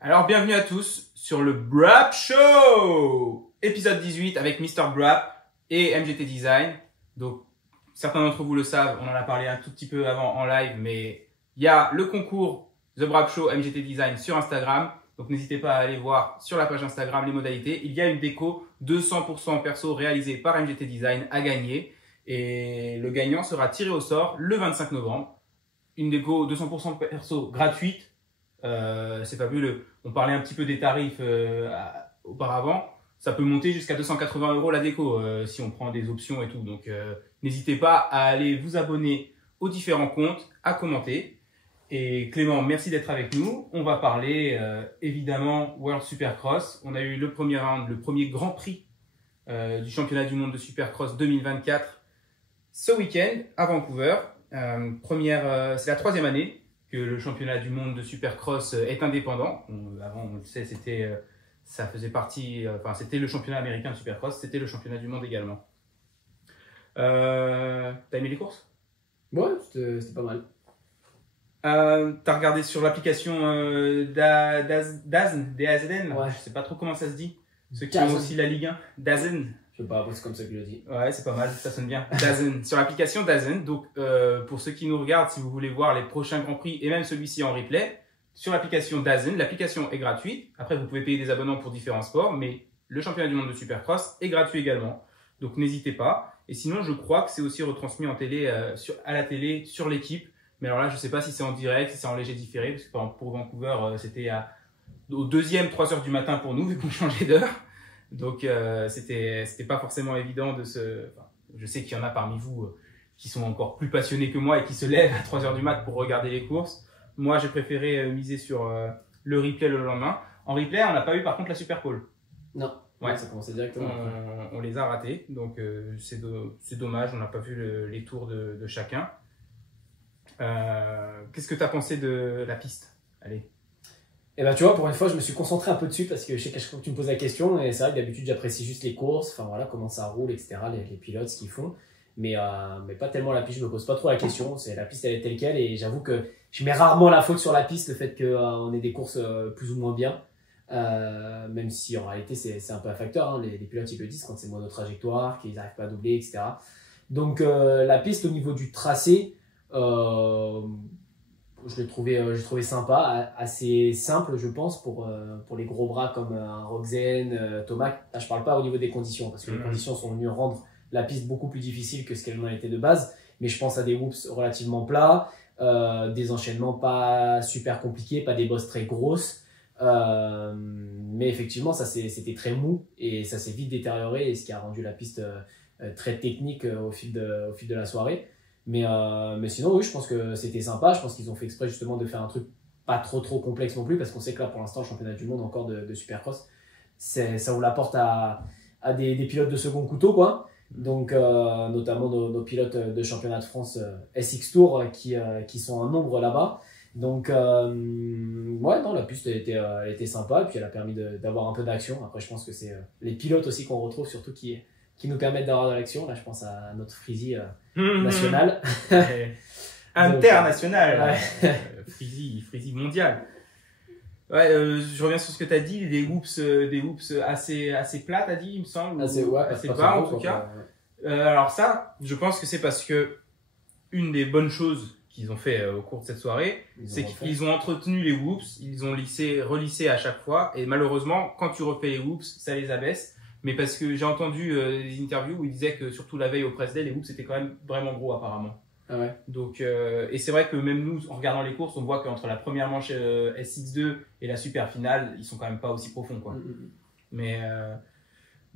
Alors, bienvenue à tous sur le Brap Show, épisode 18 avec Mr. Brap et MGT Design. Donc, certains d'entre vous le savent, on en a parlé un tout petit peu avant en live, mais il y a le concours The Brap Show MGT Design sur Instagram. Donc, n'hésitez pas à aller voir sur la page Instagram les modalités. Il y a une déco de 100% perso réalisée par MGT Design à gagner. Et le gagnant sera tiré au sort le 25 novembre. Une déco de 100% perso gratuite. C'est fabuleux. On parlait un petit peu des tarifs auparavant. Ça peut monter jusqu'à 280 € la déco si on prend des options et tout. Donc, n'hésitez pas à aller vous abonner aux différents comptes, à commenter. Et Clément, merci d'être avec nous. On va parler évidemment World Supercross. On a eu le premier round, le premier Grand Prix du championnat du monde de Supercross 2024 ce week-end à Vancouver. C'est la troisième année que le championnat du monde de Supercross est indépendant. Avant, on le sait, ça faisait partie, c'était le championnat américain de Supercross, c'était le championnat du monde également. T'as aimé les courses? Ouais, c'était pas mal. T'as regardé sur l'application DAZN, Ouais. Je sais pas trop comment ça se dit. Ceux qui DAZN. ont aussi la Ligue 1, DAZN. Je sais pas, c'est comme ça que je le dis. Ouais, c'est pas mal, ça sonne bien. DAZN, sur l'application DAZN. Donc, pour ceux qui nous regardent, si vous voulez voir les prochains Grands Prix et même celui-ci en replay, sur l'application DAZN, l'application est gratuite. Après, vous pouvez payer des abonnements pour différents sports, mais le championnat du monde de Supercross est gratuit également. Donc, n'hésitez pas. Et sinon, je crois que c'est aussi retransmis en télé, à la télé, sur l'équipe. Mais alors là, je sais pas si c'est en direct, si c'est en léger différé, parce que par exemple, pour Vancouver, c'était au 3h du matin pour nous, vu qu'on changeait d'heure. Donc, c'était pas forcément évident je sais qu'il y en a parmi vous qui sont encore plus passionnés que moi et qui se lèvent à 3h du mat pour regarder les courses. Moi, j'ai préféré miser sur le replay le lendemain. En replay, on n'a pas eu par contre la Super Pole. Non, Ouais. ça commençait directement. On les a ratés, donc c'est dommage, on n'a pas vu les tours de chacun. Qu'est-ce que tu as pensé de la piste? Allez. Et bah tu vois, pour une fois, je me suis concentré un peu dessus parce que je sais qu'à chaque fois que tu me poses la question, et c'est vrai que d'habitude j'apprécie juste les courses, enfin voilà, comment ça roule, etc., les pilotes, ce qu'ils font. Mais pas tellement la piste, je me pose pas trop la question. La piste, elle est telle quelle, et j'avoue que je mets rarement la faute sur la piste, le fait qu'on ait des courses plus ou moins bien. Même si en réalité c'est un peu un facteur, hein. Les pilotes ils le disent quand c'est monotrajectoire, qu'ils n'arrivent pas à doubler, etc. Donc la piste au niveau du tracé, je l'ai trouvé sympa, assez simple je pense pour les gros bras comme un Rogzen, Tomac. Là, je parle pas au niveau des conditions parce que les conditions sont venues rendre la piste beaucoup plus difficile que ce qu'elle en était de base, mais je pense à des whoops relativement plats, des enchaînements pas super compliqués, pas des bosses très grosses. Mais effectivement c'était très mou et ça s'est vite détérioré, et ce qui a rendu la piste très technique au fil de la soirée, mais sinon oui, je pense que c'était sympa. Je pense qu'ils ont fait exprès justement de faire un truc pas trop complexe non plus, parce qu'on sait que là pour l'instant le championnat du monde encore de Supercross, ça ouvre la porte à des pilotes de second couteau quoi. Donc notamment nos pilotes de championnat de France SX Tour qui sont en nombre là-bas. Donc, ouais, non, la piste elle était sympa, et puis elle a permis d'avoir un peu d'action. Après, je pense que c'est les pilotes aussi qu'on retrouve, surtout qui nous permettent d'avoir de l'action. Là, je pense à notre Freezy national. International. Ouais. Freezy mondial. Ouais, je reviens sur ce que tu as dit, des whoops assez plats, t'as dit, il me semble. Assez bas, en tout cas. Alors ça, je pense que c'est parce que une des bonnes choses qu'ils ont fait au cours de cette soirée, c'est qu'ils ont entretenu les whoops, ils ont relissé à chaque fois, et malheureusement, quand tu refais les whoops, ça les abaisse. Mais parce que j'ai entendu des interviews où ils disaient que surtout la veille au press day, les whoops étaient quand même vraiment gros apparemment. Ah ouais. Donc, et c'est vrai que même nous, en regardant les courses, on voit qu'entre la première manche SX2 et la super finale, ils sont quand même pas aussi profonds, quoi. Mais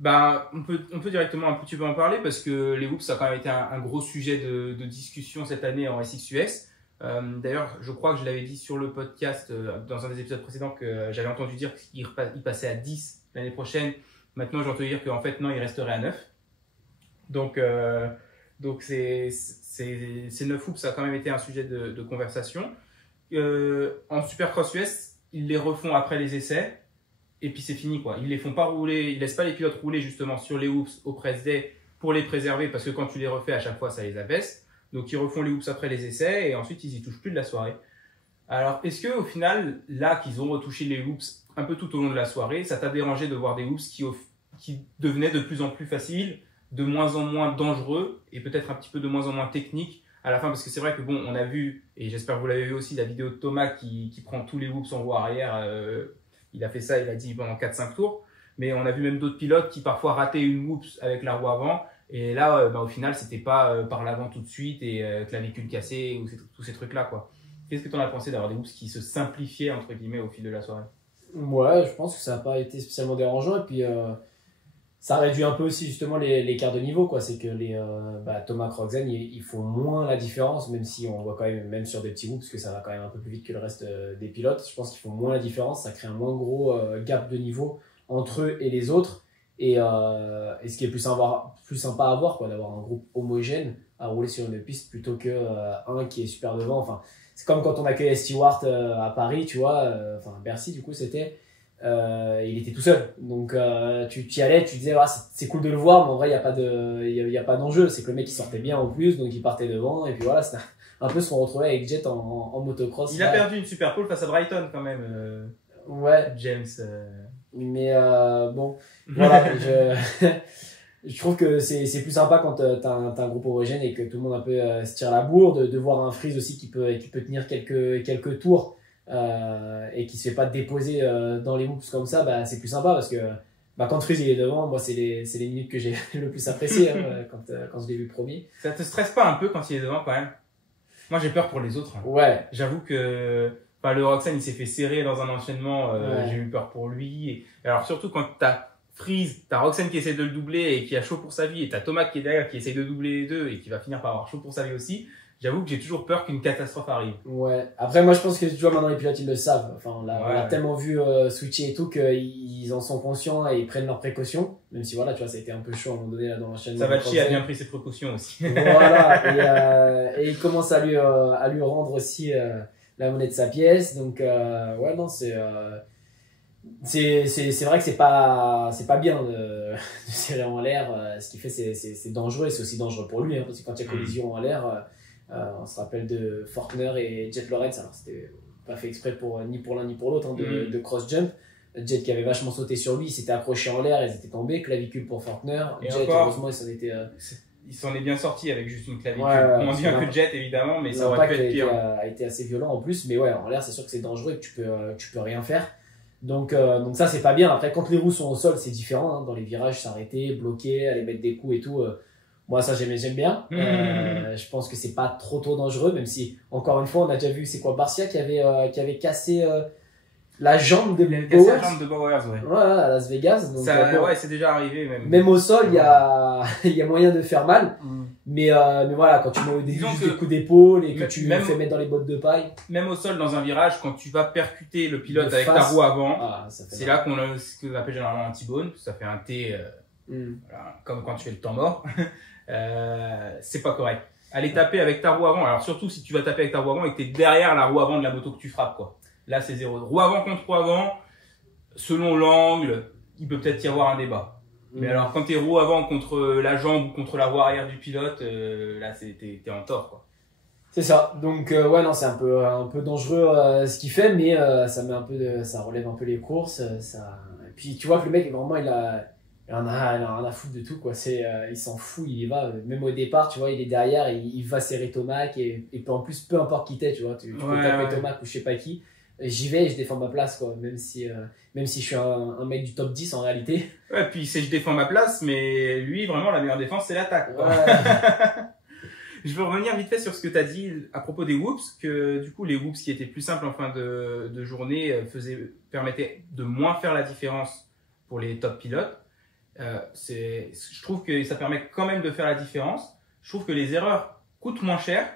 on peut directement un petit peu en parler, parce que les whoops, ça a quand même été un gros sujet de discussion cette année en SXUS. D'ailleurs, je crois que je l'avais dit sur le podcast dans un des épisodes précédents, que j'avais entendu dire qu'il passait à 10 l'année prochaine. Maintenant, j'ai entendu dire qu'en fait, non, il resterait à 9. Donc ces 9 whoops, ça a quand même été un sujet de conversation. En Supercross US, ils les refont après les essais, et puis c'est fini, quoi. Ils les font pas rouler, ils laissent pas les pilotes rouler justement sur les whoops au press day pour les préserver, parce que quand tu les refais à chaque fois, ça les abaisse. Donc ils refont les whoops après les essais, et ensuite ils y touchent plus de la soirée. Alors, est-ce que au final, là qu'ils ont retouché les whoops un peu tout au long de la soirée, ça t'a dérangé de voir des whoops qui devenaient de plus en plus faciles, de moins en moins dangereux et peut-être un petit peu de moins en moins techniques à la fin? Parce que c'est vrai que bon, on a vu, et j'espère que vous l'avez vu aussi, la vidéo de Thomas qui prend tous les whoops en roue arrière. Il a fait ça, il a dit pendant 4-5 tours. Mais on a vu même d'autres pilotes qui parfois rataient une whoops avec la roue avant. Et là, au final, c'était pas par l'avant tout de suite et clavicule cassée ou tous ces trucs-là, quoi. Qu'est-ce que tu en as pensé d'avoir des whoops qui se simplifiaient, entre guillemets, au fil de la soirée? Ouais, je pense que ça n'a pas été spécialement dérangeant. Et puis, ça réduit un peu aussi justement l'écart de niveau, quoi. C'est que Thomas Croxen, ils font moins la différence, même si on voit quand même sur des petits groupes, parce que ça va quand même un peu plus vite que le reste des pilotes. Je pense qu'ils font moins la différence, ça crée un moins gros gap de niveau entre eux et les autres. Et ce qui est plus sympa à voir, quoi, d'avoir un groupe homogène à rouler sur une piste plutôt que un qui est super devant. Enfin, c'est comme quand on accueillait Stewart à Paris, tu vois, enfin Bercy du coup c'était. Il était tout seul, donc tu y allais, tu disais c'est cool de le voir, mais en vrai y a pas d'enjeu, c'est que le mec il sortait bien en plus, donc il partait devant, et puis voilà, c'était un peu ce qu'on retrouvait avec Jet en motocross. Il a perdu une super pole face à Brighton quand même, ouais, James. mais bon, voilà, je trouve que c'est plus sympa quand t'as un groupe homogène et que tout le monde un peu se tire la bourre, de voir un freeze aussi qui peut tenir quelques tours. Et qui se fait pas déposer dans les whoops comme ça, bah, c'est plus sympa parce que quand Freeze il est devant, moi c'est les minutes que j'ai le plus apprécié quand je l'ai vu premier. Ça te stresse pas un peu quand il est devant quand même? Moi j'ai peur pour les autres. Ouais. J'avoue que le Roxanne il s'est fait serrer dans un enchaînement, Ouais. j'ai eu peur pour lui. Et alors surtout quand t'as Freeze, t'as Roxanne qui essaie de le doubler et qui a chaud pour sa vie, et t'as Thomas qui est derrière qui essaie de doubler les deux et qui va finir par avoir chaud pour sa vie aussi. J'avoue que j'ai toujours peur qu'une catastrophe arrive. Ouais. Après, moi, je pense que tu vois, maintenant les pilotes, ils le savent. Enfin, on l'a Ouais. tellement vu switcher et tout qu'ils en sont conscients et ils prennent leurs précautions. Même si, voilà, tu vois, ça a été un peu chaud à un moment donné là, dans l'enchaînement. Savachi a bien pris ses précautions aussi. Voilà. Et il commence à lui rendre aussi la monnaie de sa pièce. Donc, ouais, non, c'est vrai que c'est pas bien de serrer en l'air. Ce qu'il fait, c'est dangereux et c'est aussi dangereux pour lui, hein, parce que quand il y a collision en l'air, on se rappelle de Faulkner et Jet Lawrence. Alors c'était pas fait exprès ni pour l'un ni pour l'autre, hein, de cross jump. Jet qui avait vachement sauté sur lui, il s'était accroché en l'air, ils étaient tombés, clavicule pour Faulkner. Et Jet, encore, heureusement, il s'en est bien sorti avec juste une clavicule. Ouais, Moins bien que Jet évidemment, mais ça aurait pu être pire. A été assez violent en plus, mais ouais, en l'air c'est sûr que c'est dangereux et que tu peux rien faire. Donc ça c'est pas bien. Après quand les roues sont au sol c'est différent, hein. Dans les virages s'arrêter, bloquer, aller mettre des coups et tout. Moi ça j'aime bien. Je pense que c'est pas trop dangereux, même si encore une fois on a déjà vu c'est quoi Barcia qui avait cassé la jambe de Bowers. La jambe de Bowers, ouais. Ouais, à Las Vegas. Donc, ouais, c'est déjà arrivé même. Même au sol il y a moyen de faire mal. Mais voilà, quand tu mets des coups d'épaule et que tu me fais mettre dans les bottes de paille. Même au sol, dans un virage, quand tu vas percuter le pilote avec ta roue avant, c'est là ce qu'on appelle généralement un T-bone, ça fait un T, voilà, comme quand tu fais le temps mort. C'est pas correct. Aller taper avec ta roue avant, alors surtout si tu vas taper avec ta roue avant et que tu es derrière la roue avant de la moto que tu frappes, quoi. Là, c'est zéro. Roue avant contre roue avant, selon l'angle, il peut peut-être y avoir un débat. Mais alors, quand t'es roue avant contre la jambe ou contre la roue arrière du pilote, là, t'es en tort, quoi. C'est ça. Donc, ouais, non, c'est un peu dangereux ce qu'il fait, mais ça relève un peu les courses. Et puis, tu vois que le mec, vraiment, il en a rien à foutre de tout, quoi. Il s'en fout, il y va. Même au départ, tu vois, il est derrière, il va serrer Tomac et en plus, peu importe qui t'es, tu vois, tu peux taper Tomac ou je sais pas qui. J'y vais et je défends ma place, quoi. Même si je suis un mec du top 10 en réalité. Ouais, puis je défends ma place, mais lui, vraiment, la meilleure défense, c'est l'attaque, quoi. Ouais. Je veux revenir vite fait sur ce que tu as dit à propos des whoops, que du coup, les whoops qui étaient plus simples en fin de journée permettaient de moins faire la différence pour les top pilotes. Je trouve que ça permet quand même de faire la différence. Je trouve que les erreurs coûtent moins cher.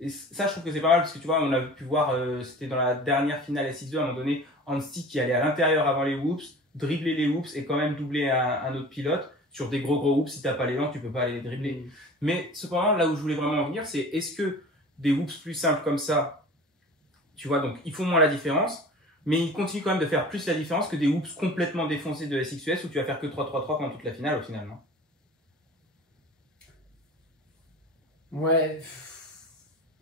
Et ça, je trouve que c'est pas mal parce que tu vois, on a pu voir, c'était dans la dernière finale S6-2, à un moment donné, Anstie qui allait à l'intérieur avant les whoops, dribbler les whoops et quand même doubler un autre pilote. Sur des gros whoops, si t'as pas l'élan, tu peux pas aller les dribbler. Mais cependant, là où je voulais vraiment en venir, c'est est-ce que des whoops plus simples comme ça, tu vois, donc ils font moins la différence, mais ils continuent quand même de faire plus la différence que des whoops complètement défoncés de SXUS où tu vas faire que 3-3-3 pendant toute la finale au final, non? Ouais.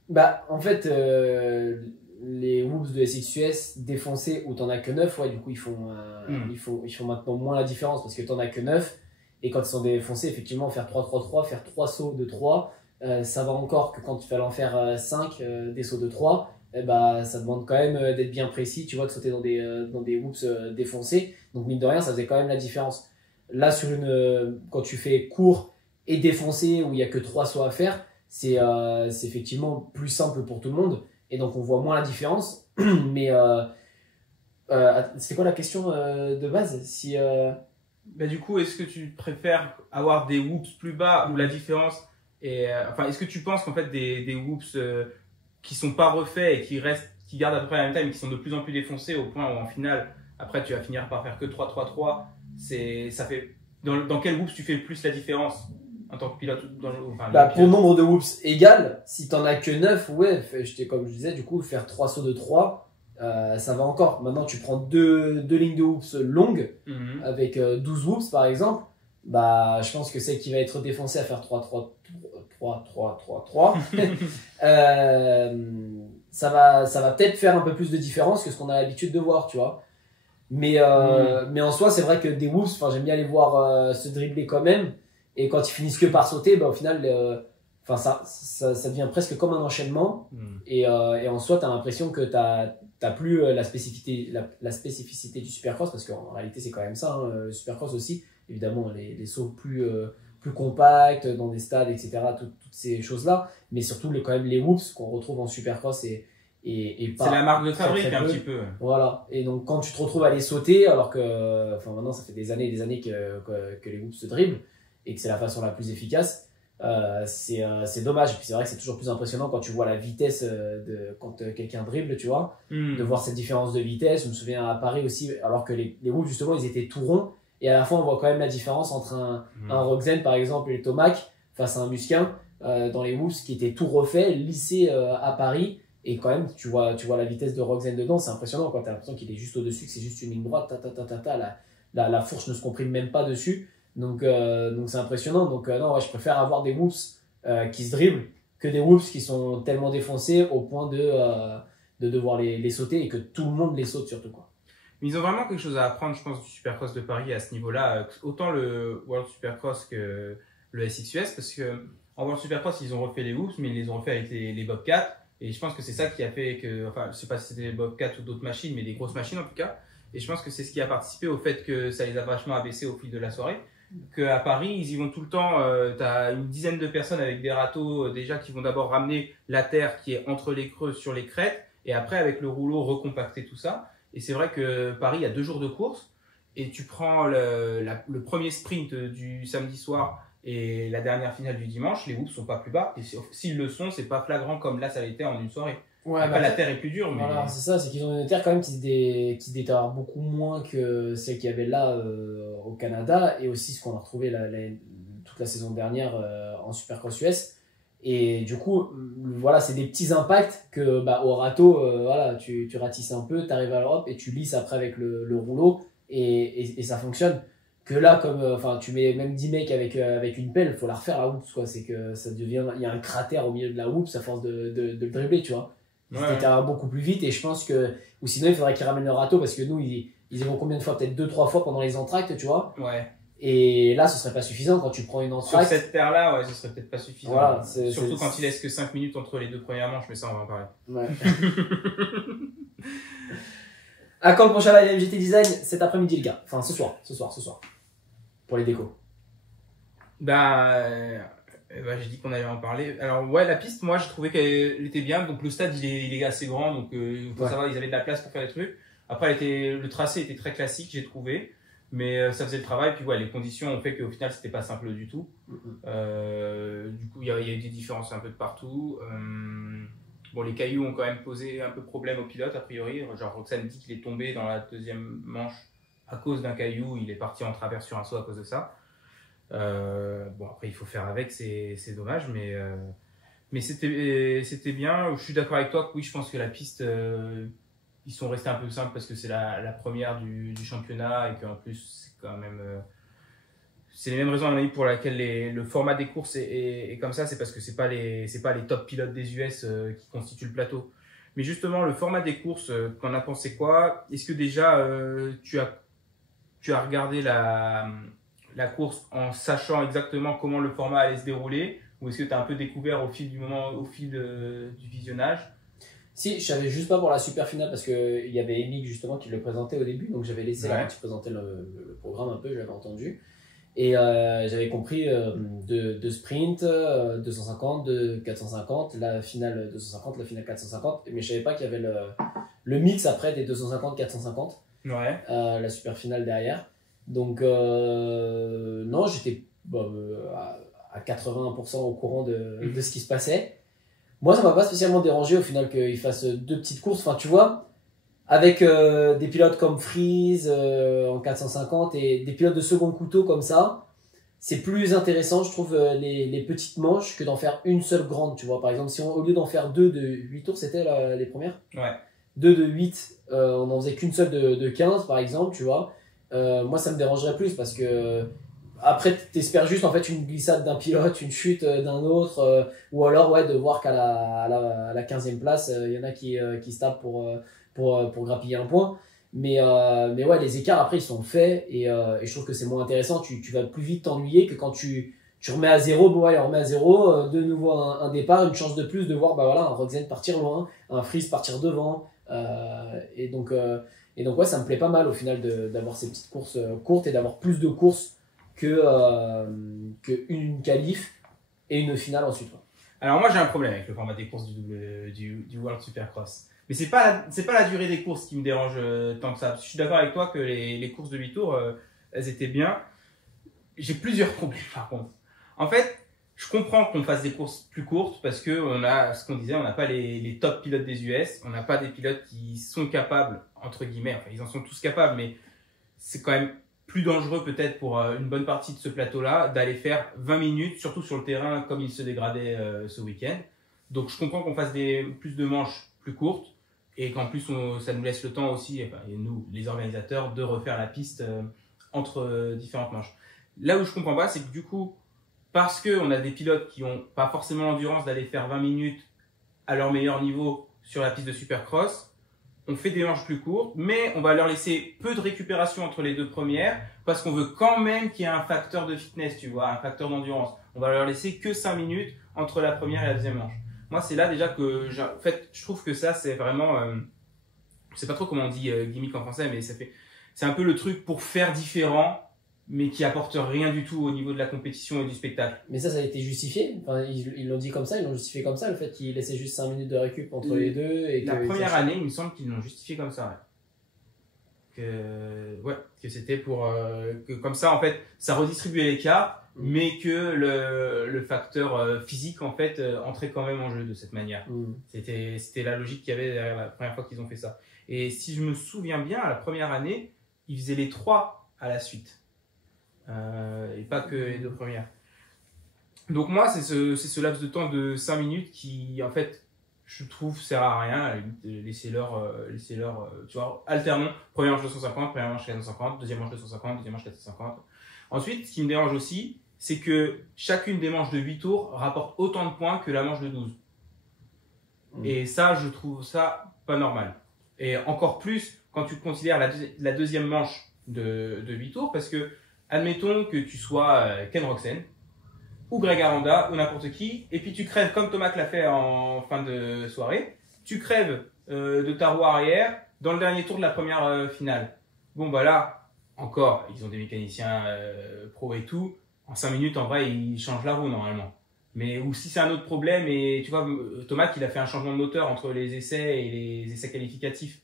Bah, en fait, les whoops de SXUS défoncés où t'en as que 9, ouais, du coup, ils font maintenant moins la différence parce que t'en as que 9. Et quand ils sont défoncés, effectivement, faire 3-3-3, faire 3 sauts de 3, ça va encore que quand tu fallait en faire 5 des sauts de 3, bah, ça demande quand même d'être bien précis, tu vois, de sauter dans des whoops défoncés. Donc, mine de rien, ça faisait quand même la différence. Là, quand tu fais court et défoncé où il n'y a que 3 sauts à faire, c'est effectivement plus simple pour tout le monde. Et donc, on voit moins la différence. Mais c'était quoi la question de base? Si, Bah, du coup, est-ce que tu préfères avoir des whoops plus bas ou la différence enfin, est-ce que tu penses qu'en fait des whoops qui sont pas refaits et qui gardent à peu près la même taille mais qui sont de plus en plus défoncés au point où en finale, après tu vas finir par faire que 3-3-3, ça fait dans quel whoops tu fais le plus la différence en tant que pilote enfin, bah, pour nombre de whoops égal, si t'en as que 9, ouais, comme je disais, du coup, faire 3 sauts de 3, ça va encore. Maintenant, tu prends deux lignes de whoops longues, avec 12 whoops par exemple, bah, je pense que celle qui va être défoncée à faire 3-3-3, ça va peut-être faire un peu plus de différence que ce qu'on a l'habitude de voir, tu vois. Mais en soi, c'est vrai que des whoops, j'aime bien les voir se dribbler quand même. Et quand ils finissent que par sauter, bah, au final, ça devient presque comme un enchaînement. Et en soi, tu as l'impression que tu n'as plus la spécificité du supercross, parce qu'en réalité, c'est quand même ça, hein, le supercross aussi. Évidemment, les sauts plus compacts, dans des stades, etc., toutes ces choses-là. Mais surtout, quand même, les whoops qu'on retrouve en supercross et pas c'est la marque de fabrique très un peu. petit peu. Voilà. Et donc, quand tu te retrouves à les sauter, alors que maintenant, ça fait des années et des années que les whoops se dribblent, et que c'est la façon la plus efficace, c'est dommage. Et puis c'est vrai que c'est toujours plus impressionnant quand tu vois la vitesse quand quelqu'un dribble, tu vois, de voir cette différence de vitesse. Je me souviens à Paris aussi, alors que les whoops justement ils étaient tout ronds, et à la fin on voit quand même la différence entre un Roxen par exemple et le Tomac face à un Musquin dans les whoops qui étaient tout refaits, lissés à Paris. Et quand même, tu vois la vitesse de Roxen dedans, c'est impressionnant quand tu as l'impression qu'il est juste au-dessus, que c'est juste une ligne droite, la fourche ne se comprime même pas dessus. Donc c'est impressionnant. Donc non, ouais, je préfère avoir des whoops qui se dribblent que des whoops qui sont tellement défoncés au point de devoir les sauter et que tout le monde les saute surtout, quoi. Mais ils ont vraiment quelque chose à apprendre, je pense, du Supercross de Paris à ce niveau-là. Autant le World Supercross que le SXUS, parce que en World Supercross, ils ont refait les whoops, mais ils les ont refait avec les Bobcats. Et je pense que c'est ça qui a fait que, enfin, je sais pas si c'était les Bobcats ou d'autres machines, mais des grosses machines en tout cas. Et je pense que c'est ce qui a participé au fait que ça les a vachement abaissés au fil de la soirée. Qu'à Paris, ils y vont tout le temps. Tu as une dizaine de personnes avec des râteaux déjà qui vont d'abord ramener la terre qui est entre les creux sur les crêtes et après avec le rouleau recompacter tout ça. Et c'est vrai que Paris, il y a 2 jours de course et tu prends le premier sprint du samedi soir et la dernière finale du dimanche, les whoops sont pas plus bas. Et s'ils le sont, c'est pas flagrant comme là ça a été en une soirée. Ouais, après, la terre est plus dure. Mais... Voilà, c'est ça, c'est qu'ils ont une terre quand même qui se détériore beaucoup moins que celle qu'il y avait là au Canada, et aussi ce qu'on a retrouvé toute la saison dernière en Supercross US. Et du coup, voilà, c'est des petits impacts que au râteau, voilà, tu ratisses un peu, tu arrives à l'Europe et tu lisses après avec le rouleau et ça fonctionne. Que là, comme tu mets même 10 mecs avec une pelle, il faut la refaire la whoops, quoi. C'est que ça devient, il y a un cratère au milieu de la whoops à force de le dribbler, tu vois. Ils se déterrent beaucoup plus vite, et je pense que, ou sinon il faudrait qu'ils ramènent le râteau, parce que nous ils y vont combien de fois, peut-être 2-3 fois pendant les entractes, tu vois. Ouais. Et là ce serait pas suffisant quand tu prends une entracte. Sur cette terre là, ouais, ce serait peut-être pas suffisant. Voilà, surtout quand il laisse que 5 minutes entre les 2 premières manches, mais ça on va en parler. Ouais. À quand le prochain live MGT Design? Cet après-midi les gars, enfin ce soir pour les décos. J'ai dit qu'on allait en parler. Alors ouais, la piste, moi, je trouvais qu'elle était bien. Donc le stade, il est assez grand, donc faut savoir, ils avaient de la place pour faire des trucs. Après, le tracé était très classique, j'ai trouvé, mais ça faisait le travail. Puis ouais, les conditions ont fait qu'au final, c'était pas simple du tout. Du coup, il y a eu des différences un peu de partout. Bon, les cailloux ont quand même posé un peu problème au pilote a priori. Genre Roxane dit qu'il est tombé dans la deuxième manche à cause d'un caillou. Il est parti en travers sur un saut à cause de ça. Bon, après il faut faire avec, c'est dommage, mais c'était bien. Je suis d'accord avec toi que oui, je pense que la piste, ils sont restés un peu simples parce que c'est la première du championnat et qu'en plus c'est quand même c'est les mêmes raisons à mon avis pour laquelle le format des courses est comme ça. C'est parce que c'est pas les top pilotes des US qui constituent le plateau. Mais justement, le format des courses, t'en as pensé quoi? Est-ce que déjà tu as regardé la course en sachant exactement comment le format allait se dérouler? Ou est-ce que tu as un peu découvert au fil du moment, au fil du visionnage? Si, je savais juste pas pour la super finale parce que il y avait Emile justement qui le présentait au début, donc j'avais laissé Ouais. quand il présentait le programme un peu, j'avais entendu. Et j'avais compris de sprint, 250, de 450, la finale 250, la finale 450, mais je savais pas qu'il y avait le mix après des 250-450, Ouais. la super finale derrière. Donc non, j'étais à 80% au courant de ce qui se passait. Moi, ça m'a pas spécialement dérangé au final qu'il fasse deux petites courses. Enfin, tu vois, avec des pilotes comme Freeze en 450 et des pilotes de second couteau comme ça, c'est plus intéressant, je trouve, les petites manches que d'en faire une seule grande. Tu vois, par exemple, si au lieu d'en faire deux de 8 tours, c'était les premières, Ouais. deux de 8, on n'en faisait qu'une seule de 15, par exemple, tu vois. Moi, ça me dérangerait plus parce que après, t'espères juste en fait une glissade d'un pilote, une chute d'un autre, ou alors ouais, de voir qu'à la 15e place, il y en a qui se tapent pour grappiller un point. Mais ouais, les écarts après ils sont faits et je trouve que c'est moins intéressant. Tu vas plus vite t'ennuyer que quand tu remets à zéro. Bon, allez, on remet à zéro, de nouveau un départ, une chance de plus de voir bah voilà, un Roxane partir loin, un Freeze partir devant. Et donc ouais, ça me plaît pas mal au final d'avoir ces petites courses courtes et d'avoir plus de courses que une qualif et une finale ensuite. Ouais. Alors moi j'ai un problème avec le format des courses du World Supercross. Mais c'est pas la durée des courses qui me dérange tant que ça. Je suis d'accord avec toi que les courses de 8 tours, elles étaient bien. J'ai plusieurs problèmes par contre. En fait, je comprends qu'on fasse des courses plus courtes parce que on a ce qu'on disait, on n'a pas les top pilotes des US, on n'a pas des pilotes qui sont capables entre guillemets, enfin ils en sont tous capables, mais c'est quand même plus dangereux peut-être pour une bonne partie de ce plateau-là d'aller faire 20 minutes, surtout sur le terrain comme il se dégradait ce week-end. Donc je comprends qu'on fasse plus de manches plus courtes et qu'en plus ça nous laisse le temps aussi, enfin, et nous les organisateurs, de refaire la piste entre différentes manches. Là où je comprends pas, c'est que du coup, parce qu'on a des pilotes qui n'ont pas forcément l'endurance d'aller faire 20 minutes à leur meilleur niveau sur la piste de Supercross, on fait des manches plus courtes, mais on va leur laisser peu de récupération entre les deux premières, parce qu'on veut quand même qu'il y ait un facteur de fitness, tu vois, un facteur d'endurance. On va leur laisser que 5 minutes entre la première et la deuxième manche. Moi, c'est là déjà que, en fait, je trouve que ça, c'est vraiment, je sais pas trop comment on dit gimmick en français, mais c'est un peu le truc pour faire différent, mais qui apporte rien du tout au niveau de la compétition et du spectacle. Mais ça a été justifié. Enfin, ils l'ont dit comme ça, ils l'ont justifié comme ça, le fait qu'ils laissaient juste 5 minutes de récup entre les deux. Et la première année, il me semble qu'ils l'ont justifié comme ça. Ouais. Que c'était pour que comme ça en fait ça redistribuait l'écart, mais que le facteur physique en fait entrait quand même en jeu de cette manière. C'était la logique qu'il y avait derrière la première fois qu'ils ont fait ça. Et si je me souviens bien, la première année, ils faisaient les 3 à la suite. Et pas que les 2 premières. Donc moi, c'est ce laps de temps de 5 minutes qui, en fait, je trouve sert à rien. Laissez-leur, tu vois, alternons. Première manche 250, première manche 450, deuxième manche 250, deuxième manche 450. Ensuite, ce qui me dérange aussi, c'est que chacune des manches de 8 tours rapporte autant de points que la manche de 12. Et ça, je trouve ça pas normal. Et encore plus quand tu considères la deuxième manche de 8 tours, parce que admettons que tu sois Ken Roczen ou Greg Aranda ou n'importe qui, et puis tu crèves comme Thomas l'a fait en fin de soirée, tu crèves de ta roue arrière dans le dernier tour de la première finale. Bon bah là, encore, ils ont des mécaniciens pro et tout, en 5 minutes en vrai ils changent la roue normalement. Mais ou si c'est un autre problème, et tu vois, Thomas il a fait un changement de moteur entre les essais et les essais qualificatifs.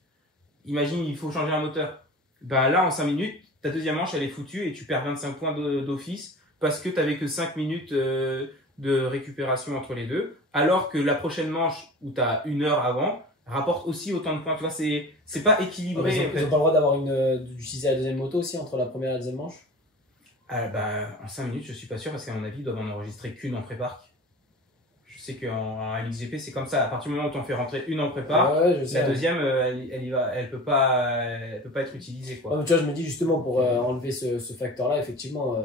Imagine, il faut changer un moteur. Bah là, en 5 minutes, ta deuxième manche, elle est foutue et tu perds 25 points d'office parce que tu n'avais que 5 minutes de récupération entre les deux. Alors que la prochaine manche, où tu as 1 heure avant, rapporte aussi autant de points. Tu vois, c'est pas équilibré. Ils n'ont pas le droit d'avoir d'utiliser la deuxième moto aussi entre la première et la deuxième manche. En 5 minutes, je suis pas sûr parce qu'à mon avis, ils doivent en enregistrer qu'une en pré-parc. Je sais qu'en LXGP, c'est comme ça. À partir du moment où tu en fais rentrer une en prépa, la deuxième, elle peut pas être utilisée, quoi. Ouais, tu vois, je me dis justement pour enlever ce facteur-là, effectivement,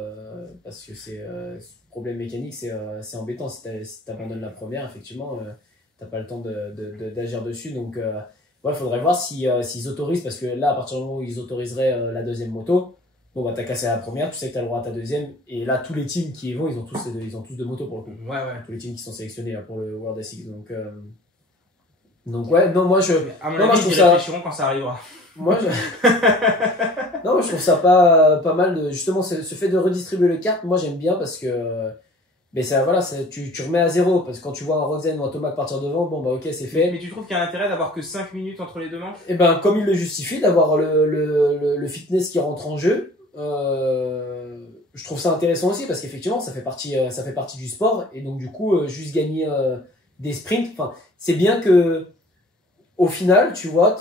parce que ce problème mécanique, c'est embêtant. Si tu abandonnes la première, effectivement, pas le temps d'agir dessus. Donc, ouais, faudrait voir s'ils autorisent, parce que là, à partir du moment où ils autoriseraient la deuxième moto, bon, bah, t'as cassé la première, tu sais que t'as le droit à ta deuxième. Et là, tous les teams qui y vont, ils ont tous de motos pour le coup. Ouais. Tous les teams qui sont sélectionnés là, pour le World SX. Donc, ouais, non, moi, À mon non, moi, avis, je trouve ils ça. réfléchiront quand ça arrivera. Moi, non, je trouve ça pas mal. Justement, ce fait de redistribuer les cartes, moi, j'aime bien parce que. Mais ça, voilà, tu remets à zéro. Parce que quand tu vois un Roxen ou un Tomac partir devant, bon, bah, ok, c'est fait. Mais tu trouves qu'il y a intérêt d'avoir que 5 minutes entre les deux manches? Et ben, comme il le justifie, d'avoir le fitness qui rentre en jeu, je trouve ça intéressant aussi parce qu'effectivement, ça fait partie du sport. Et donc, du coup, juste gagner des sprints, enfin, c'est bien que, au final, tu vois,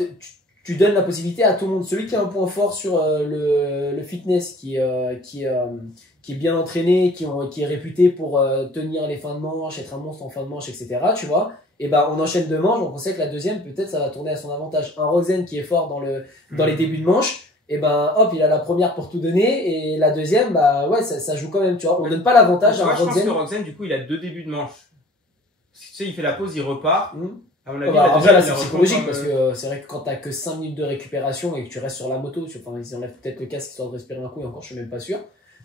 tu donnes la possibilité à tout le monde. Celui qui a un point fort sur le fitness, qui est bien entraîné, qui est réputé pour tenir les fins de manche, être un monstre en fin de manche, etc. Tu vois, et ben on enchaîne deux manches, donc on sait que la deuxième, peut-être ça va tourner à son avantage. Un Roxen qui est fort dans les débuts de manche, et ben hop, il a la première pour tout donner, et la deuxième, bah ouais, ça joue quand même, tu vois. On donne pas l'avantage à un Je pense Roxen. que Roxen, du coup, il a 2 débuts de manche. Tu sais, il fait la pause, il repart. À mon avis, Bah, la après, là, deuxième, c'est il psychologique reprend parce que c'est vrai que quand t'as que 5 minutes de récupération et que tu restes sur la moto, enfin, ils enlèvent peut-être le casque histoire de respirer un coup, et encore, je suis même pas sûr.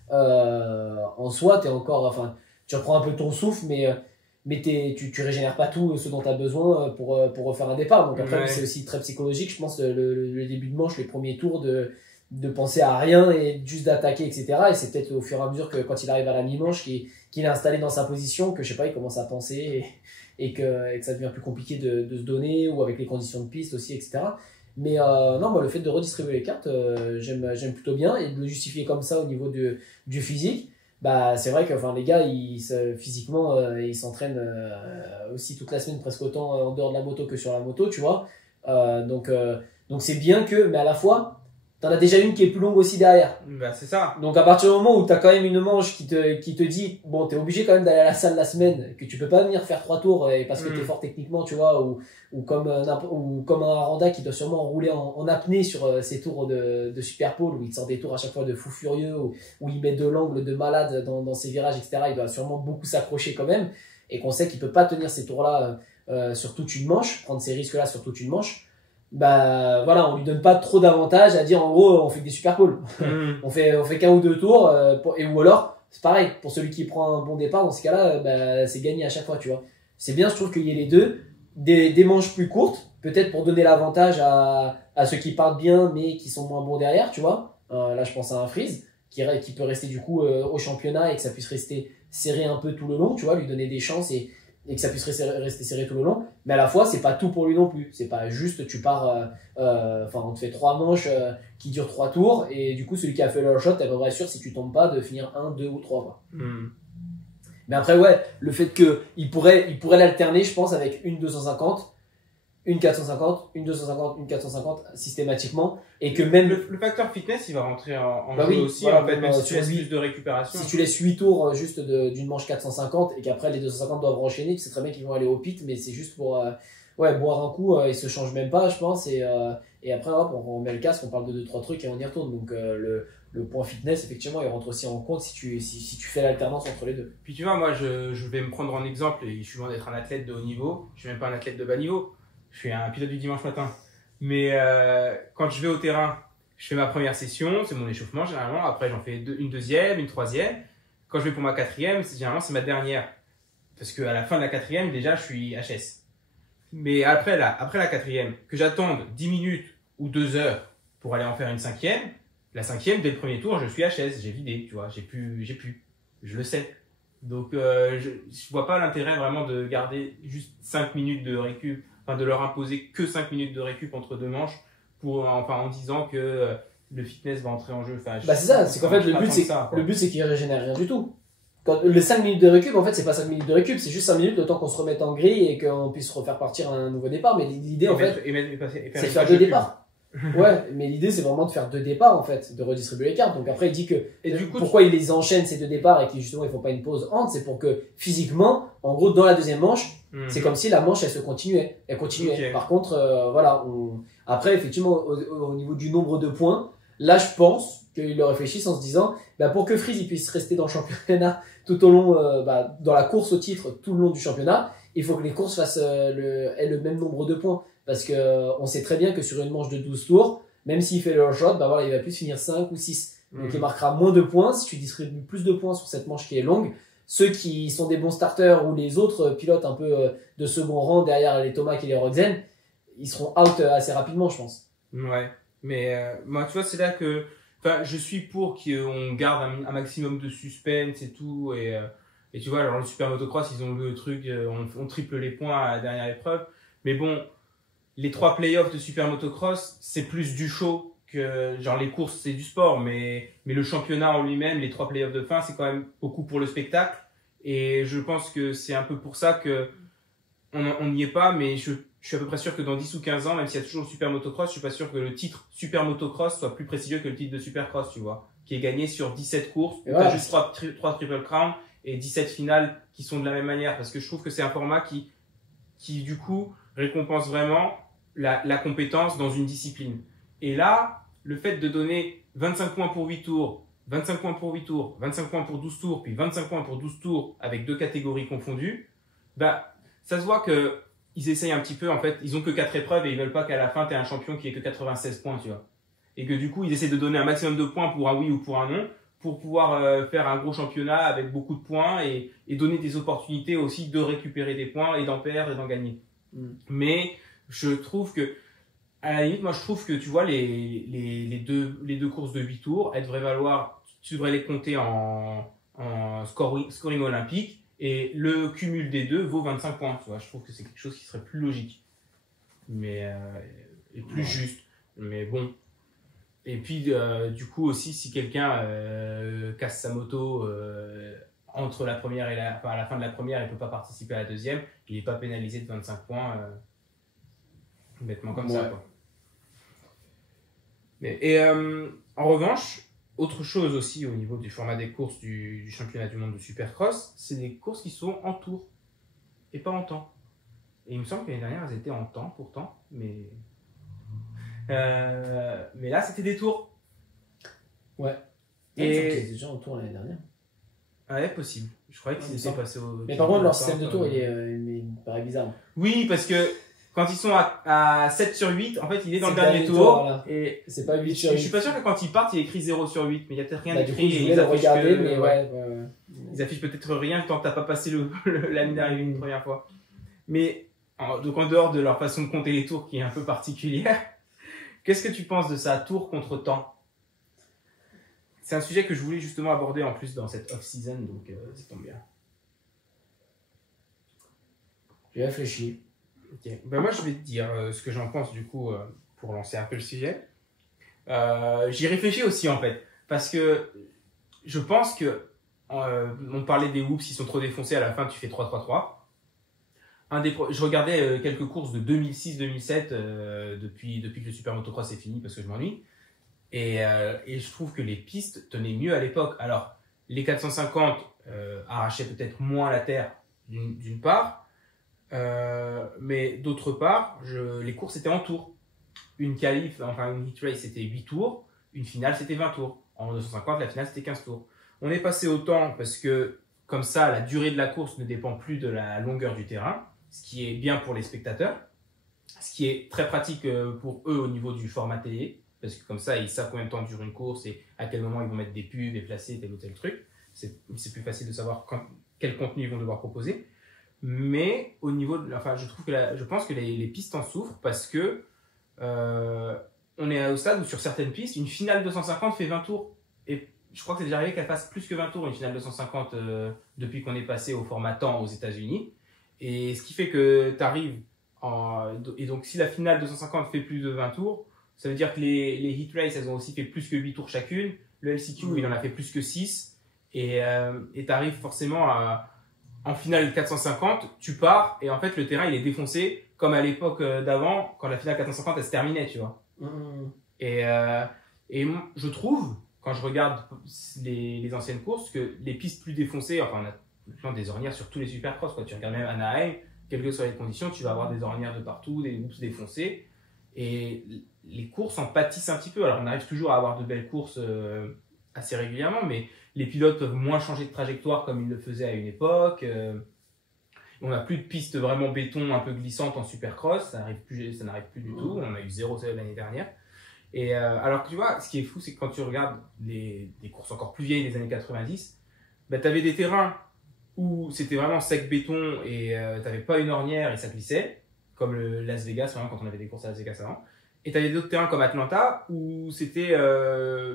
En soi, t'es encore, enfin, tu reprends un peu ton souffle, mais tu régénères pas tout ce dont tu as besoin pour refaire un départ. Donc après, Ouais. c'est aussi très psychologique, je pense, le début de manche, les premiers tours, de penser à rien et juste d'attaquer, etc. Et c'est peut-être au fur et à mesure que quand il arrive à la mi-manche, qu'il est installé dans sa position, que je sais pas, il commence à penser et que ça devient plus compliqué de se donner, ou avec les conditions de piste aussi, etc. Mais non, moi, le fait de redistribuer les cartes, j'aime plutôt bien, et de le justifier comme ça au niveau du physique. Bah, c'est vrai que enfin, les gars, physiquement, ils s'entraînent aussi toute la semaine, presque autant en dehors de la moto que sur la moto, tu vois. Donc c'est bien mais à la fois, t'en as déjà une qui est plus longue aussi derrière. Bah, c'est ça. Donc à partir du moment où t'as quand même une manche qui te dit, bon, t'es obligé quand même d'aller à la salle la semaine, que tu peux pas venir faire 3 tours parce que t'es fort techniquement, tu vois, ou comme un Aranda qui doit sûrement rouler en apnée sur ses tours de Super Pole, où il sort des tours à chaque fois de fou furieux, où il met de l'angle de malade dans ses virages, etc. Il doit sûrement beaucoup s'accrocher quand même, et qu'on sait qu'il peut pas tenir ces tours-là sur toute une manche, prendre ces risques-là sur toute une manche. Bah voilà, on lui donne pas trop d'avantages à dire en gros on fait que des super pôles. on fait qu'un ou deux tours ou alors c'est pareil, pour celui qui prend un bon départ, dans ce cas-là, bah, c'est gagné à chaque fois, tu vois. C'est bien, je trouve qu'il y ait les deux, des manches plus courtes, peut-être pour donner l'avantage à ceux qui partent bien mais qui sont moins bons derrière, tu vois. Là je pense à un Freeze qui peut rester du coup au championnat, et que ça puisse rester serré un peu tout le long, tu vois, lui donner des chances et que ça puisse rester serré tout le long, mais à la fois c'est pas tout pour lui non plus, c'est pas juste tu pars enfin on te fait 3 manches qui durent 3 tours, et du coup celui qui a fait le shot t'es à peu près sûr, si tu tombes pas, de finir 1, 2 ou 3 quoi. Mais après ouais, le fait que il pourrait l'alterner, je pense, avec une 250, une 450, une 250, une 450 systématiquement, et que même le facteur fitness, il va rentrer en bah jeu oui, aussi, voilà, en fait, même si tu laisses lui, plus de récupération. si tu laisses 8 tours juste d'une manche 450 et qu'après les 250 doivent enchaîner, tu sais très bien qu'ils vont aller au pit, mais c'est juste pour boire un coup, ils se changent même pas, je pense, et après hop, on met le casque, on parle de 2-3 trucs et on y retourne. Donc le point fitness, effectivement, il rentre aussi en compte si tu fais l'alternance entre les deux. Puis tu vois, moi je vais me prendre en exemple, et je suis loin d'être un athlète de haut niveau, je suis même pas un athlète de bas niveau, je suis un pilote du dimanche matin. Mais quand je vais au terrain, je fais ma première session, c'est mon échauffement généralement, après j'en fais une deuxième, une troisième. Quand je vais pour ma quatrième, généralement c'est ma dernière. Parce qu'à la fin de la quatrième, déjà je suis HS. Mais après la quatrième, que j'attende 10 minutes ou 2 heures pour aller en faire une cinquième, la cinquième, dès le premier tour, je suis HS, j'ai vidé, tu vois, j'ai pu, je le sais. Donc je vois pas l'intérêt vraiment de garder juste 5 minutes de récup, enfin de leur imposer que 5 minutes de récup entre deux manches, en disant que le fitness va entrer en jeu. Enfin, bah c'est ça, c'est qu'en fait le but c'est qu'il régénère rien du tout. Quand les 5 minutes de récup, en fait c'est pas 5 minutes de récup, c'est juste 5 minutes le temps qu'on se remette en grille et qu'on puisse refaire partir un nouveau départ. Mais l'idée en fait c'est de faire 2 départs. Ouais, mais l'idée c'est vraiment de faire 2 départs en fait, de redistribuer les cartes. Donc après il dit que pourquoi il les enchaîne ces 2 départs et qu'ils justement ils font pas une pause entre, c'est pour que physiquement, en gros dans la deuxième manche, c'est comme si la manche elle continuait. Okay. Par contre voilà, après effectivement au niveau du nombre de points, là je pense qu'ils le réfléchissent en se disant, pour que Freeze il puisse rester dans le championnat tout au long, dans la course au titre tout le long du championnat, il faut que les courses aient le même nombre de points. Parce que on sait très bien que sur une manche de 12 tours, même s'il fait le shot, il va plus finir 5 ou 6. Donc il marquera moins de points. Si tu distribues plus de points sur cette manche qui est longue, ceux qui sont des bons starters ou les autres pilotes un peu de second rang derrière les Tomac et les Rogzen, ils seront out assez rapidement, je pense. Ouais, mais moi, tu vois, c'est là que je suis pour qu'on garde un maximum de suspense et tout. Et tu vois, alors le Super Motocross, ils ont le truc, on triple les points à la dernière épreuve. Mais bon, les 3 playoffs de Super Motocross, c'est plus du show que, genre, les courses, c'est du sport, mais le championnat en lui-même, les 3 playoffs de fin, c'est quand même beaucoup pour le spectacle. Et je pense que c'est un peu pour ça que on n'y est pas, mais je suis à peu près sûr que dans 10 ou 15 ans, même s'il y a toujours le Super Motocross, je suis pas sûr que le titre Super Motocross soit plus prestigieux que le titre de Supercross, tu vois, qui est gagné sur 17 courses, où t'as juste 3 Triple Crown et 17 finales qui sont de la même manière, parce que je trouve que c'est un format qui du coup, récompense vraiment la compétence dans une discipline. Et là, le fait de donner 25 points pour 8 tours, 25 points pour 8 tours, 25 points pour 12 tours, puis 25 points pour 12 tours avec 2 catégories confondues, ça se voit que ils essayent un petit peu, en fait, ils ont que 4 épreuves et ils veulent pas qu'à la fin, tu aies un champion qui ait que 96 points, tu vois. Et que du coup, ils essaient de donner un maximum de points pour un oui ou pour un non, pour pouvoir faire un gros championnat avec beaucoup de points et donner des opportunités aussi de récupérer des points et d'en perdre et d'en gagner. Mais je trouve que, à la limite, moi je trouve que tu vois les deux courses de 8 tours, elles devraient valoir, tu devrais les compter en scoring olympique et le cumul des deux vaut 25 points. Tu vois, je trouve que c'est quelque chose qui serait plus logique, mais et plus juste. Mais bon. Et puis du coup aussi, si quelqu'un casse sa moto entre la première et à la fin de la première, il peut pas participer à la deuxième, il n'est pas pénalisé de 25 points. Bêtement comme ça, quoi. Et en revanche, autre chose aussi au niveau du format des courses du championnat du monde de Supercross, c'est des courses qui sont en tour et pas en temps. Et il me semble que l'année dernière, elles étaient en temps pourtant, mais là, c'était des tours. Ouais. Et c'était déjà en tour l'année dernière. Ouais, possible. Je croyais qu'ils étaient passés au... Mais par contre, leur système de tour, il me paraît bizarre. Oui, parce que quand ils sont à 7 sur 8, en fait, il est dans le dernier tour. Voilà. Et c'est pas 8 sur 8. Je suis pas sûr que quand ils partent, il est écrit 0 sur 8, mais il y a peut-être rien d'écrit. Je voulais le regarder, mais ouais. Ils affichent peut-être rien tant que t'as pas passé la ligne d'arrivée une première fois. Mais, donc en dehors de leur façon de compter les tours qui est un peu particulière, qu'est-ce que tu penses de ça, tour contre temps? C'est un sujet que je voulais justement aborder en plus dans cette off-season, donc ça tombe bien. J'ai réfléchi. Ok. Moi, je vais te dire ce que j'en pense du coup pour lancer un peu le sujet. J'y réfléchis aussi en fait, parce que je pense que on parlait des whoops qui sont trop défoncés, à la fin tu fais 3-3-3. Je regardais quelques courses de 2006-2007 depuis que le Super Motocross est fini parce que je m'ennuie. Et je trouve que les pistes tenaient mieux à l'époque. Alors, les 450 arrachaient peut-être moins la terre d'une part, mais d'autre part, les courses étaient en tours. Une qualif, enfin une heat race, c'était 8 tours, une finale, c'était 20 tours. En 250, la finale, c'était 15 tours. On est passé au temps parce que, comme ça, la durée de la course ne dépend plus de la longueur du terrain, ce qui est bien pour les spectateurs, ce qui est très pratique pour eux au niveau du format télé. Parce que comme ça, ils savent combien de temps dure une course et à quel moment ils vont mettre des pubs et placer tel ou tel truc. C'est plus facile de savoir quel contenu ils vont devoir proposer. Mais au niveau je pense que les pistes en souffrent parce que on est au stade où sur certaines pistes, une finale 250 fait 20 tours. Et je crois que c'est déjà arrivé qu'elle fasse plus que 20 tours, une finale 250 depuis qu'on est passé au format temps aux États-Unis. Et ce qui fait que tu arrives et donc si la finale 250 fait plus de 20 tours, ça veut dire que les heat races, elles ont aussi fait plus que 8 tours chacune. Le LCQ, il en a fait plus que 6. Et tu arrives forcément en finale 450, tu pars, et en fait, le terrain, il est défoncé, comme à l'époque d'avant, quand la finale 450, elle se terminait, tu vois. Et je trouve, quand je regarde les anciennes courses, que les pistes plus défoncées, enfin, on a des ornières sur tous les supercross, quoi. Tu regardes même Anaheim, quelles que soient les conditions, tu vas avoir des ornières de partout, des whoops défoncés. Et les courses en pâtissent un petit peu. Alors on arrive toujours à avoir de belles courses assez régulièrement, mais les pilotes peuvent moins changer de trajectoire comme ils le faisaient à une époque. On n'a plus de pistes vraiment béton un peu glissantes en supercross, ça n'arrive plus du tout. On a eu 0 l'année dernière. Et alors que tu vois, ce qui est fou, c'est que quand tu regardes des courses encore plus vieilles des années 90, bah, tu avais des terrains où c'était vraiment sec béton et tu n'avais pas une ornière et ça glissait, comme le Las Vegas, vraiment, quand on avait des courses à Las Vegas avant. Et tu avais d'autres terrains comme Atlanta où c'était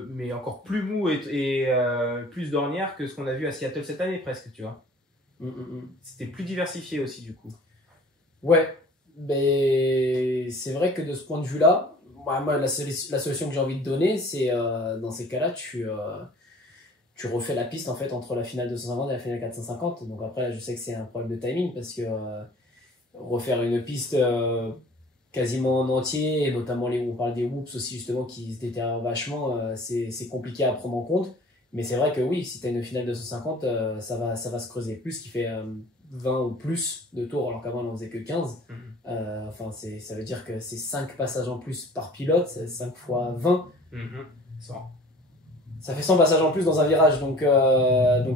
mais encore plus mou et plus d'ornières que ce qu'on a vu à Seattle cette année presque, tu vois. C'était plus diversifié aussi du coup. Ouais, mais c'est vrai que de ce point de vue-là, moi la solution que j'ai envie de donner, c'est dans ces cas-là, tu refais la piste en fait entre la finale 250 et la finale 450. Donc après, je sais que c'est un problème de timing parce que refaire une piste quasiment en entier, et notamment on parle des whoops aussi justement qui se détériorent vachement, c'est compliqué à prendre en compte. Mais c'est vrai que oui, si tu as une finale 250, ça va se creuser plus, qui fait 20 ou plus de tours, alors qu'avant on n'en faisait que 15. Enfin, ça veut dire que c'est 5 passages en plus par pilote, c'est 5 fois 20. 100. Ça fait 100 passages en plus dans un virage, donc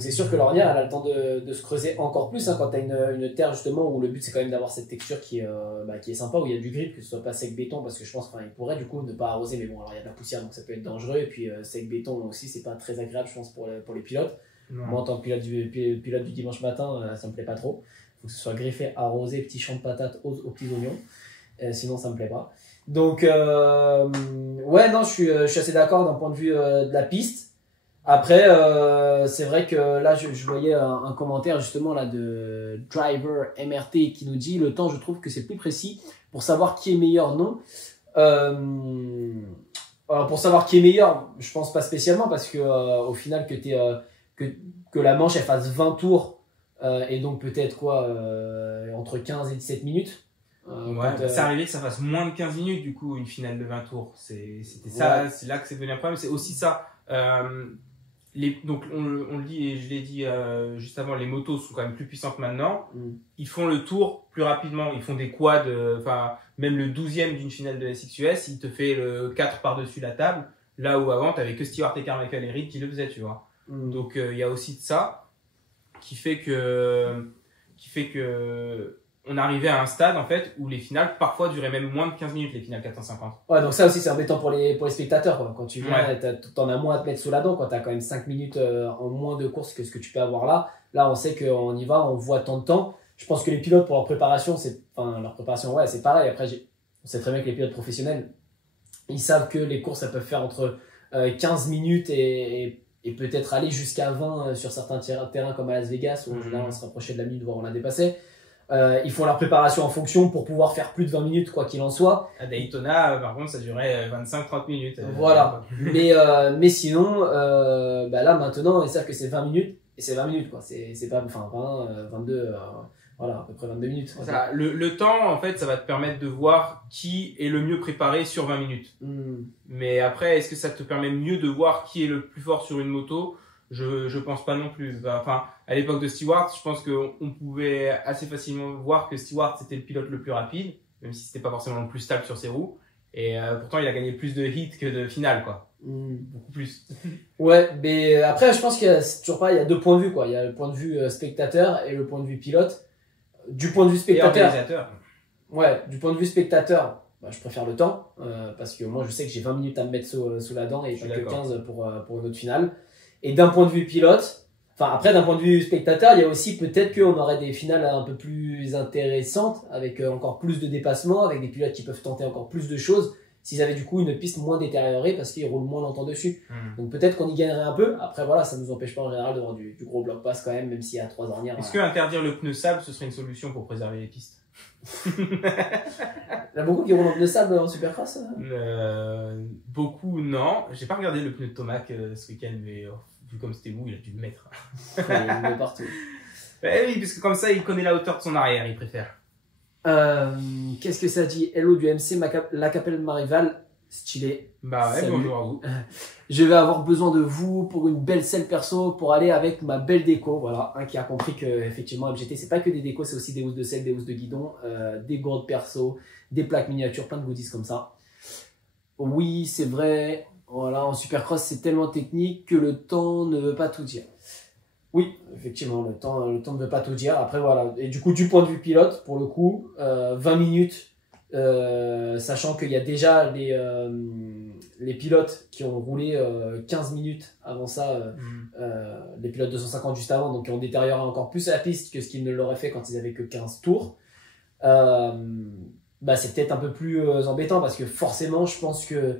c'est sûr que l'ornière elle a le temps de se creuser encore plus quand tu as une terre justement où le but c'est quand même d'avoir cette texture qui est sympa, où il y a du grip, que ce soit pas sec béton, parce que je pense il pourrait du coup ne pas arroser, mais bon alors il y a de la poussière donc ça peut être dangereux, et puis sec béton aussi c'est pas très agréable je pense pour les pilotes. Moi en tant que pilote du dimanche matin ça me plaît pas trop, faut que ce soit griffé, arrosé, petit champ de patates aux petits oignons, sinon ça me plaît pas. Donc ouais non je suis assez d'accord d'un point de vue de la piste. Après c'est vrai que là je voyais un commentaire justement là de Driver MRT qui nous dit: le temps je trouve que c'est plus précis pour savoir qui est meilleur. Non, alors pour savoir qui est meilleur je pense pas spécialement, parce que au final que la manche elle fasse 20 tours et donc peut-être quoi entre 15 et 17 minutes. C'est arrivé que ça fasse moins de 15 minutes du coup une finale de 20 tours. C'était ça, ouais. C'est là que c'est devenu un problème. C'est aussi ça. Donc on le dit et je l'ai dit juste avant, les motos sont quand même plus puissantes maintenant. Ils font le tour plus rapidement. Ils font des quads. Même le 12e d'une finale de SXUS, il te fait le 4 par-dessus la table. Là où avant, t'avais que Stewart et Carmichael et Reed qui le faisaient, tu vois. Donc il y a aussi de ça qui fait que on arrivait à un stade en fait où les finales parfois duraient même moins de 15 minutes, les finales 450. Ouais, donc ça aussi c'est embêtant pour les spectateurs quoi. Quand tu viens, t'en as moins à te mettre sous la dent quand t'as quand même 5 minutes en moins de course que ce que tu peux avoir là. Là on sait qu'on y va, on voit tant de temps. Je pense que les pilotes pour leur préparation, c'est pareil. Après on sait très bien que les pilotes professionnels, ils savent que les courses elles peuvent faire entre 15 minutes et peut-être aller jusqu'à 20 sur certains terrains comme à Las Vegas où là on se rapprochait de la minute voire on la dépassait. Ils font leur préparation en fonction pour pouvoir faire plus de 20 minutes quoi qu'il en soit. À Daytona par contre ça durait 25-30 minutes. Voilà. Mais sinon là maintenant ils savent que c'est 20 minutes et c'est 20 minutes quoi. C'est pas 20, 22 voilà, à peu près 22 minutes. Ça, le temps en fait ça va te permettre de voir qui est le mieux préparé sur 20 minutes. Mais après est-ce que ça te permet mieux de voir qui est le plus fort sur une moto? Je pense pas non plus. Enfin, à l'époque de Stewart, je pense qu'on pouvait assez facilement voir que Stewart c'était le pilote le plus rapide, même si c'était pas forcément le plus stable sur ses roues. Et pourtant, il a gagné plus de hits que de finales, quoi. Beaucoup plus. Ouais, mais après, je pense qu'il y a toujours pas. Il y a deux points de vue, quoi. Il y a le point de vue spectateur et le point de vue pilote. Du point de vue spectateur. Et organisateur. Ouais, du point de vue spectateur. Je préfère le temps parce que moi, je sais que j'ai 20 minutes à me mettre sous la dent et pas que 15 pour une autre finale. Et d'un point de vue pilote, après d'un point de vue spectateur, il y a aussi peut-être qu'on aurait des finales un peu plus intéressantes avec encore plus de dépassements, avec des pilotes qui peuvent tenter encore plus de choses s'ils avaient du coup une piste moins détériorée parce qu'ils roulent moins longtemps dessus. Donc peut-être qu'on y gagnerait un peu. Après voilà, ça nous empêche pas en général d'avoir du gros bloc pass quand même s'il y a 3 ornières. Est-ce que interdire le pneu sable ce serait une solution pour préserver les pistes? Il y a beaucoup qui roulent en pneu sable en supercross. Beaucoup non. J'ai pas regardé le pneu de Tomac ce week-end, mais vu comme c'était mou, il a dû le mettre. Il le met partout. Oui, parce que comme ça, il connaît la hauteur de son arrière, il préfère. Qu'est-ce que ça dit? Hello du MC, la Capelle Marival, stylé. Bah ouais, salut. bonjour à vous. Je vais avoir besoin de vous pour une belle selle perso pour aller avec ma belle déco. Voilà, qui a compris que effectivement MGT c'est pas que des décos, c'est aussi des housses de selle, des housses de guidon, des gourdes perso, des plaques miniatures, plein de goodies comme ça. Oui, c'est vrai. Voilà, en Supercross, c'est tellement technique que le temps ne veut pas tout dire. Oui, effectivement, le temps ne veut pas tout dire. Après, voilà. Et du coup, du point de vue pilote, pour le coup, 20 minutes, sachant qu'il y a déjà les pilotes qui ont roulé 15 minutes avant ça, les pilotes 250 juste avant, donc qui ont détérioré encore plus la piste que ce qu'ils ne l'auraient fait quand ils avaient que 15 tours. Euh, Bah, c'est peut-être un peu plus embêtant parce que forcément, je pense que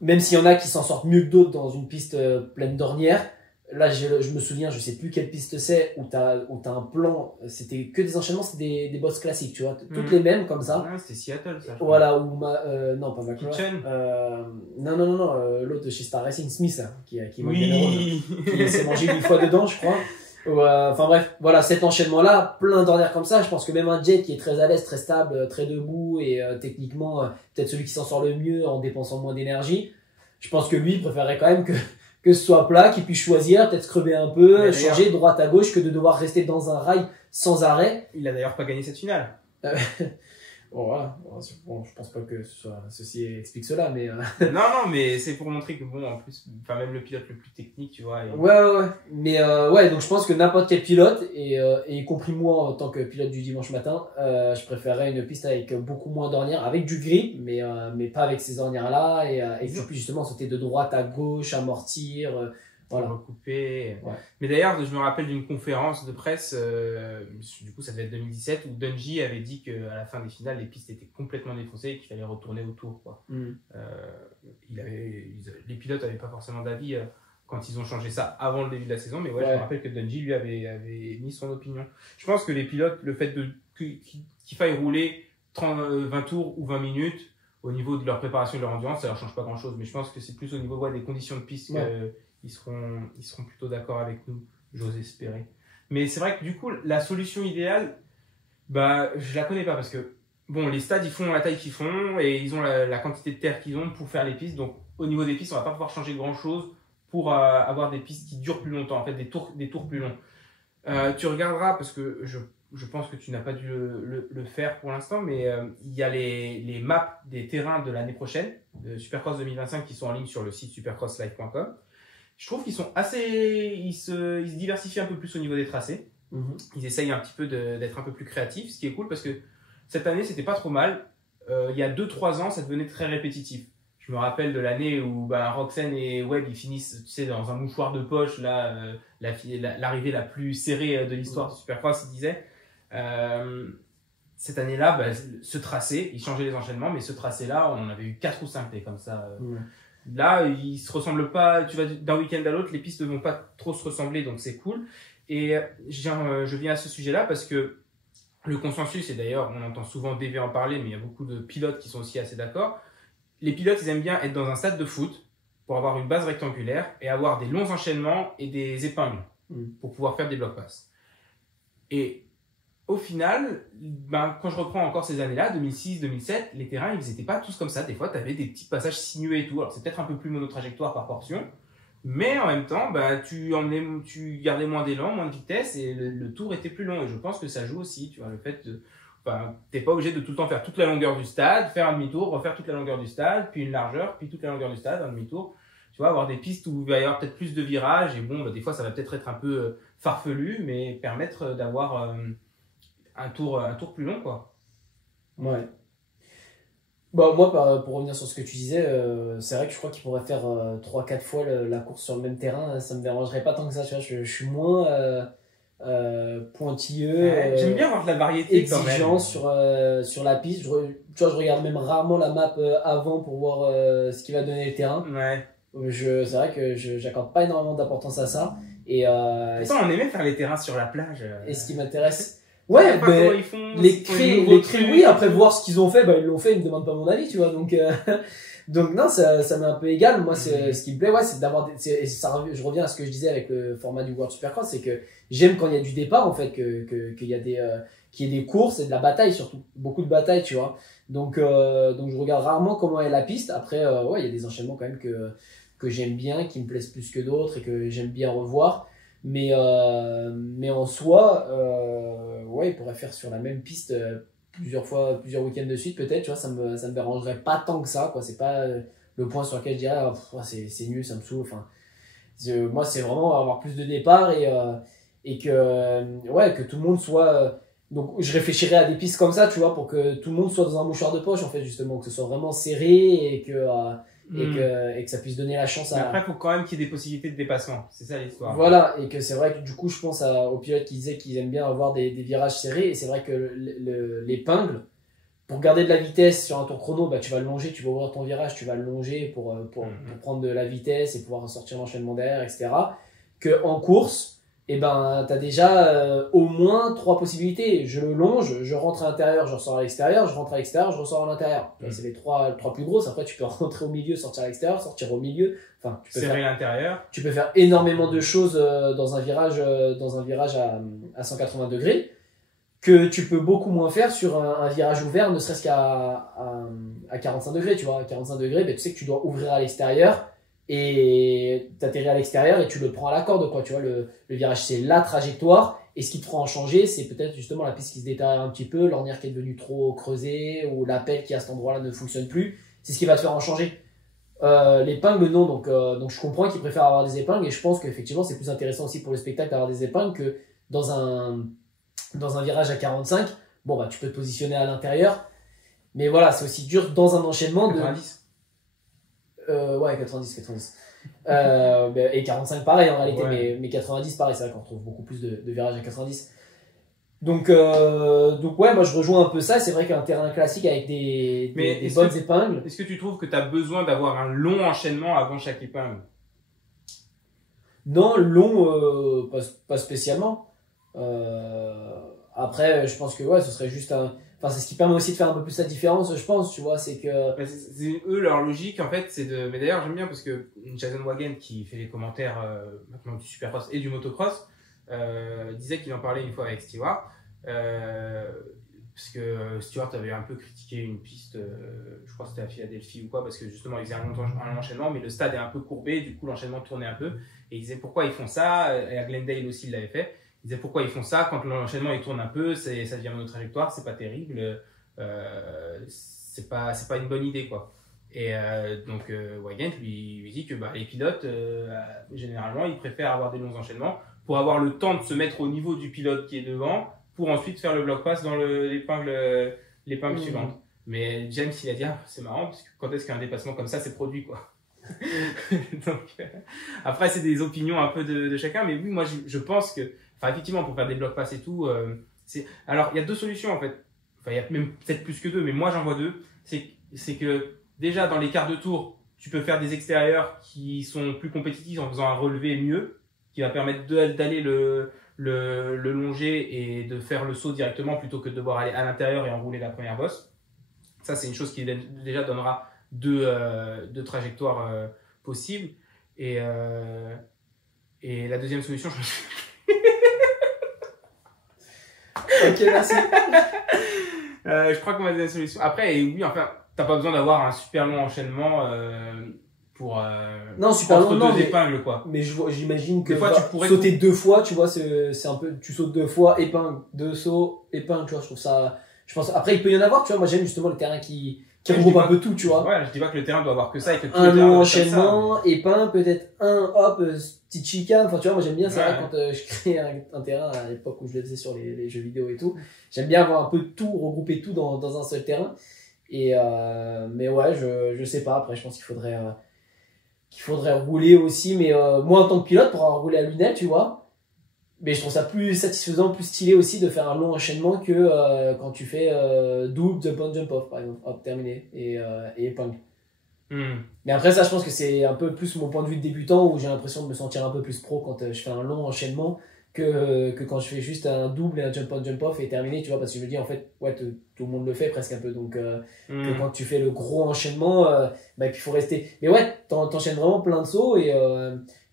même s'il y en a qui s'en sortent mieux que d'autres dans une piste pleine d'ornières, là je me souviens, je sais plus quelle piste c'est, où t'as un plan, c'était que des enchaînements, c'était des boss classiques, tu vois, toutes les mêmes comme ça. Ah, c'était Seattle, ça. Voilà, non, pas McLaren. Kitchen. Non, l'autre de chez Star Racing, Smith, hein, qui Oui. qui s'est mangé 8 fois dedans, je crois. Enfin bref, voilà, cet enchaînement-là, plein d'ornières comme ça, je pense que même un jet qui est très à l'aise, très stable, très debout et techniquement peut-être celui qui s'en sort le mieux en dépensant moins d'énergie, je pense que lui préférerait quand même que ce soit plat, qu'il puisse choisir, peut-être se crever un peu, changer de droite à gauche que de devoir rester dans un rail sans arrêt. Il a d'ailleurs pas gagné cette finale. Bon, voilà. Bon, je pense pas que ceci explique cela, mais non, mais c'est pour montrer que bon, en plus, enfin même le pilote le plus technique, tu vois. Ouais. Mais ouais, donc je pense que n'importe quel pilote, et y compris moi en tant que pilote du dimanche matin, je préférerais une piste avec beaucoup moins d'ornières, avec du grip, mais pas avec ces ornières-là, et que tu puisses justement sauter de droite à gauche, amortir, voilà. Recouper. Ouais. Mais d'ailleurs, je me rappelle d'une conférence de presse, du coup ça devait être 2017, où Dungey avait dit qu'à la fin des finales, les pistes étaient complètement défoncées et qu'il fallait retourner au tour, quoi. Les pilotes n'avaient pas forcément d'avis quand ils ont changé ça avant le début de la saison, mais ouais. Je me rappelle que Dungey lui avait mis son opinion. Je pense que les pilotes, le fait qu'il faille rouler 20 tours ou 20 minutes, au niveau de leur préparation et de leur endurance, ça leur change pas grand chose, mais je pense que c'est plus au niveau des conditions de piste qu'ils seront plutôt d'accord avec nous, j'ose espérer. Mais c'est vrai que du coup, la solution idéale, bah, je la connais pas parce que bon, les stades ils font la taille qu'ils font et ils ont la quantité de terre qu'ils ont pour faire les pistes. Donc au niveau des pistes, on va pas pouvoir changer grand chose pour avoir des pistes qui durent plus longtemps, en fait des tours plus longs. Tu regarderas parce que je pense que tu n'as pas dû le faire pour l'instant, mais il y a les maps des terrains de l'année prochaine, de Supercross 2025, qui sont en ligne sur le site supercrosslive.com. Je trouve qu'ils sont ils se diversifient un peu plus au niveau des tracés. Ils essayent un petit peu d'être un peu plus créatifs, ce qui est cool parce que cette année, c'était pas trop mal. Il y a 2-3 ans, ça devenait très répétitif. Je me rappelle de l'année où Roxane et Webb ils finissent, tu sais, dans un mouchoir de poche, là, l'arrivée la plus serrée de l'histoire de Supercross, ils disaient. Cette année-là, ce tracé, ils changeaient les enchaînements, mais ce tracé-là, on en avait eu 4 ou 5 comme ça. Là, ils se ressemblent pas, tu vas d'un week-end à l'autre, les pistes ne vont pas trop se ressembler, donc c'est cool. Et je viens à ce sujet-là parce que le consensus, et d'ailleurs on entend souvent DV en parler, mais il y a beaucoup de pilotes qui sont aussi assez d'accord. Les pilotes, ils aiment bien être dans un stade de foot pour avoir une base rectangulaire et avoir des longs enchaînements et des épingles pour pouvoir faire des block pass. Et au final, quand je reprends encore ces années-là, 2006, 2007, les terrains, ils n'étaient pas tous comme ça. Des fois, tu avais des petits passages sinueux et tout. Alors, c'est peut-être un peu plus monotrajectoire par portion, mais en même temps, tu gardais moins d'élan, moins de vitesse et le tour était plus long. Et je pense que ça joue aussi, tu vois, le fait de... t'es pas obligé de tout le temps faire toute la longueur du stade, faire un demi-tour, refaire toute la longueur du stade, puis une largeur, puis toute la longueur du stade, un demi-tour. Tu vois, avoir des pistes où il va y avoir peut-être plus de virages et bon, des fois, ça va peut-être être un peu farfelu, mais permettre d'avoir... un tour plus long, quoi. Ouais. Bah, moi, pour revenir sur ce que tu disais, c'est vrai que je crois qu'il pourrait faire 3-4 fois la course sur le même terrain. Ça me dérangerait pas tant que ça. Tu vois, je suis moins pointilleux. J'aime bien avoir de la variété exigeant quand même. Sur la piste. Tu vois, je regarde même rarement la map avant pour voir ce qui va donner le terrain. Ouais. C'est vrai que j'accorde pas énormément d'importance à ça. Et pourtant, on aimait faire les terrains sur la plage. Et ce qui m'intéresse... Ouais, mais les créer, oui, après voir ce qu'ils ont fait, ils l'ont fait, ils me demandent pas mon avis, tu vois, donc non, ça m'est un peu égal. Moi, ce qui me plaît, ouais, c'est d'avoir, je reviens à ce que je disais avec le format du World Supercross, c'est que j'aime quand il y a du départ, en fait, qu'il y a qu'il y ait des courses et de la bataille, surtout, beaucoup de bataille, tu vois, donc je regarde rarement comment est la piste. Après, ouais, il y a des enchaînements quand même que j'aime bien, qui me plaisent plus que d'autres et que j'aime bien revoir. Mais en soi, ouais, il pourrait faire sur la même piste plusieurs week-ends de suite peut-être, tu vois, ça me dérangerait pas tant que ça, quoi. C'est pas le point sur lequel je dirais, c'est nul, ça me saoule. Enfin, moi, c'est vraiment avoir plus de départ et que tout le monde soit. Donc, je réfléchirais à des pistes comme ça, tu vois, pour que tout le monde soit dans un mouchoir de poche, en fait, justement, que ce soit vraiment serré et que ça puisse donner la chance Mais à. après, il faut quand même qu'il y ait des possibilités de dépassement. C'est ça l'histoire. Voilà, et que c'est vrai que du coup, je pense aux pilotes qui disaient qu'ils aiment bien avoir des virages serrés, et c'est vrai que l'épingle, pour garder de la vitesse sur un tour chrono, bah, tu vas le longer, tu vas ouvrir ton virage, tu vas le longer pour prendre de la vitesse et pouvoir sortir l'enchaînement derrière, etc. Que en course, et ben, tu as déjà au moins 3 possibilités. Je le longe, je rentre à l'intérieur, je ressors à l'extérieur, je rentre à l'extérieur, je ressors à l'intérieur. C'est les trois plus grosses. Après, tu peux rentrer au milieu, sortir à l'extérieur, sortir au milieu. Enfin, tu peux serrer l'intérieur. Tu peux faire énormément de choses dans un virage à 180 degrés que tu peux beaucoup moins faire sur un virage ouvert, ne serait-ce qu'à 45 degrés, tu vois. À 45 degrés, ben, tu sais que tu dois ouvrir à l'extérieur et t'atterris à l'extérieur et tu le prends à la corde, quoi. Tu vois, le virage, c'est la trajectoire. Et ce qui te fera en changer, c'est peut-être justement la piste qui se détériore un petit peu, l'ornière qui est devenue trop creusée ou l'appel qui à cet endroit-là ne fonctionne plus. C'est ce qui va te faire en changer. L'épingle, non. Donc je comprends qu'ils préfèrent avoir des épingles et je pense qu'effectivement, c'est plus intéressant aussi pour le spectacle d'avoir des épingles que dans un virage à 45. Bon, bah, tu peux te positionner à l'intérieur. Mais voilà, c'est aussi dur dans un enchaînement 90. Ouais, 90. Et 45 pareil en réalité, ouais. mais 90 pareil, c'est vrai qu'on retrouve beaucoup plus de virages à 90. Donc ouais, moi je rejoins un peu ça. C'est vrai qu'un terrain classique avec des bonnes épingles. Est-ce que tu trouves que tu as besoin d'avoir un long enchaînement avant chaque épingle? Non, long, pas spécialement. Après, je pense que ouais, ce serait juste Enfin, c'est ce qui permet aussi de faire un peu plus la différence, je pense, tu vois, c'est que... c'est eux, leur logique, en fait, c'est de... Mais d'ailleurs, j'aime bien parce que Jason Wagen, qui fait les commentaires maintenant du Supercross et du motocross, disait qu'il en parlait une fois avec Stewart, parce que Stewart avait un peu critiqué une piste, je crois que c'était à Philadelphie ou quoi, parce que justement, il faisait un enchaînement, mais le stade est un peu courbé, du coup, l'enchaînement tournait un peu, et il disait pourquoi ils font ça, et à Glendale aussi, il l'avait fait. Il disait pourquoi ils font ça quand l'enchaînement il tourne un peu, ça devient monotrajectoire, c'est pas terrible, c'est pas une bonne idée quoi. Et donc Wygant lui dit que les pilotes généralement ils préfèrent avoir des longs enchaînements pour avoir le temps de se mettre au niveau du pilote qui est devant pour ensuite faire le bloc pass dans l'épingle suivante. Mais James il a dit c'est marrant parce que quand est-ce qu'un dépassement comme ça s'est produit quoi. Donc, après c'est des opinions un peu de chacun, mais oui moi je pense que effectivement, pour faire des blocs pass et tout, alors il y a 2 solutions en fait. Enfin, il y a même peut-être plus que 2, mais moi j'en vois 2. C'est que déjà dans les quarts de tour, tu peux faire des extérieurs qui sont plus compétitifs en faisant un relevé mieux, qui va permettre d'aller le longer et de faire le saut directement plutôt que de devoir aller à l'intérieur et enrouler la première bosse. Ça, c'est une chose qui déjà donnera deux trajectoires possibles. Et la deuxième solution, je me suis... Ok, merci. Je crois qu'on va donner une solution. Après, et oui, enfin, t'as pas besoin d'avoir un super long enchaînement pour non, super long, entre 2 épingles, quoi. Mais j'imagine que des fois, tu pourrais sauter 2 fois, tu vois, c'est un peu, tu sautes 2 fois, épingle, 2 sauts, épingle, tu vois, je trouve ça, je pense, après, il peut y en avoir, tu vois, moi j'aime justement le terrain qui regroupe un peu tout, tu vois. Ouais, je dis pas que le terrain doit avoir que ça et que un long enchaînement, épingle, peut-être petite chicane, enfin, tu vois, moi j'aime bien, c'est vrai, quand je crée un terrain à l'époque où je le faisais sur les jeux vidéo et tout, j'aime bien avoir un peu tout, regrouper tout dans un seul terrain. Et, mais ouais, je sais pas, après, je pense qu'il faudrait rouler aussi, mais moi en tant que pilote, pour avoir roulé à lunettes, tu vois, mais je trouve ça plus satisfaisant, plus stylé aussi de faire un long enchaînement que quand tu fais double, jump on, jump off, par exemple, hop, terminé, et épingle. Mais après ça, je pense que c'est un peu plus mon point de vue de débutant où j'ai l'impression de me sentir un peu plus pro quand je fais un long enchaînement que quand je fais juste un double et un jump on, jump off et terminé, tu vois, parce que je me dis en fait, ouais, tout le monde le fait presque un peu, donc que quand tu fais le gros enchaînement, puis il faut rester. Mais ouais, t'enchaînes vraiment plein de sauts et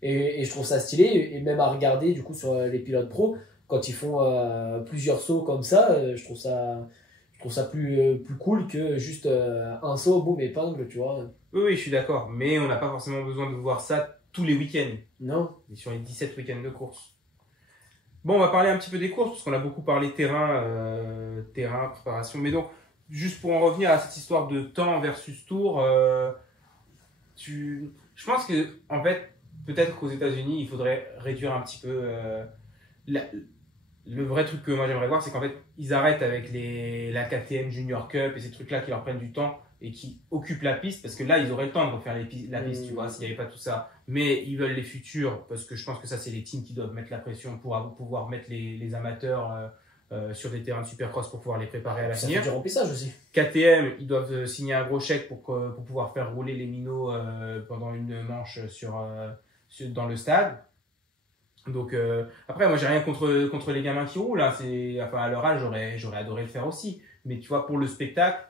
je trouve ça stylé, et même à regarder du coup sur les pilotes pro, quand ils font plusieurs sauts comme ça, je trouve ça plus cool que juste un saut, boum, épingle, tu vois. Oui, je suis d'accord, mais on n'a pas forcément besoin de voir ça tous les week-ends. Non. Et sur les 17 week-ends de course. Bon, on va parler un petit peu des courses, parce qu'on a beaucoup parlé terrain, préparation. Mais donc, juste pour en revenir à cette histoire de temps versus tour, je pense que, en fait, peut-être qu'aux États-Unis, il faudrait réduire un petit peu. La- le vrai truc que moi j'aimerais voir, c'est qu'en fait, ils arrêtent avec la KTM Junior Cup et ces trucs-là qui leur prennent du temps et qui occupent la piste, parce que là, ils auraient le temps de refaire la piste, tu vois, s'il n'y avait pas tout ça. Mais ils veulent les futurs, parce que je pense que ça, c'est les teams qui doivent mettre la pression pour pouvoir mettre les amateurs sur des terrains de supercross pour pouvoir les préparer à Ça l'avenir. fait du remplissage aussi. KTM, ils doivent signer un gros chèque pour pouvoir faire rouler les minots pendant une manche dans le stade. Donc après, moi j'ai rien contre les gamins qui roulent, hein. Enfin, à leur âge, j'aurais adoré le faire aussi. Mais tu vois, pour le spectacle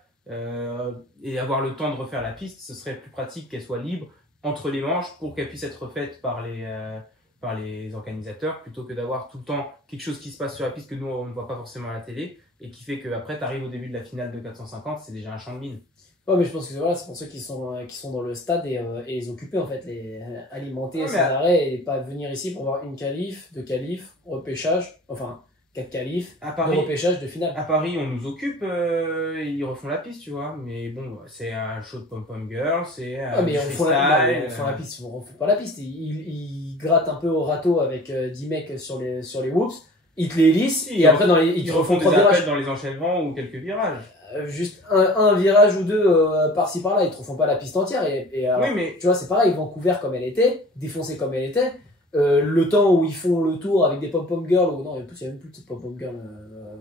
et avoir le temps de refaire la piste, ce serait plus pratique qu'elle soit libre entre les manches pour qu'elle puisse être faite par les organisateurs, plutôt que d'avoir tout le temps quelque chose qui se passe sur la piste que nous on ne voit pas forcément à la télé et qui fait qu'après tu arrives au début de la finale de 450, c'est déjà un champ de mine. Ouais, mais je pense que voilà, c'est pour ceux qui sont dans le stade et les occuper, en fait, les alimenter sans arrêt et pas venir ici pour avoir une qualif, deux qualifs, repêchage, enfin 4 qualifs, de repêchage, de finale. À Paris, on nous occupe, ils refont la piste, tu vois. Mais bon, c'est un show de pom-pom girl, c'est un mais freestyle. on fait la piste, on refait pas la piste. Ils grattent un peu au râteau avec 10 mecs sur les whoops, ils te les lissent et après ils te refont des appels dans les enchaînements ou quelques virages. Juste un virage ou deux par-ci par-là, ils te refont pas la piste entière alors, oui, mais tu vois, c'est pareil, Vancouver comme elle était, défoncée comme elle était, le temps où ils font le tour avec des pom-pom girls, ou non, il y a même plus de cette pom-pom girl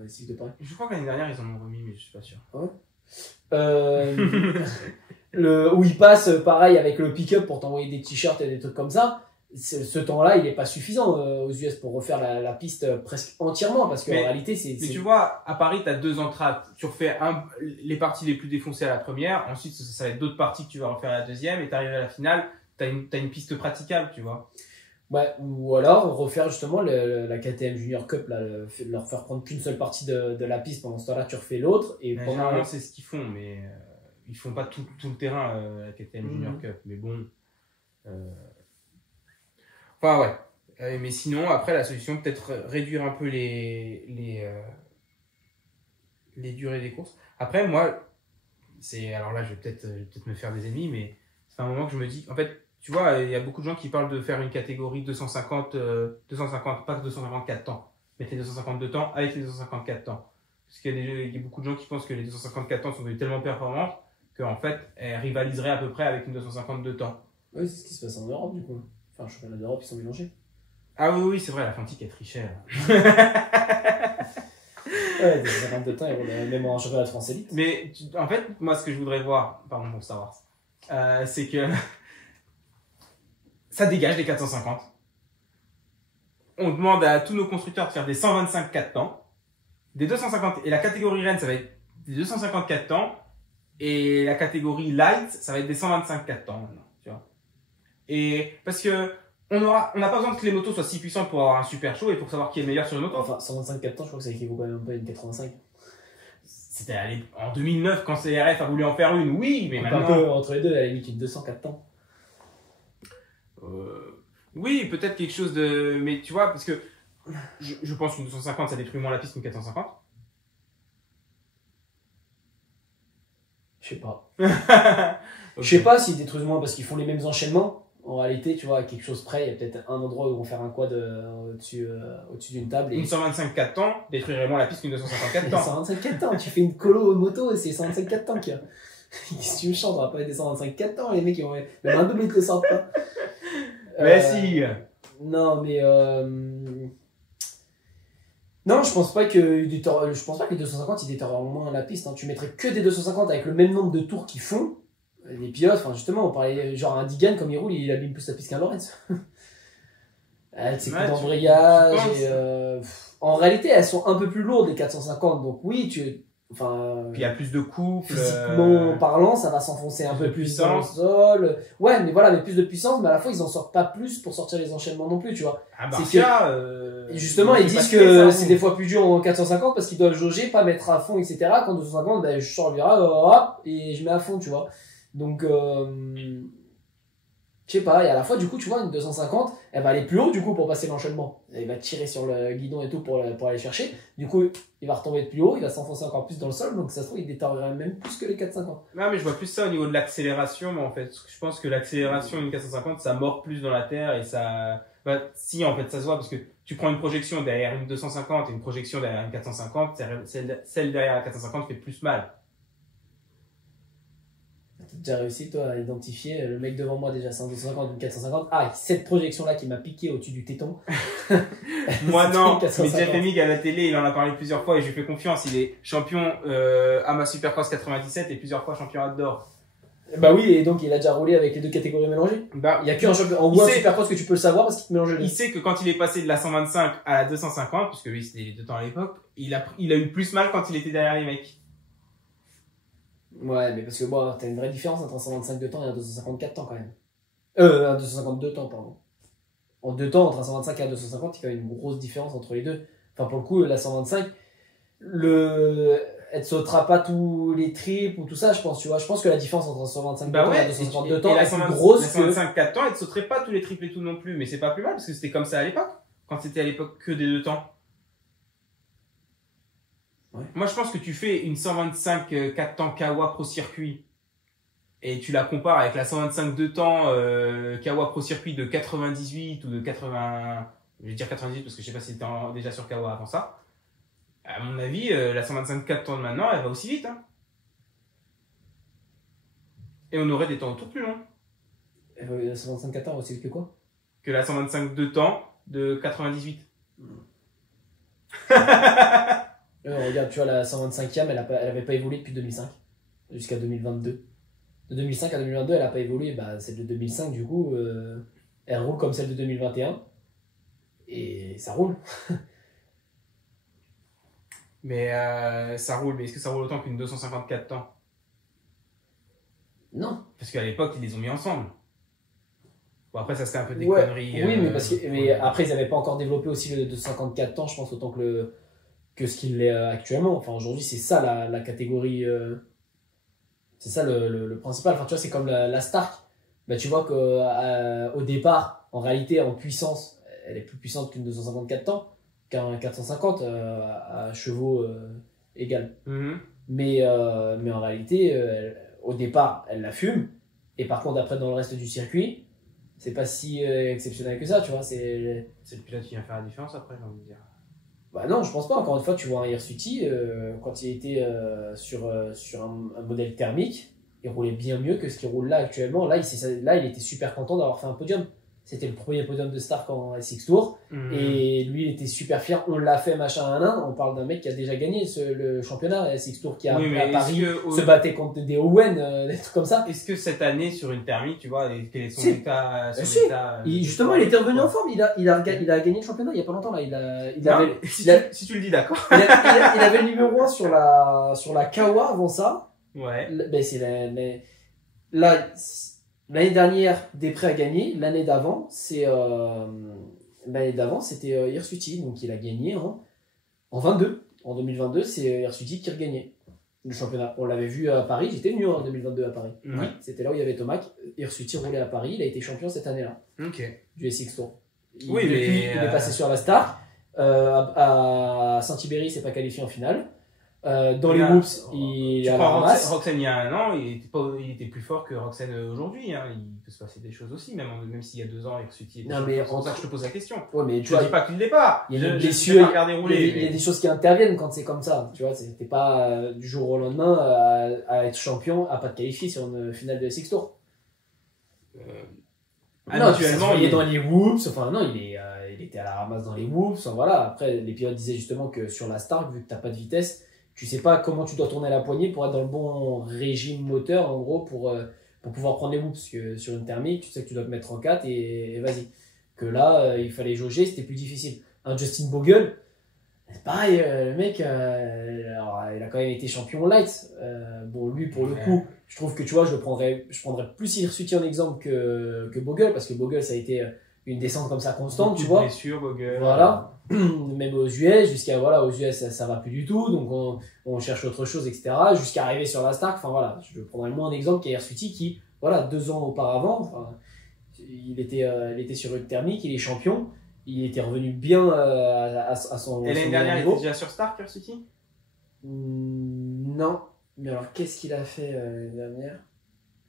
ici de Paris. Je crois que l'année dernière ils en ont remis, mais je suis pas sûr. Ouais. Où ils passent pareil avec le pick-up pour t'envoyer des t-shirts et des trucs comme ça. Ce temps-là, il n'est pas suffisant aux US pour refaire la piste presque entièrement, parce qu'en réalité, Mais tu vois, à Paris, tu as 2 entrades. Tu refais les parties les plus défoncées à la première, ensuite ça va être d'autres parties que tu vas refaire à la deuxième, et tu arrives à la finale, tu as une piste praticable, tu vois. Ouais, ou alors refaire justement la KTM Junior Cup, là, leur faire prendre qu'une seule partie de la piste, pendant ce temps-là, tu refais l'autre. Et généralement, c'est ce qu'ils font, mais ils font pas tout le terrain, la KTM Junior Cup. Mais bon. Enfin, ouais. Mais sinon, après, la solution, peut-être réduire un peu les durées des courses. Après, moi, alors là, je vais peut-être me faire des ennemis, mais c'est un moment que je me dis, en fait, tu vois, il y a beaucoup de gens qui parlent de faire une catégorie 250, pas 254 temps, mettre les 252 temps avec les 254 temps. Parce qu'il y a beaucoup de gens qui pensent que les 254 temps sont devenus tellement performantes qu'en fait, elles rivaliseraient à peu près avec une 252 temps. Oui, c'est ce qui se passe en Europe, du coup. Enfin, le championnat d'Europe, ils sont mélangés. Ah oui, c'est vrai, l'Atlantique est trichée. Ouais, des 52 temps, ils roulent même en championnat de France élite. Mais en fait, moi, ce que je voudrais voir, pardon pour Star Wars, c'est que ça dégage les 450. On demande à tous nos constructeurs de faire des 125 4 temps, des 250, et la catégorie Rennes, ça va être des 254 temps, et la catégorie Light, ça va être des 125 4 temps maintenant, tu vois. Et parce que on n'a pas besoin que les motos soient si puissantes pour avoir un super show et pour savoir qui est le meilleur sur une moto. Enfin, 125 4 temps, je crois que ça équivaut quand même un peu à une 85. C'était en 2009 quand CRF a voulu en faire une, oui, mais maintenant. Un peu entre les deux, à la limite, une 204 temps. Oui, peut-être quelque chose de. Mais tu vois, parce que je pense qu'une 250 ça détruit moins la piste qu'une 450. Je sais pas. Okay. Je sais pas s'ils détruisent moins parce qu'ils font les mêmes enchaînements. En réalité, tu vois, à quelque chose près, il y a peut-être un endroit où ils vont faire un quad au-dessus d'une table. Une 125 4 temps détruirait moins la piste qu'une 254 temps. 125 4 temps, tu fais une colo moto et c'est 125 4 temps qu'il y a. Si tu me chantes, on va pas être des 125 4 temps, les mecs, ils vont même un double, ils te le sortent pas. Mais si. Non, mais non, je pense pas que les 250 ils détériorent moins la piste. Hein. Tu mettrais que des 250 avec le même nombre de tours qu'ils font. Les pilotes, enfin justement, on parlait genre un Digan comme il roule, il abîme plus la piste qu'un Lorenz. Avec ses coups d'embrayage. En réalité, elles sont un peu plus lourdes les 450, donc oui, puis il y a plus de couple. Physiquement parlant, ça va s'enfoncer un peu plus dans le sol. Ouais, mais voilà, mais plus de puissance, mais à la fois ils en sortent pas plus pour sortir les enchaînements non plus, tu vois. Ah bah ça, justement, ils disent que c'est des fois plus dur en 450 parce qu'ils doivent jauger, pas mettre à fond, etc. Quand 250, ben, je sors le virage, hop, et je mets à fond, tu vois. Donc, Je sais pas, et à la fois, du coup, tu vois, une 250, elle va aller plus haut, du coup, pour passer l'enchaînement. Elle va tirer sur le guidon et tout pour aller chercher. Du coup, il va retomber de plus haut, il va s'enfoncer encore plus dans le sol, donc ça se trouve, il détériorerait même plus que les 450. Non, mais je vois plus ça au niveau de l'accélération, mais en fait, je pense que l'accélération d'une 450, ça mord plus dans la terre et ça, bah, si, en fait, ça se voit parce que tu prends une projection derrière une 250 et une projection derrière une 450, celle derrière la 450 fait plus mal. T'as déjà réussi, toi, à identifier le mec devant moi, déjà, c'est un 250, une 450. Ah, cette projection-là qui m'a piqué au-dessus du téton. Moi, non, mais 450. Jeff Emig à la télé, il en a parlé plusieurs fois et je lui fais confiance. Il est champion AMA Supercross 97 et plusieurs fois champion d'or. Bah oui, et donc il a déjà roulé avec les deux catégories mélangées. Bah, Il y a qu'un champion en World Supercross que tu peux le savoir parce qu'il te mélange les deux. il sait que quand il est passé de la 125 à la 250, puisque lui c'était les deux temps à l'époque, il a eu plus mal quand il était derrière les mecs. Ouais, mais parce que bon, t'as une vraie différence entre un 125 de temps et un 254 temps quand même. Un 252 temps, pardon. En 2 temps, entre un 125 et un 250, il y a quand même une grosse différence entre les deux. Enfin, pour le coup, la 125, elle te sautera pas tous les triples ou tout ça, je pense, tu vois. Je pense que la différence entre un 125 Bah temps et un ouais, 252 temps et la est plus 120 grosse la 125 4 temps, elle te sauterait pas tous les triples et tout non plus, mais c'est pas plus mal parce que c'était comme ça à l'époque. Quand c'était à l'époque que des deux temps. Ouais. Moi, je pense que tu fais une 125 4 temps Kawa Pro Circuit et tu la compares avec la 125 2 temps Kawa Pro Circuit de 98 ou de 80, je vais dire 98 parce que je sais pas si c'était déjà sur Kawa avant ça. À mon avis, la 125 4 temps de maintenant, elle va aussi vite. Hein. Et on aurait des temps autour plus longs. La 125 temps aussi que quoi? Que la 125 2 temps de 98. Regarde, tu vois, la 125e, elle avait pas évolué depuis 2005 jusqu'à 2022. De 2005 à 2022, elle a pas évolué. Bah, celle de 2005, du coup, elle roule comme celle de 2021. Et ça roule. Mais ça roule. Mais est-ce que ça roule autant qu'une 254 temps? Non. Parce qu'à l'époque, ils les ont mis ensemble. Bon, après, ça c'était un peu des Ouais, conneries. oui, mais après, ils n'avaient pas encore développé aussi le 254 temps, je pense, autant que ce qu'il est actuellement. Enfin, aujourd'hui, c'est ça la catégorie. C'est ça le principal. Enfin, tu vois, c'est comme la Stark. Bah, tu vois qu'au départ, en réalité, en puissance, elle est plus puissante qu'une 254 temps, qu'un 450 à chevaux égal. Mhm. Mais en réalité, au départ, elle la fume. Et par contre, après, dans le reste du circuit, c'est pas si exceptionnel que ça, tu vois. C'est le pilote qui vient faire la différence après, j'ai envie de dire. Bah non, je pense pas. Encore une fois, tu vois un Hirsuti, quand il était sur un modèle thermique, il roulait bien mieux que ce qu'il roule là actuellement. Là, il était super content d'avoir fait un podium. C'était le premier podium de Stark en SX Tour. Mhm. Et lui, il était super fier. On l'a fait, machin, on parle d'un mec qui a déjà gagné le championnat SX Tour, qui a Oui, mais à Paris est-ce se battait contre des Owen, des trucs comme ça. Est-ce que cette année, sur une thermique, tu vois, quel est son Si. état, Si. Justement, il était revenu en forme. Il a gagné le championnat il y a pas longtemps là. Si tu le dis, d'accord. Il avait le numéro 1 sur la Kawa avant ça. Ouais. Ben l'année dernière, Després a gagné. L'année d'avant, c'était Hirsuti. Donc il a gagné en 22. En 2022, c'est Hirsuti qui a gagné le championnat. On l'avait vu à Paris. J'étais venu en 2022 à Paris. Ouais. Oui, c'était là où il y avait Tomac. Hirsuti roulait à Paris. Il a été champion cette année-là Ok. du SX Tour. Oui, Depuis, mais, il est passé sur la Star. À Saint-Ibéry, il s'est pas qualifié en finale. Dans les whoops, il Tu a la prends ramasse. Roxane il y a un an, il était plus fort que Roxane aujourd'hui. Hein. Il peut se passer des choses aussi, même s'il y a 2 ans, Hirsuti était Non, mais champion. C'est pour ça que je te pose la question. Ouais, mais Je ne dis pas qu'il ne l'est pas. il y a des Je blessures, vais pas regarder rouler. il y a des choses qui interviennent quand c'est comme ça. Tu vois, c'était pas du jour au lendemain à être champion, à pas te qualifier sur une finale de SX Tour. Habituellement, il est dans les whoops. Enfin, non, il était à la ramasse dans les whoops. Enfin, voilà. Après, les pilotes disaient justement que sur la Stark, vu que t'as pas de vitesse, tu sais pas comment tu dois tourner la poignée pour être dans le bon régime moteur, en gros, pour pouvoir prendre les whoops. Parce que sur une thermique, tu sais que tu dois te mettre en 4 et vas-y. Que là, il fallait jauger, c'était plus difficile. Un Justin Bogle, c'est pareil, le mec, alors, il a quand même été champion light. Bon, lui, pour le coup, je trouve que tu vois, je prendrais plus Hirsuti en exemple que Bogle, parce que Bogle, ça a été une descente comme ça constante, tu vois. Blessure, Bogle. Voilà. Même aux US, aux US, ça va plus du tout, donc on cherche autre chose, etc. Jusqu'à arriver sur la Stark, enfin voilà, je prendrais moins un exemple qu'à Hirsuti qui, voilà, 2 ans auparavant, enfin, il était sur une thermique, il est champion. Il était revenu bien à son Et l'année dernière, il était déjà sur Star, Kursuki? Non. Mais alors, qu'est-ce qu'il a fait l'année dernière?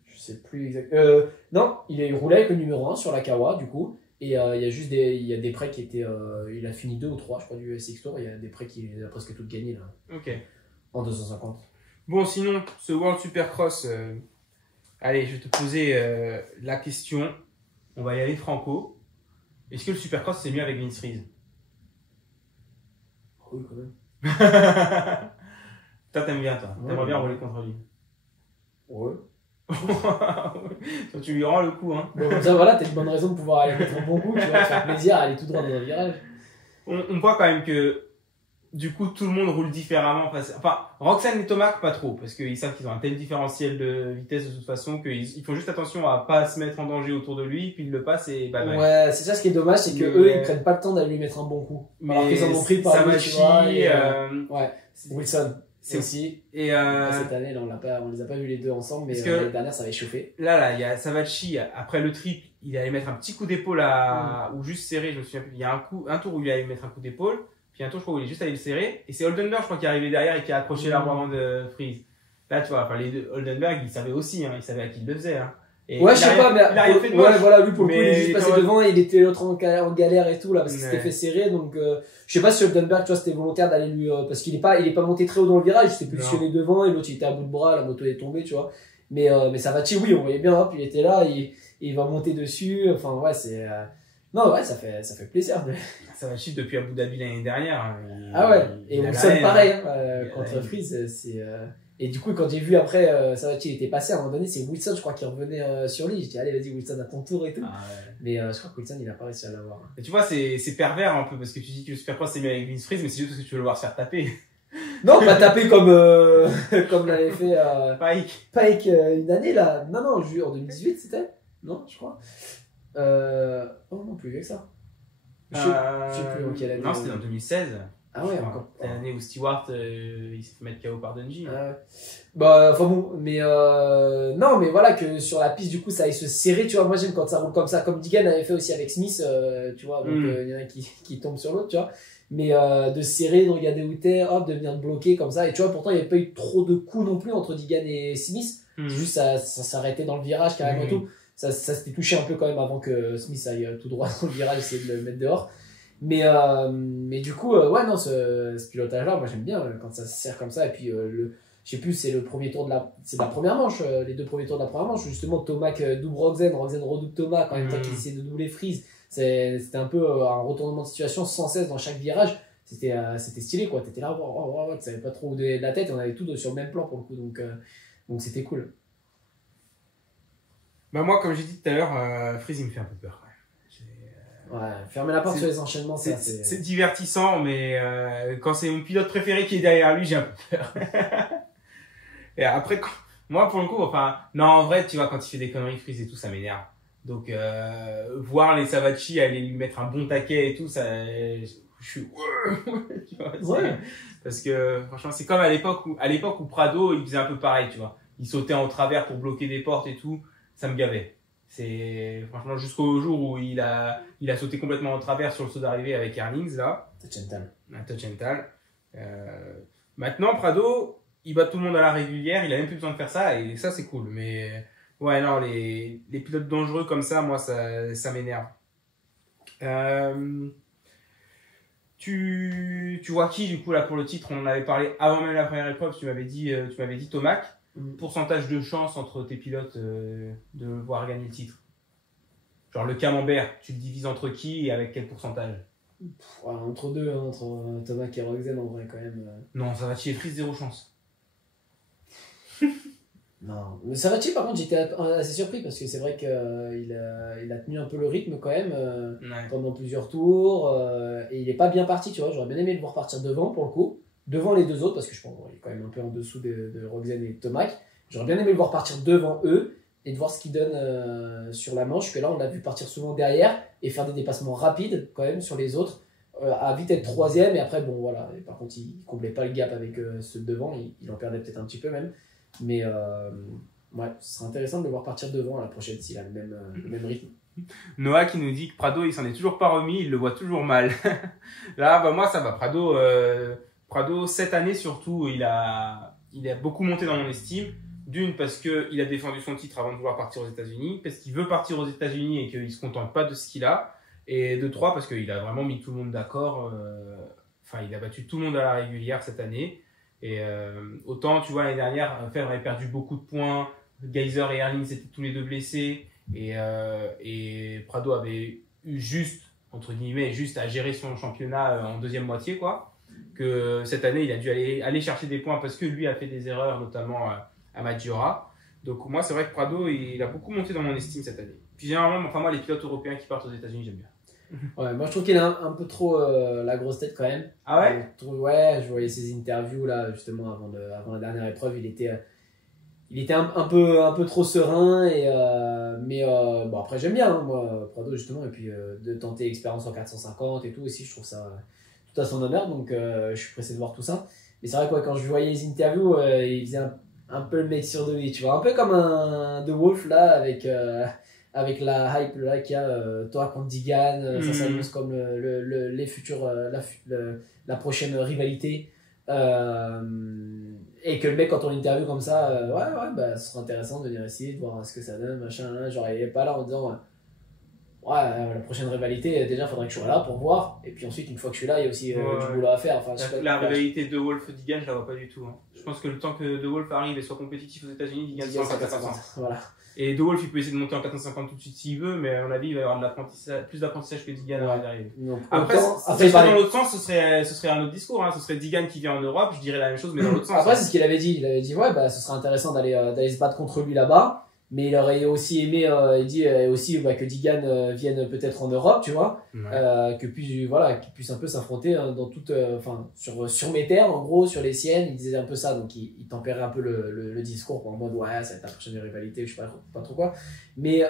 Je sais plus exactement. Non, il a roulé avec le numéro 1 sur la Kawa, du coup. Et il y a juste des prêts qui étaient. Il a fini 2 ou 3, je crois, du SX Tour. Il y a des prêts qu'il a presque toutes gagnées, là. Ok. En 250. Bon, sinon, ce World Supercross, allez, je vais te poser la question. On va y aller franco. Est-ce que le Supercross, c'est mieux avec Vince Friese? Oui, quand même. Toi, t'aimes bien, toi. T'aimerais bien rouler contre lui. Ouais. Toi, tu lui rends le coup, hein. Bon, comme ça, voilà, t'as une bonne raison de pouvoir aller mettre un bon coup, tu vois, te faire plaisir à aller tout droit dans un virage. On voit quand même que, du coup, tout le monde roule différemment. Enfin, Roxane et Tomac, pas trop, parce qu'ils savent qu'ils ont un tel différentiel de vitesse de toute façon qu'ils font juste attention à pas se mettre en danger autour de lui, puis ils le passent et bye bye. Ouais, c'est ça ce qui est dommage, c'est que eux, ils prennent pas le temps d'aller lui mettre un bon coup. Alors qu'ils en ont pris par lui, tu vois. Ouais, Wilson. C'est aussi. Et cette année, là, on les a pas vus les deux ensemble, mais l'année dernière, ça avait chauffé. Là, il y a Savachi, après le triple, il allait mettre un petit coup d'épaule ou juste serré, je me souviens plus. Il y a un tour où il allait mettre un coup d'épaule, puis un tour, je crois, où il est juste allé le serrer. Et c'est Oldenburg, je crois, qui est arrivé derrière et qui a accroché l'arbre de Freeze. Là, tu vois, enfin, les deux, Oldenburg, il savait aussi, hein, il savait à qui il le faisait, hein. Et ouais, je sais pas, mais il a rien fait de moche, voilà, lui pour le coup, il est juste passé ouais. devant et il était l'autre en galère et tout là parce qu'il s'était fait serrer. Donc, je sais pas si Oldenburg, tu vois, c'était volontaire d'aller lui parce qu'il est pas monté très haut dans le virage, il s'était positionné devant et l'autre il était à bout de bras, la moto est tombée, tu vois. Mais Savachi, oui, on voyait bien, hop, il était là, il va monter dessus. Enfin, ouais, c'est non, ouais, ça fait plaisir. Savachi depuis Abu Dhabi l'année dernière. Hein, ah ouais, et Wilson pareil, contre Freeze, c'est et du coup, quand j'ai vu après, Savachi était passé, à un moment donné, c'est Wilson, je crois, qui revenait sur lui. J'ai dit, allez, vas-y, Wilson, à ton tour et tout. Ah ouais. Mais je crois que Wilson, il a pas réussi à l'avoir. Et tu vois, c'est pervers un peu, parce que tu dis que le Supercross c'est mieux avec Vince Freeze, mais c'est juste parce que tu veux le voir se faire taper. Non, pas taper comme, comme l'avait fait Pike une année, là. Non, en 2018, c'était? Non, je crois. Oh non, plus vieux que ça. Je sais plus en quelle année. Non, c'était en 2016. Ah ouais, encore. C'est l'année où Stewart il s'est fait mettre KO par Dungey. Bah, enfin bon, mais non, mais voilà, que sur la piste, du coup, ça aille se serrer, tu vois. Moi, j'aime quand ça roule comme ça, comme Digan avait fait aussi avec Smith, tu vois. Donc, il y en a un qui tombe sur l'autre, tu vois. Mais de serrer, de regarder où t'es, hop, de venir te bloquer comme ça. Et tu vois, pourtant, il n'y avait pas eu trop de coups non plus entre Digan et Smith. C'est juste, ça s'arrêtait dans le virage, carrément tout. Ça s'était touché un peu quand même avant que Smith aille tout droit dans le virage, essayer de le mettre dehors. Mais du coup, ouais, non, ce pilotage-là, moi j'aime bien quand ça se serre comme ça. Et puis, je sais plus, c'est le premier tour c'est la première manche, les deux premiers tours de la première manche, où justement Tomac double Roxen redouble Tomac en même temps qu'il essaie de doubler Freeze. C'était un peu un retournement de situation sans cesse dans chaque virage. C'était stylé, quoi. T'étais là, tu savais pas trop où donner de la tête, et on avait tout sur le même plan pour le coup, donc c'était cool. Bah, moi, comme j'ai dit tout à l'heure, Freeze il me fait un peu peur. Ouais, fermer la porte sur les enchaînements, c'est divertissant, mais quand c'est mon pilote préféré qui est derrière lui, j'ai un peu peur. Et après, moi, pour le coup, enfin, non, en vrai, tu vois, quand il fait des conneries, Freeze et tout, ça m'énerve. Donc, voir les Savachi aller lui mettre un bon taquet et tout, ça, je suis, tu vois, ouais. Parce que, franchement, c'est comme à l'époque où Prado, il faisait un peu pareil, tu vois. Il sautait en travers pour bloquer des portes et tout, ça me gavait. C'est franchement jusqu'au jour où il a sauté complètement en travers sur le saut d'arrivée avec Earnings là. Touch and tal. Maintenant Prado, il bat tout le monde à la régulière, il a même plus besoin de faire ça et ça c'est cool. Mais ouais non les pilotes dangereux comme ça, moi ça m'énerve. Tu vois qui du coup là pour le titre? On en avait parlé avant même la première épreuve. Tu m'avais dit Tomac. Pourcentage de chance entre tes pilotes de voir gagner le titre? Genre le camembert, tu le divises entre qui et avec quel pourcentage? Ouais, entre deux, hein, entre Tomac et Roxen en vrai quand même. Non, Savachi et Freeze, zéro chance. Non, mais Savachi par contre j'étais assez surpris parce que c'est vrai qu'il a tenu un peu le rythme quand même pendant plusieurs tours et il est pas bien parti, tu vois. J'aurais bien aimé le voir partir devant pour le coup. Devant les deux autres, parce que je pense qu'il est quand même un peu en dessous de Roxen et Tomac. J'aurais bien aimé le voir partir devant eux et de voir ce qu'il donne sur la manche, que là on l'a vu partir souvent derrière et faire des dépassements rapides quand même sur les autres, à vite être troisième et après bon voilà, et par contre il comblait pas le gap avec ceux de devant, il en perdait peut-être un petit peu même, mais ouais, ce serait intéressant de le voir partir devant à la prochaine s'il a le même rythme. Noah qui nous dit que Prado, il s'en est toujours pas remis, il le voit toujours mal. Là, bah, moi, ça va. Prado, cette année surtout, il a beaucoup monté dans mon estime. D'une, parce qu'il a défendu son titre avant de vouloir partir aux États-Unis, parce qu'il veut partir aux États-Unis et qu'il ne se contente pas de ce qu'il a. Et de trois, parce qu'il a vraiment mis tout le monde d'accord. Enfin, il a battu tout le monde à la régulière cette année. Et autant, tu vois, l'année dernière, Federer avait perdu beaucoup de points. Geyser et Erlings étaient tous les deux blessés. Et Prado avait eu juste, entre guillemets, juste à gérer son championnat en deuxième moitié, quoi. Que cette année, il a dû aller chercher des points parce que lui a fait des erreurs, notamment à Maggiora. Donc moi, c'est vrai que Prado, il a beaucoup monté dans mon estime cette année. Puis généralement, enfin moi, les pilotes européens qui partent aux États-Unis, j'aime bien. Ouais, moi je trouve qu'il a un peu trop la grosse tête quand même. Ah ouais? Ouais, je voyais ses interviews là, justement, avant la dernière épreuve, il était un peu trop serein. Mais bon, après, j'aime bien, hein, moi, Prado, justement, et puis de tenter l'expérience en 450 et tout aussi, je trouve ça tout à son honneur, donc je suis pressé de voir tout ça. Mais c'est vrai que quand je voyais les interviews, il faisait un peu le mec sûr de lui, tu vois, un peu comme un The Wolf là, avec la hype là qu'il y a, toi contre Digan, ça s'annonce comme les futurs, la prochaine rivalité. Et que le mec, quand on l'interview comme ça, ouais, bah, ce serait intéressant de venir essayer, de voir ce que ça donne, machin, hein. Genre, il est pas là en disant, la prochaine rivalité, déjà, il faudrait que je sois là pour voir. Et puis ensuite, une fois que je suis là, il y a aussi du boulot à faire. Enfin, la rivalité de Wolf-Digan, je la vois pas du tout. Hein. Je pense que le temps que De Wolf arrive et soit compétitif aux États-Unis, Digan sera en 450. Voilà. Et De Wolf, il peut essayer de monter en 450 tout de suite s'il veut, mais à mon avis, il va y avoir plus d'apprentissage que Digan d'arriver. Après, dans l'autre sens, ce serait un autre discours. Hein. Ce serait Digan qui vient en Europe, je dirais la même chose, mais dans l'autre sens. Après, c'est ce qu'il avait dit. Il avait dit, ouais, bah, ce serait intéressant d'aller se battre contre lui là-bas. Mais il aurait aussi aimé, il dit aussi que Digan vienne peut-être en Europe, tu vois, qu'il puisse un peu s'affronter dans toute, sur mes terres, en gros, sur les siennes. Il disait un peu ça, donc il tempérait un peu le discours en mode ouais, ça va être la prochaine rivalité, je sais pas trop quoi. Mais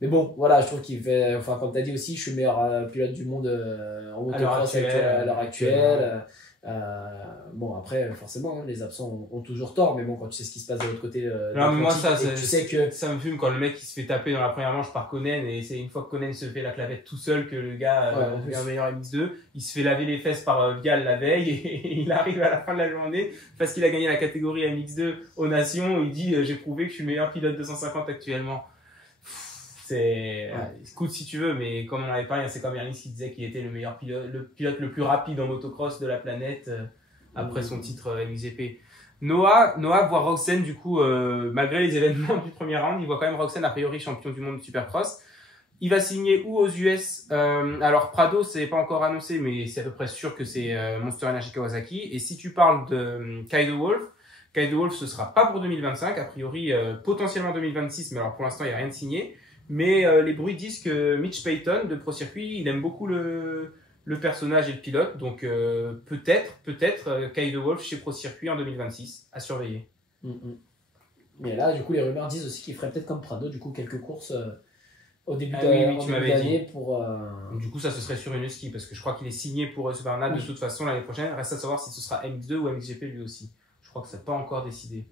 bon, voilà, je trouve qu'il fait, enfin, comme tu as dit aussi, je suis le meilleur pilote du monde en motocross à l'heure actuelle. Bon, après, forcément, hein, les absents ont toujours tort, mais bon, quand tu sais ce qui se passe de l'autre côté, non, mais moi, tu sais que ça me fume quand le mec il se fait taper dans la première manche par Konen, et c'est une fois que Konen se fait la clavette tout seul que le gars devient un meilleur MX2. Il se fait laver les fesses par Vial la veille, et il arrive à la fin de la journée, parce qu'il a gagné la catégorie MX2 aux Nations, il dit j'ai prouvé que je suis le meilleur pilote 250 actuellement. Écoute si tu veux, mais comme on avait parlé, c'est comme Ernst qui disait qu'il était le pilote le plus rapide en motocross de la planète après son titre MXGP. Noah voit Roczen du coup, malgré les événements du premier round, il voit quand même Roczen a priori champion du monde de Supercross. Il va signer où aux US? Alors Prado, c'est pas encore annoncé, mais c'est à peu près sûr que c'est Monster Energy Kawasaki. Et si tu parles de Kyle Wolf, ce sera pas pour 2025, a priori potentiellement 2026, mais alors pour l'instant il n'y a rien de signé. Mais les bruits disent que Mitch Payton de Pro Circuit, il aime beaucoup le personnage et le pilote, donc peut-être Kyle Wolf chez Pro Circuit en 2026, à surveiller. Mais là, du coup, les rumeurs disent aussi qu'il ferait peut-être comme Prado, du coup, quelques courses au début de l'année pour. Donc, du coup, ça ce serait sur une ski, parce que je crois qu'il est signé pour Superna de toute façon l'année prochaine. Reste à savoir si ce sera MX2 ou MXGP lui aussi. Je crois que c'est pas encore décidé.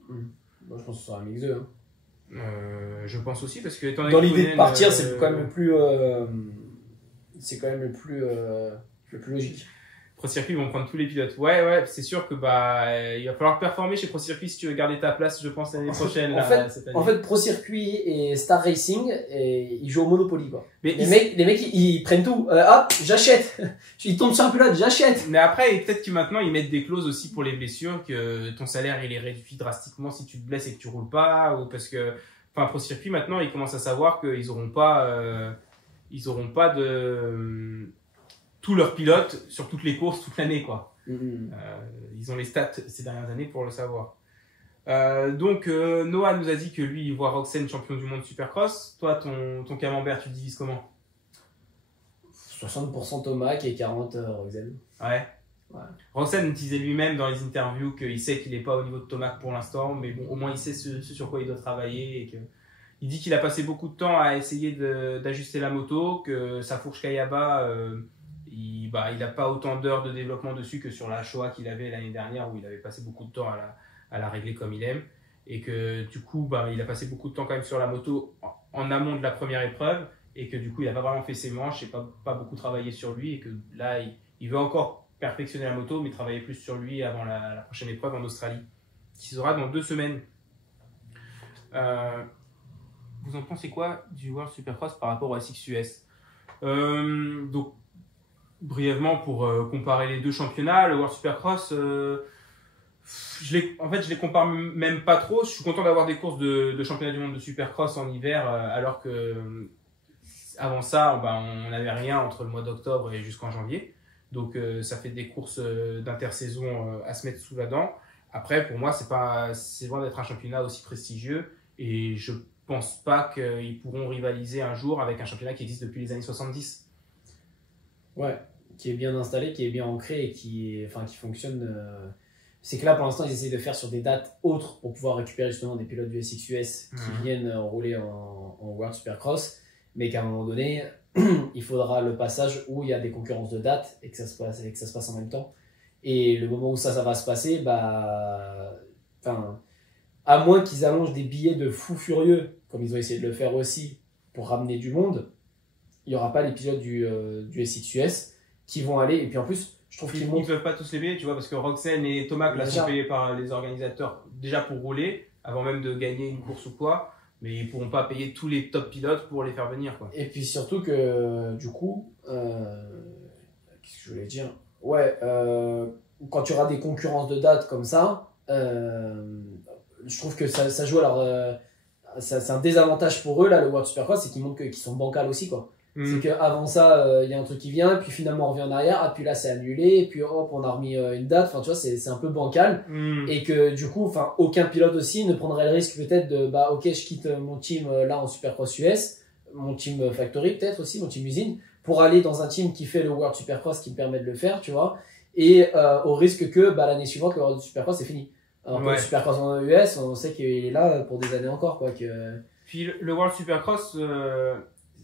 Moi, je pense que ce sera MX2. Hein. Je pense aussi parce que dans l'idée de partir, c'est quand même le plus logique. Pro Circuit, ils vont prendre tous les pilotes. Ouais, c'est sûr que il va falloir performer chez Pro Circuit si tu veux garder ta place, je pense, l'année prochaine. En fait, Pro Circuit et Star Racing, ils jouent au Monopoly, quoi. Mais les mecs, ils prennent tout. Hop, j'achète. Ils tombent sur un pilote, j'achète. Mais après, peut-être que maintenant, ils mettent des clauses aussi pour les blessures, que ton salaire, il est réduit drastiquement si tu te blesses et que tu roules pas, ou parce que, Pro Circuit, maintenant, ils commencent à savoir qu'ils auront pas de tous leurs pilotes sur toutes les courses toute l'année, quoi. Ils ont les stats ces dernières années pour le savoir. Donc Noah nous a dit que lui il voit Roczen champion du monde Supercross. Toi ton camembert tu le divises comment? 60% Tomac et 40 Roczen. Ouais. Roczen disait lui-même dans les interviews qu'il sait qu'il n'est pas au niveau de Tomac pour l'instant, mais bon au moins il sait ce sur quoi il doit travailler, et que il dit qu'il a passé beaucoup de temps à essayer d'ajuster la moto, que sa fourche Kayaba il n'a pas autant d'heures de développement dessus que sur la Showa qu'il avait l'année dernière, où il avait passé beaucoup de temps à la régler comme il aime, et que du coup il a passé beaucoup de temps quand même sur la moto en amont de la première épreuve, et que du coup il n'a pas vraiment fait ses manches et pas beaucoup travaillé sur lui et que là il veut encore perfectionner la moto mais travailler plus sur lui avant la prochaine épreuve en Australie qui sera dans 2 semaines. Vous en pensez quoi du World Supercross par rapport au SXUS? Donc brièvement pour comparer les 2 championnats, le World Supercross je les compare même pas trop. Je suis content d'avoir des courses de championnat du monde de Supercross en hiver alors que avant ça on n'avait rien entre le mois d'octobre et jusqu'en janvier. Donc ça fait des courses d'intersaison à se mettre sous la dent. Après pour moi c'est loin d'être un championnat aussi prestigieux et je pense pas qu'ils pourront rivaliser un jour avec un championnat qui existe depuis les années 70. Ouais, qui est bien installé, qui est bien ancré et qui fonctionne. C'est que là, pour l'instant, ils essayent de faire sur des dates autres pour pouvoir récupérer justement des pilotes du SXUS qui viennent rouler en World Supercross, mais qu'à un moment donné, il faudra le passage où il y a des concurrences de dates et que ça se passe en même temps. Et le moment où ça va se passer, à moins qu'ils allongent des billets de fous furieux, comme ils ont essayé de le faire aussi, pour ramener du monde, il n'y aura pas les pilotes du SXUS qui vont aller. Et puis en plus, je trouve qu'ils ne peuvent pas tous les payer, tu vois, parce que Roxen et Tomac là sont payés par les organisateurs déjà pour rouler, avant même de gagner une course ou quoi, mais ils ne pourront pas payer tous les top pilotes pour les faire venir, quoi. Et puis surtout que, du coup, qu'est-ce que je voulais dire? Ouais, quand tu auras des concurrences de dates comme ça, je trouve que ça joue à leur... c'est un désavantage pour eux, là, le World Supercross, c'est qu'ils montrent qu'ils sont bancals aussi, quoi. C'est qu'avant ça, il y a un truc qui vient, puis finalement on revient en arrière, puis là c'est annulé, et puis hop, on a remis une date, enfin tu vois, c'est un peu bancal, et que du coup, aucun pilote aussi ne prendrait le risque peut-être de, ok, je quitte mon team là en Supercross US, mon team Factory peut-être aussi, mon team usine, pour aller dans un team qui fait le World Supercross qui me permet de le faire, tu vois, et au risque que l'année suivante, le World Supercross c'est fini. Alors que le Supercross en US, on sait qu'il est là pour des années encore, quoi. Puis le World Supercross,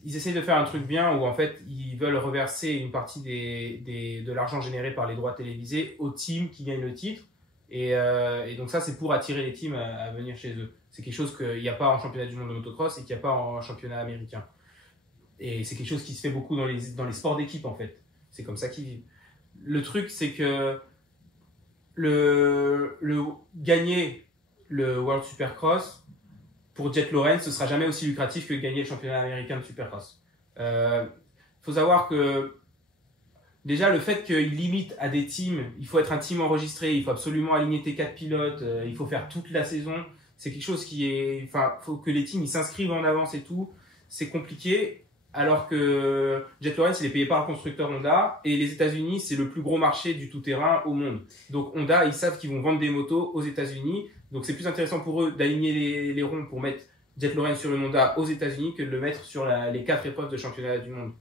ils essayent de faire un truc bien où en fait ils veulent reverser une partie de l'argent généré par les droits télévisés aux teams qui gagnent le titre et donc ça c'est pour attirer les teams à venir chez eux. C'est quelque chose qu'il n'y a pas en championnat du monde de motocross et qu'il n'y a pas en championnat américain. Et c'est quelque chose qui se fait beaucoup dans les sports d'équipe en fait. C'est comme ça qu'ils vivent. Le truc c'est que gagner le World Supercross pour Jet Lawrence, ce sera jamais aussi lucratif que gagner le championnat américain de Supercross. Faut savoir que déjà le fait qu'il limite à des teams, il faut être un team enregistré, il faut absolument aligner tes 4 pilotes, il faut faire toute la saison. C'est quelque chose faut que les teams ils s'inscrivent en avance et tout. C'est compliqué. Alors que Jet Lawrence, il est payé par le constructeur Honda et les États-Unis, c'est le plus gros marché du tout-terrain au monde. Donc Honda, ils savent qu'ils vont vendre des motos aux États-Unis. Donc c'est plus intéressant pour eux d'aligner les ronds pour mettre Jet Lawrence sur une Honda aux États-Unis que de le mettre sur les 4 épreuves de championnat du monde.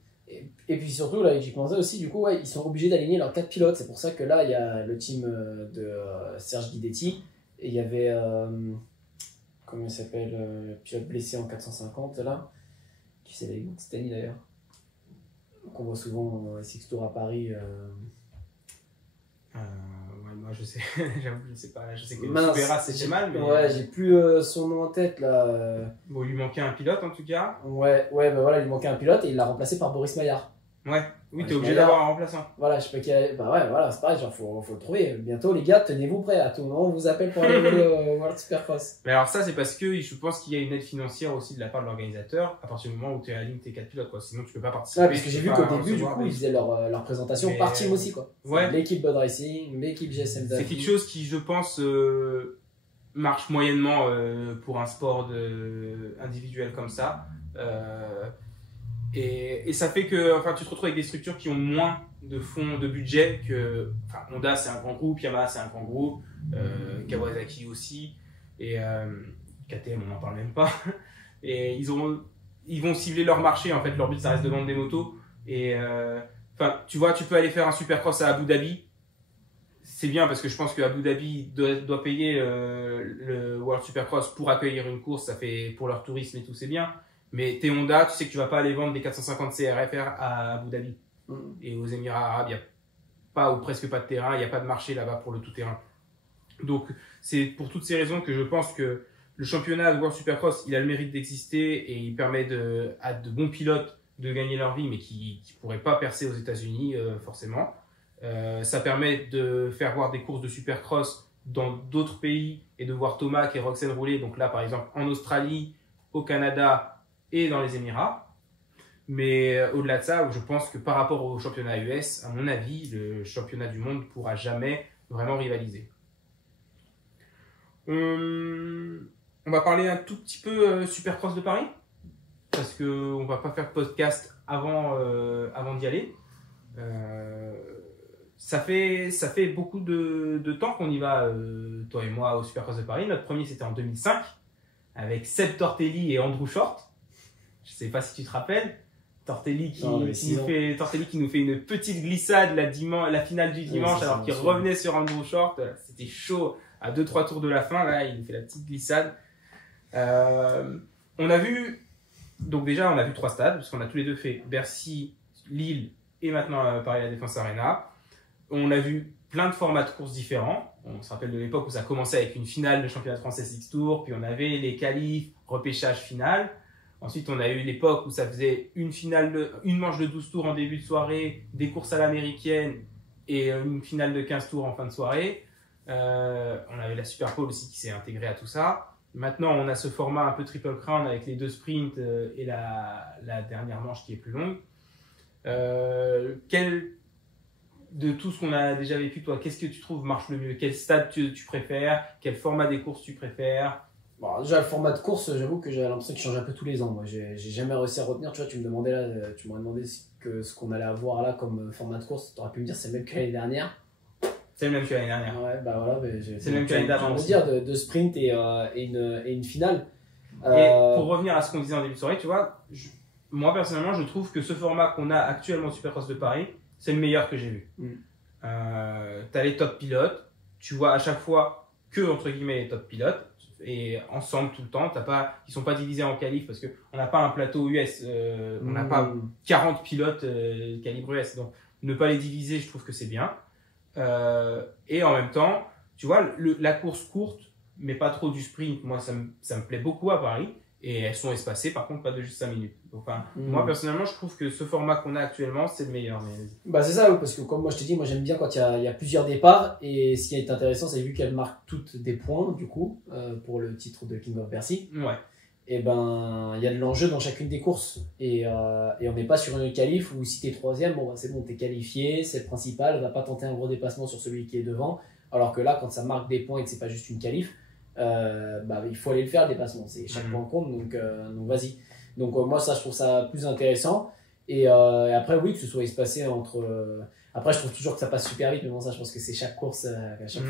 Et puis surtout, là, logiquement ça aussi, du coup, ils sont obligés d'aligner leurs 4 pilotes. C'est pour ça que là, il y a le team de Serge Guidetti et il y avait, comment il s'appelle, le pilote blessé en 450 là. Qui c'est les Stani d'ailleurs, qu'on voit souvent à Six Tours à Paris. Moi je sais, j'avoue, je sais pas, je sais que Supera c'était mal, mais. Ouais, j'ai plus son nom en tête là. Bon, il lui manquait un pilote en tout cas. Ouais, il lui manquait un pilote et il l'a remplacé par Boris Maillard. Ouais, oui, t'es obligé d'avoir un remplaçant. Voilà, je sais pas qui a... voilà, c'est pareil, genre faut le trouver. Bientôt les gars, tenez-vous prêts, à tout moment on vous appelle pour aller voler au World Supercross. Mais alors ça, c'est parce que je pense qu'il y a une aide financière aussi de la part de l'organisateur à partir du moment où tu alignes tes 4 pilotes, quoi. Sinon tu peux pas participer. Ouais, parce que j'ai vu qu'au début, du coup, ils faisaient leur présentation par team aussi, quoi. Ouais. L'équipe Bud Racing, l'équipe GSM. C'est quelque chose qui, je pense, marche moyennement pour un sport individuel comme ça. Et ça fait que tu te retrouves avec des structures qui ont moins de fonds, de budget que. Honda, c'est un grand groupe, Yamaha, c'est un grand groupe, Kawasaki aussi, et KTM, on n'en parle même pas. Et ils vont cibler leur marché, en fait, leur but, ça reste de vendre des motos. Et tu vois, tu peux aller faire un supercross à Abu Dhabi. C'est bien parce que je pense que Abu Dhabi doit payer le World Supercross pour accueillir une course, ça fait pour leur tourisme et tout, c'est bien. Mais t'es Honda, tu sais que tu vas pas aller vendre des 450 CRFR à Abu Dhabi. Et aux Émirats Arabes, il n'y a pas ou presque pas de terrain, il n'y a pas de marché là-bas pour le tout-terrain. Donc, c'est pour toutes ces raisons que je pense que le championnat de World Supercross, il a le mérite d'exister et il permet à de bons pilotes de gagner leur vie, mais qui ne pourraient pas percer aux États-Unis forcément. Ça permet de faire voir des courses de Supercross dans d'autres pays et de voir Tomac et Roxane rouler. Donc là, par exemple, en Australie, au Canada et dans les Émirats. Mais au-delà de ça, je pense que par rapport au championnat US, à mon avis, le championnat du monde ne pourra jamais vraiment rivaliser. On va parler un tout petit peu Supercross de Paris, parce qu'on ne va pas faire de podcast avant d'y aller. Ça fait beaucoup de temps qu'on y va, toi et moi, au Supercross de Paris. Notre premier, c'était en 2005, avec Seb Tortelli et Andrew Short. Je ne sais pas si tu te rappelles. Tortelli qui nous fait une petite glissade la finale du dimanche, alors qu'il revenait sur Andrew Short. C'était chaud à 2-3 tours de la fin. Là, il nous fait la petite glissade. On a vu 3 stades, parce qu'on a tous les deux fait Bercy, Lille et maintenant Paris La Défense Arena. On a vu plein de formats de courses différents. On se rappelle de l'époque où ça commençait avec une finale de championnat français Six Tours, puis on avait les qualifs, repêchage final. Ensuite, on a eu l'époque où ça faisait une manche de 12 tours en début de soirée, des courses à l'américaine et une finale de 15 tours en fin de soirée. On avait la Super Pole aussi qui s'est intégrée à tout ça. Maintenant, on a ce format un peu Triple Crown avec les 2 sprints et la dernière manche qui est plus longue. De tout ce qu'on a déjà vécu, toi, qu'est-ce que tu trouves marche le mieux? Quel stade tu préfères? Quel format des courses tu préfères? Bon, déjà, le format de course, j'avoue que j'ai l'impression qu'il change un peu tous les ans. Moi, j'ai jamais réussi à retenir. Tu vois, tu m'aurais demandé ce qu'on allait avoir là comme format de course. Tu aurais pu me dire c'est le même que l'année dernière. C'est le même que l'année dernière. Ouais, bah voilà. C'est le même que l'année d'avant. On va dire de sprint et une finale. Et pour revenir à ce qu'on disait en début de soirée, tu vois, moi personnellement, je trouve que ce format qu'on a actuellement au Supercross de Paris, c'est le meilleur que j'ai vu. T'as les top pilotes, tu vois à chaque fois que entre guillemets les top pilotes. Et ensemble tout le temps, ils sont pas divisés en qualifs parce que on n'a pas un plateau US, on n'a pas 40 pilotes calibre US, donc ne pas les diviser, je trouve que c'est bien. Et en même temps, tu vois, la course courte, mais pas trop du sprint, moi ça me plaît beaucoup à Paris, et elles sont espacées, par contre pas de juste 5 minutes. Enfin, moi personnellement, je trouve que ce format qu'on a actuellement, c'est le meilleur. Bah c'est ça, parce que comme moi je t'ai dit, moi j'aime bien quand il y a plusieurs départs, et ce qui est intéressant, c'est vu qu'elles marquent toutes des points, du coup, pour le titre de King of Bercy. Ouais. Et ben, il y a de l'enjeu dans chacune des courses, et on n'est pas sur une qualif où si t'es 3ème, bon, bah, c'est bon, t'es qualifié, c'est le principal, va pas tenter un gros dépassement sur celui qui est devant, alors que là, quand ça marque des points et que c'est pas juste une qualif, bah, il faut aller le faire le dépassement, c'est chaque point compte, donc vas-y. Donc moi ça je trouve ça plus intéressant, et après oui, que ce soit espacé entre après je trouve toujours que ça passe super vite, mais bon ça je pense que c'est chaque course, à chaque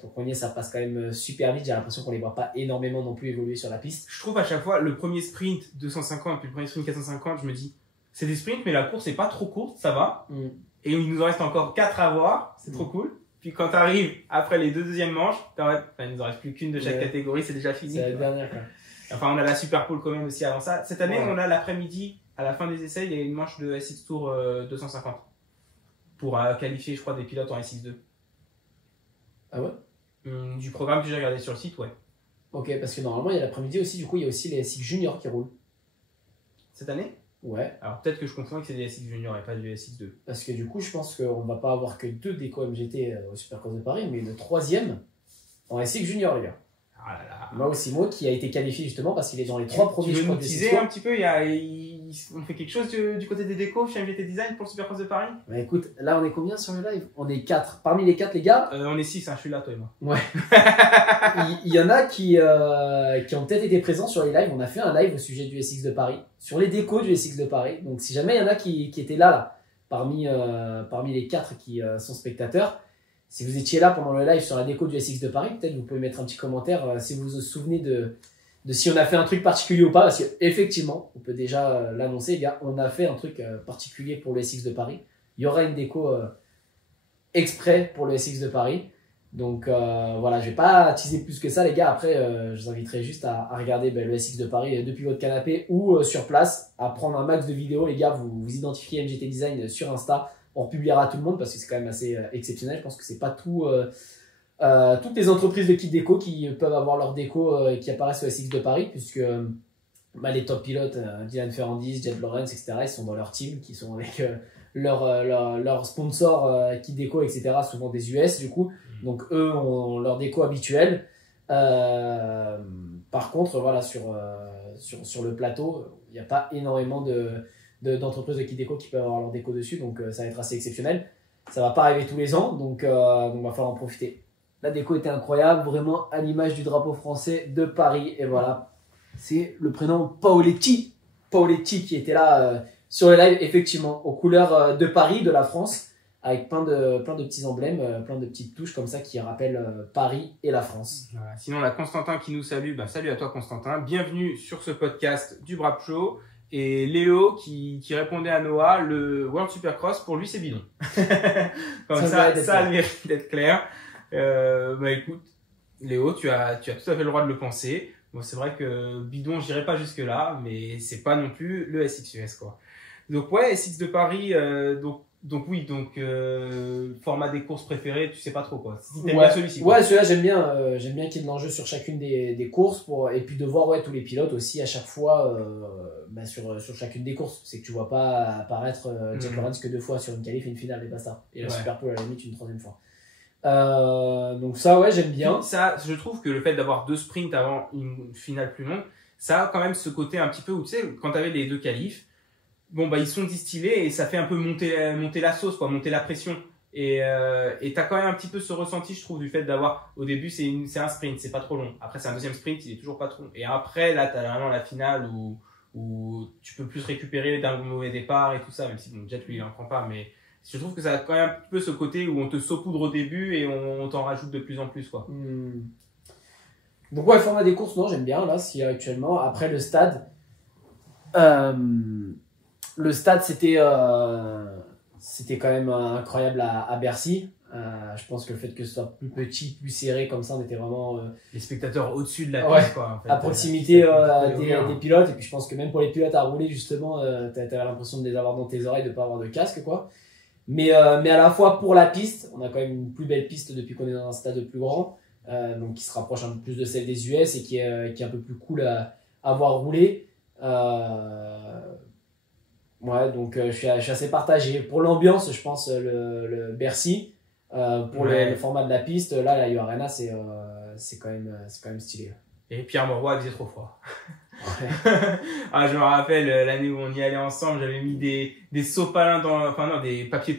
fois qu'on y est, ça passe quand même super vite. J'ai l'impression qu'on les voit pas énormément non plus évoluer sur la piste. Je trouve à chaque fois le premier sprint 250 puis le premier sprint 450, je me dis c'est des sprints mais la course est pas trop courte, ça va, et il nous en reste encore 4 à voir, c'est trop cool. Puis quand tu arrives après les 2 deuxièmes manches, il nous en reste plus qu'une de chaque catégorie, c'est déjà fini. C'est la dernière quoi. Enfin, on a la Super Pole quand même aussi avant ça. Cette année, on a l'après-midi, à la fin des essais, il y a une manche de SX Tour 250 pour qualifier, je crois, des pilotes en SX2. Ah ouais? Du programme que j'ai regardé sur le site, ouais. Ok, parce que normalement, il y a l'après-midi aussi, du coup, il y a aussi les SX Juniors qui roulent. Cette année? Ouais. Alors peut-être que je confonds que c'est des SX Juniors et pas du SX2. Parce que du coup, je pense qu'on va pas avoir que 2 déco MGT au Supercross de Paris, mais une 3ème en SX Junior, les gars. Ah là là. Moi aussi, qui a été qualifié justement parce qu'il est dans les 3 premiers. Tu veux nous teaser un petit peu, on fait quelque chose du côté des décos chez MGT Design pour le Supercross de Paris? Bah écoute, là on est combien sur le live? On est 4. Parmi les 4 les gars, on est 6, hein, je suis là toi et moi. Ouais. Il y en a qui ont peut-être été présents sur les lives. On a fait un live au sujet du SX de Paris, sur les décos du SX de Paris. Donc si jamais il y en a qui étaient là parmi les 4 qui sont spectateurs, si vous étiez là pendant le live sur la déco du SX de Paris, peut-être vous pouvez mettre un petit commentaire si vous vous souvenez de si on a fait un truc particulier ou pas, parce qu'effectivement, on peut déjà l'annoncer, les gars, on a fait un truc particulier pour le SX de Paris. Il y aura une déco exprès pour le SX de Paris. Donc voilà, je vais pas teaser plus que ça, les gars. Après, je vous inviterai juste à regarder le SX de Paris depuis votre canapé ou sur place, à prendre un max de vidéos. Les gars, vous identifiez MGT Design sur Insta. On publiera à tout le monde parce que c'est quand même assez exceptionnel. Je pense que c'est pas tout Toutes les entreprises de kit déco qui peuvent avoir leur déco qui apparaissent au SX de Paris, puisque les top pilotes, Dylan Ferrandis, Jed Lawrence, etc., ils sont dans leur team, qui sont avec leur sponsor kit déco, etc., souvent des US du coup. Donc eux ont leur déco habituelle. Par contre, voilà, sur le plateau, il n'y a pas énormément d'entreprises de kit déco qui peuvent avoir leur déco dessus, donc ça va être assez exceptionnel. Ça va pas arriver tous les ans, donc va falloir en profiter. La déco était incroyable, vraiment à l'image du drapeau français de Paris. Et voilà, c'est le prénom Paoletti qui était là sur le live, effectivement, aux couleurs de Paris, de la France, avec plein de petits emblèmes, plein de petites touches comme ça qui rappellent Paris et la France. Voilà. Sinon, on a Constantin qui nous salue. Salut à toi, Constantin. Bienvenue sur ce podcast du Brap Show. Et Léo qui répondait à Noah, le World Supercross, pour lui, c'est bidon. Comme ça a le mérite d'être clair. Écoute, Léo, tu as tout à fait le droit de le penser. Bon, c'est vrai que bidon, j'irai pas jusque là, mais c'est pas non plus le SXUS, quoi. Donc ouais, SX de Paris, format des courses préférées, tu sais pas trop quoi. Si t'aimes bien celui-ci. Ouais, celui-là j'aime bien qu'il y ait de l'enjeu sur chacune des courses et puis de voir tous les pilotes aussi à chaque fois sur chacune des courses. C'est que tu vois pas apparaître Jack Lawrence que 2 fois sur une qualif et une finale et basta. Et la Superpole à la limite une 3e fois. Donc ça ouais j'aime bien. Ça, je trouve que le fait d'avoir 2 sprints avant une finale plus longue, ça a quand même ce côté un petit peu où tu sais quand t'avais les 2 qualifs, ils sont distillés et ça fait un peu monter la sauce, quoi, monter la pression. Et t'as quand même un petit peu ce ressenti, je trouve, du fait d'avoir, au début, c'est un sprint, c'est pas trop long. Après, c'est un deuxième sprint, il est toujours pas trop long. Et après, là, t'as vraiment la finale où tu peux plus récupérer d'un mauvais départ et tout ça, même si, Jet, lui, il en prend pas, mais je trouve que ça a quand même un petit peu ce côté où on te saupoudre au début et on t'en rajoute de plus en plus, quoi. Donc, ouais, le format des courses, non, j'aime bien, là, ce qu'il y a actuellement. Après, le stade, c'était quand même incroyable à Bercy. Je pense que le fait que ce soit plus petit, plus serré comme ça, on était vraiment les spectateurs au-dessus de la piste, quoi, en fait, à proximité des pilotes. Et puis je pense que même pour les pilotes à rouler, justement, t'avais l'impression de les avoir dans tes oreilles, de pas avoir de casque, quoi. Mais à la fois pour la piste, on a quand même une plus belle piste depuis qu'on est dans un stade plus grand, donc qui se rapproche un peu plus de celle des US et qui est un peu plus cool à voir rouler. Ouais, donc je suis assez partagé. Pour l'ambiance, je pense le Bercy. Pour le format de la piste, là, la U Arena, c'est quand même stylé. Et Pierre Mauroy disait trop froid. Ouais. Je me rappelle l'année où on y allait ensemble, j'avais mis des sopalins du papier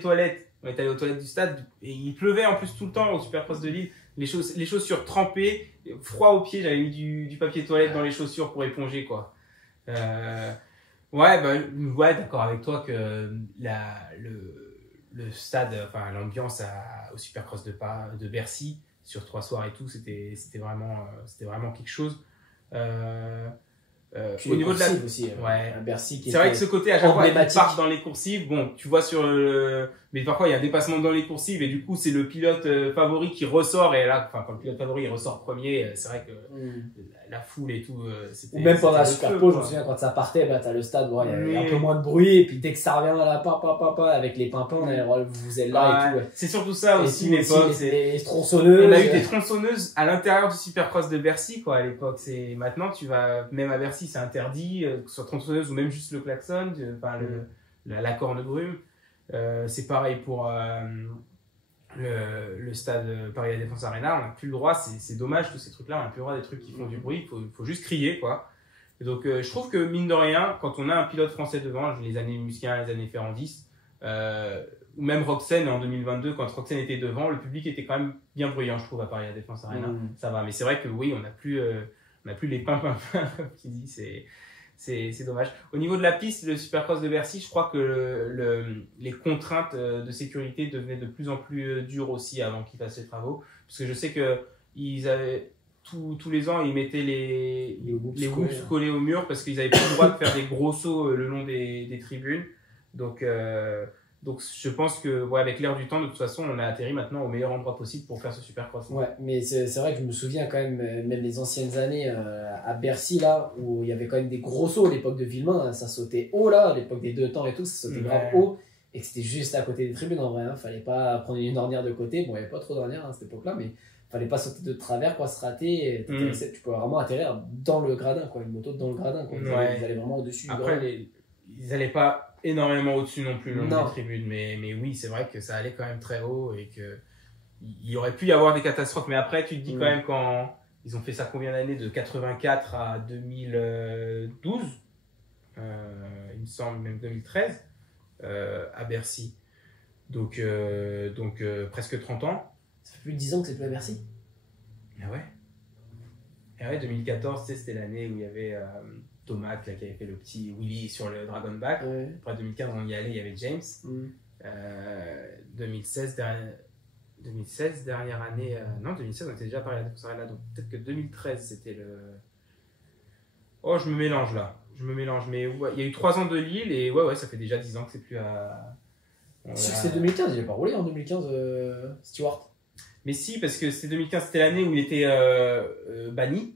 toilette. On est allé aux toilettes du stade et il pleuvait en plus tout le temps au Supercross de Lille. Les chaussures trempées, froid aux pieds, j'avais mis du papier toilette dans les chaussures pour éponger, quoi. Ouais, d'accord avec toi que le stade, l'ambiance au Supercross de Bercy sur 3 soirs et tout, c'était vraiment quelque chose. Au niveau de la aussi, à Bercy, c'est vrai que ce côté à chaque fois ils partent dans les coursives, tu vois mais parfois il y a un dépassement dans les coursives et du coup c'est le pilote favori qui ressort et là quand le pilote favori il ressort premier, c'est vrai que la foule et tout c'était, ou même pendant la Superpole, je me souviens quand ça partait, t'as le stade, il y a un peu moins de bruit et puis dès que ça revient à la avec les pimpins, vous êtes là et tout. C'est surtout ça aussi l'époque, les tronçonneuses. On a eu des tronçonneuses à l'intérieur du Supercross de Bercy, quoi, à l'époque. Maintenant tu vas même à Bercy, c'est interdit, que ce soit tronçonneuse ou même juste le klaxon, la corne brume. C'est pareil pour le stade Paris La Défense Arena, on n'a plus le droit, c'est dommage tous ces trucs-là, on n'a plus le droit des trucs qui font du bruit, il faut juste crier, quoi. Et donc je trouve que mine de rien, quand on a un pilote français devant, les années Musquin, les années Ferrandis, ou même Roxen en 2022, quand Roxen était devant, le public était quand même bien bruyant, je trouve, à Paris La Défense Arena. Ça va, mais c'est vrai que oui, on n'a plus les pimpins, comme tu dis, c'est dommage. Au niveau de la piste, le Supercross de Bercy, je crois que les contraintes de sécurité devenaient de plus en plus dures aussi avant qu'ils fassent les travaux. Parce que je sais que ils avaient tous les ans, ils mettaient les whoops collés au mur parce qu'ils n'avaient pas le droit de faire des gros sauts le long des tribunes. Donc je pense que avec l'air du temps, de toute façon, on a atterri maintenant au meilleur endroit possible pour faire ce Supercross. Ouais, mais c'est vrai que je me souviens quand même les anciennes années à Bercy, là, où il y avait quand même des gros sauts à l'époque de Villemain, ça sautait haut, là, à l'époque des 2 temps et tout, ça sautait grave haut. et que c'était juste à côté des tribunes en vrai. Fallait pas prendre une ornière de côté. Bon, il n'y avait pas trop d'ornières à cette époque-là, mais fallait pas sauter de travers, quoi, se rater. Et tu peux vraiment atterrir dans le gradin, quoi, une moto dans le gradin. Quoi. Ils allaient vraiment au-dessus. Après, ils allaient pas énormément au-dessus non plus dans les tribunes, mais oui, c'est vrai que ça allait quand même très haut et que il aurait pu y avoir des catastrophes. Mais après, tu te dis quand même quand ils ont fait ça combien d'années, de 84 à 2012, il me semble même 2013, à Bercy. Donc presque 30 ans. Ça fait plus de 10 ans que c'est plus à Bercy. Ah ouais. Et ouais, 2014, tu sais, c'était l'année où il y avait Tomac là, qui avait fait le petit Willy sur le Dragonback. Ouais. Après 2015, on y allait, il y avait James. 2016, dernière année. Non, 2016, on était déjà parlé à là, donc peut-être que 2013, c'était le. Oh, je me mélange là. Mais ouais, il y a eu 3 ans de Lille et ouais, ça fait déjà 10 ans que c'est plus à. C'est sûr que c'était 2015, il n'a pas roulé en 2015, Stewart. Mais si, parce que c'était 2015, c'était l'année où il était banni.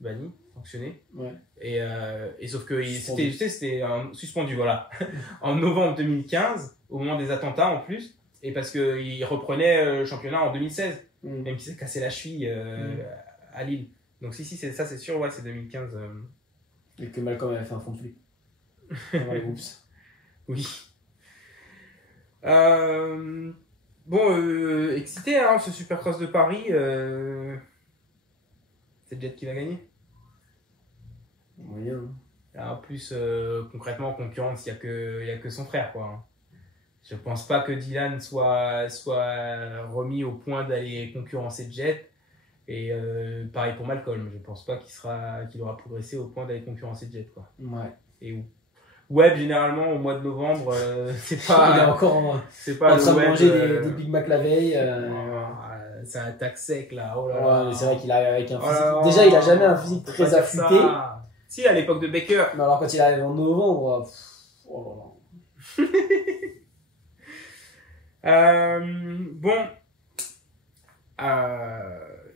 Banni, sanctionné. Ouais. Et sauf que c'était suspendu, voilà. En novembre 2015, au moment des attentats en plus, et parce qu'il reprenait le championnat en 2016, même qu'il s'est cassé la cheville à Lille. Donc si, c'est sûr, ouais, c'est 2015. Et que Malcolm avait fait un front flip. Dans les groupes. Oui. Excité, hein, ce Supercross de Paris. C'est Jet qui va gagner. Moyen. En plus, concrètement, en concurrence, il n'y a que son frère, quoi. Hein. Je pense pas que Dylan soit remis au point d'aller concurrencer Jet. Et pareil pour Malcolm. Je pense pas qu'il aura progressé au point d'aller concurrencer Jet, quoi. Ouais. Et Webb, généralement, au mois de novembre, c'est pas. Il est encore en train de manger des Big Mac la veille. Ça attaque sec, là. Oh là ouais, là. Mais c'est vrai qu'il arrive avec un physique. Déjà, il a jamais un physique très affûté. Si, à l'époque de Baker. Mais alors, quand il arrive en novembre. Oh là là.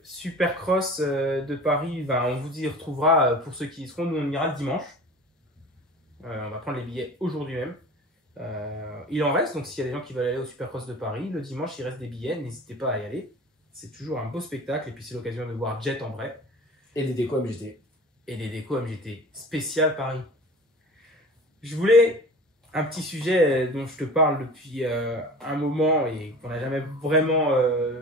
Supercross de Paris, on vous y retrouvera pour ceux qui y seront. Nous, on ira le dimanche. On va prendre les billets aujourd'hui même. Il en reste, donc s'il y a des gens qui veulent aller au Supercross de Paris, le dimanche il reste des billets, n'hésitez pas à y aller. C'est toujours un beau spectacle et puis c'est l'occasion de voir Jet en vrai. Et des décos MGT. Et des décos MGT. Spécial Paris. Je voulais un petit sujet dont je te parle depuis un moment et qu'on n'a jamais vraiment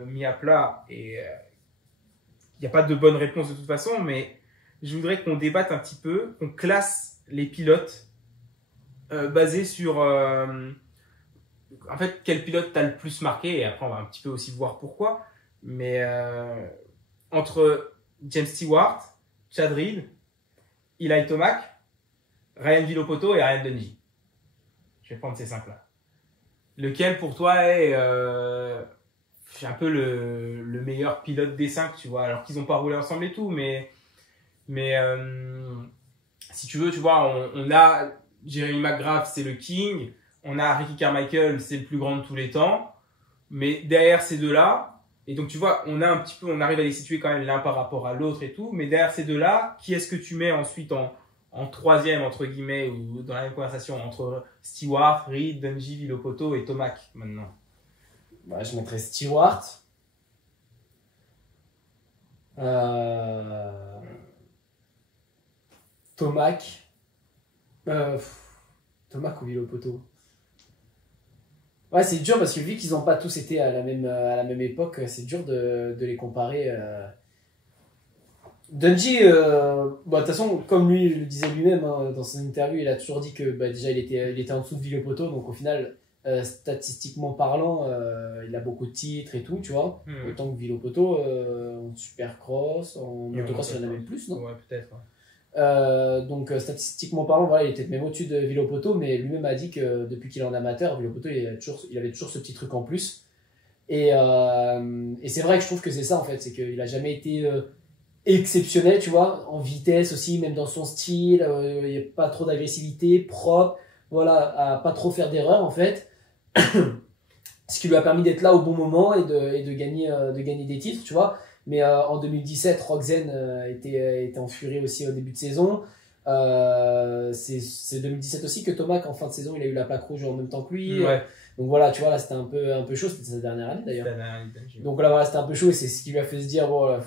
mis à plat. Et il n'y a pas de bonne réponse de toute façon, mais je voudrais qu'on débatte un petit peu, qu'on classe les pilotes basés sur en fait quel pilote t'as le plus marqué, et après on va un petit peu aussi voir pourquoi, mais entre James Stewart, Chad Reed, Eli Tomac, Ryan Villopoto et Ryan Dungey. Je vais prendre ces 5 là. Lequel pour toi est un peu le meilleur pilote des 5, tu vois, alors qu'ils n'ont pas roulé ensemble et tout, mais si tu veux, tu vois, on a Jeremy McGrath, c'est le king. On a Ricky Carmichael, c'est le plus grand de tous les temps. Mais derrière ces deux-là, et donc tu vois, on arrive à les situer quand même l'un par rapport à l'autre et tout. Mais derrière ces deux-là, qui est-ce que tu mets ensuite en troisième, entre guillemets, ou dans la même conversation, entre Stewart, Reed, Dungey, Villopoto et Tomac maintenant? Je mettrais Stewart. Tomac. Tomac ou Villopoto. Ouais, c'est dur parce que vu qu'ils n'ont pas tous été à la même époque, c'est dur de les comparer. Dungey, de toute façon, comme lui le disait lui-même dans son interview, il a toujours dit que déjà il était en dessous de Villopoto, donc au final, statistiquement parlant, il a beaucoup de titres et tout, tu vois. Autant que Villopoto, en supercross, en motocross, il en a même plus, non? Ouais, peut-être. Ouais. Donc statistiquement parlant, voilà, il était même au-dessus de Villopoto, mais lui-même a dit que depuis qu'il est en amateur, Villopoto il avait toujours ce petit truc en plus. Et c'est vrai que je trouve que c'est ça en fait, c'est qu'il a jamais été exceptionnel, tu vois, en vitesse aussi, même dans son style, il n'y a pas trop d'agressivité, propre, voilà, à pas trop faire d'erreurs en fait. Ce qui lui a permis d'être là au bon moment et de gagner des titres, tu vois. Mais en 2017, Roxen était en furie aussi au début de saison. C'est 2017 aussi que Tomac, en fin de saison, il a eu la plaque rouge en même temps que lui. Ouais. Donc voilà, tu vois, là, c'était un peu chaud. C'était sa dernière année, d'ailleurs. C'était la dernière année. Donc là, voilà, c'était un peu chaud et c'est ce qui lui a fait se dire, bon, là,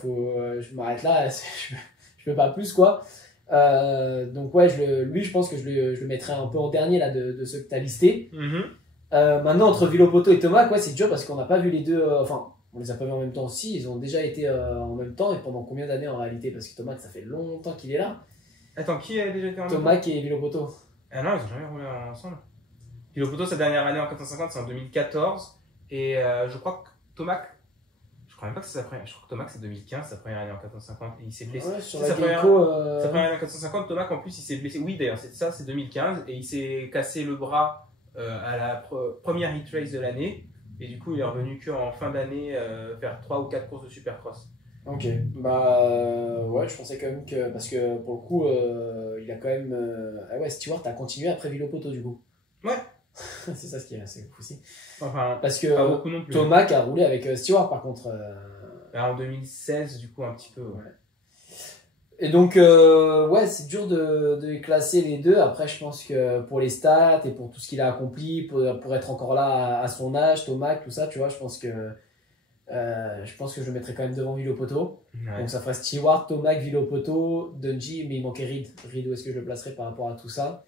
je m'arrête là, je peux pas plus, quoi. Donc ouais, lui, je pense que je le mettrais un peu en dernier, là, de ceux que t'as listés. Maintenant, entre Villopoto et Tomac, ouais, c'est dur parce qu'on n'a pas vu les deux, enfin, on les a pas vus en même temps aussi, ils ont déjà été en même temps et pendant combien d'années en réalité? Parce que Tomac, ça fait longtemps qu'il est là. Attends, qui a déjà été en même temps? Tomac et Villopoto. Ah non, ils ont jamais roulé ensemble. Villopoto, sa dernière année en 450, c'est en 2014. Et je crois que Tomac, je crois même pas que c'est sa première. Je crois que Tomac, c'est 2015, sa première année en 450. Et il s'est blessé. Ouais, sur C'est la sa première, Geico, sa première année en 450, Tomac, en plus, il s'est blessé. Oui, d'ailleurs, c'est ça, c'est 2015. Et il s'est cassé le bras à la première hit race de l'année. Et du coup, il est revenu qu'en fin d'année faire 3 ou 4 courses de supercross. Ok, bah ouais, je pensais quand même que. Parce que pour le coup, il a quand même. Ah ouais, Stewart a continué après Villopoto du coup. Ouais. C'est ça ce qui est assez fou aussi. Enfin, Parce que pas beaucoup non plus. Tomac a roulé avec Stewart par contre. En 2016, du coup, un petit peu. Ouais. Et donc, ouais, c'est dur de classer les deux. Après, je pense que pour les stats et pour tout ce qu'il a accompli, pour être encore là à son âge, Tomac, tout ça, tu vois, je pense que je le mettrais quand même devant Villopoto. Ouais. Donc ça ferait Stewart, Tomac, Villopoto, Dungey, mais il manquait Reed. Reed, où est-ce que je le placerais par rapport à tout ça?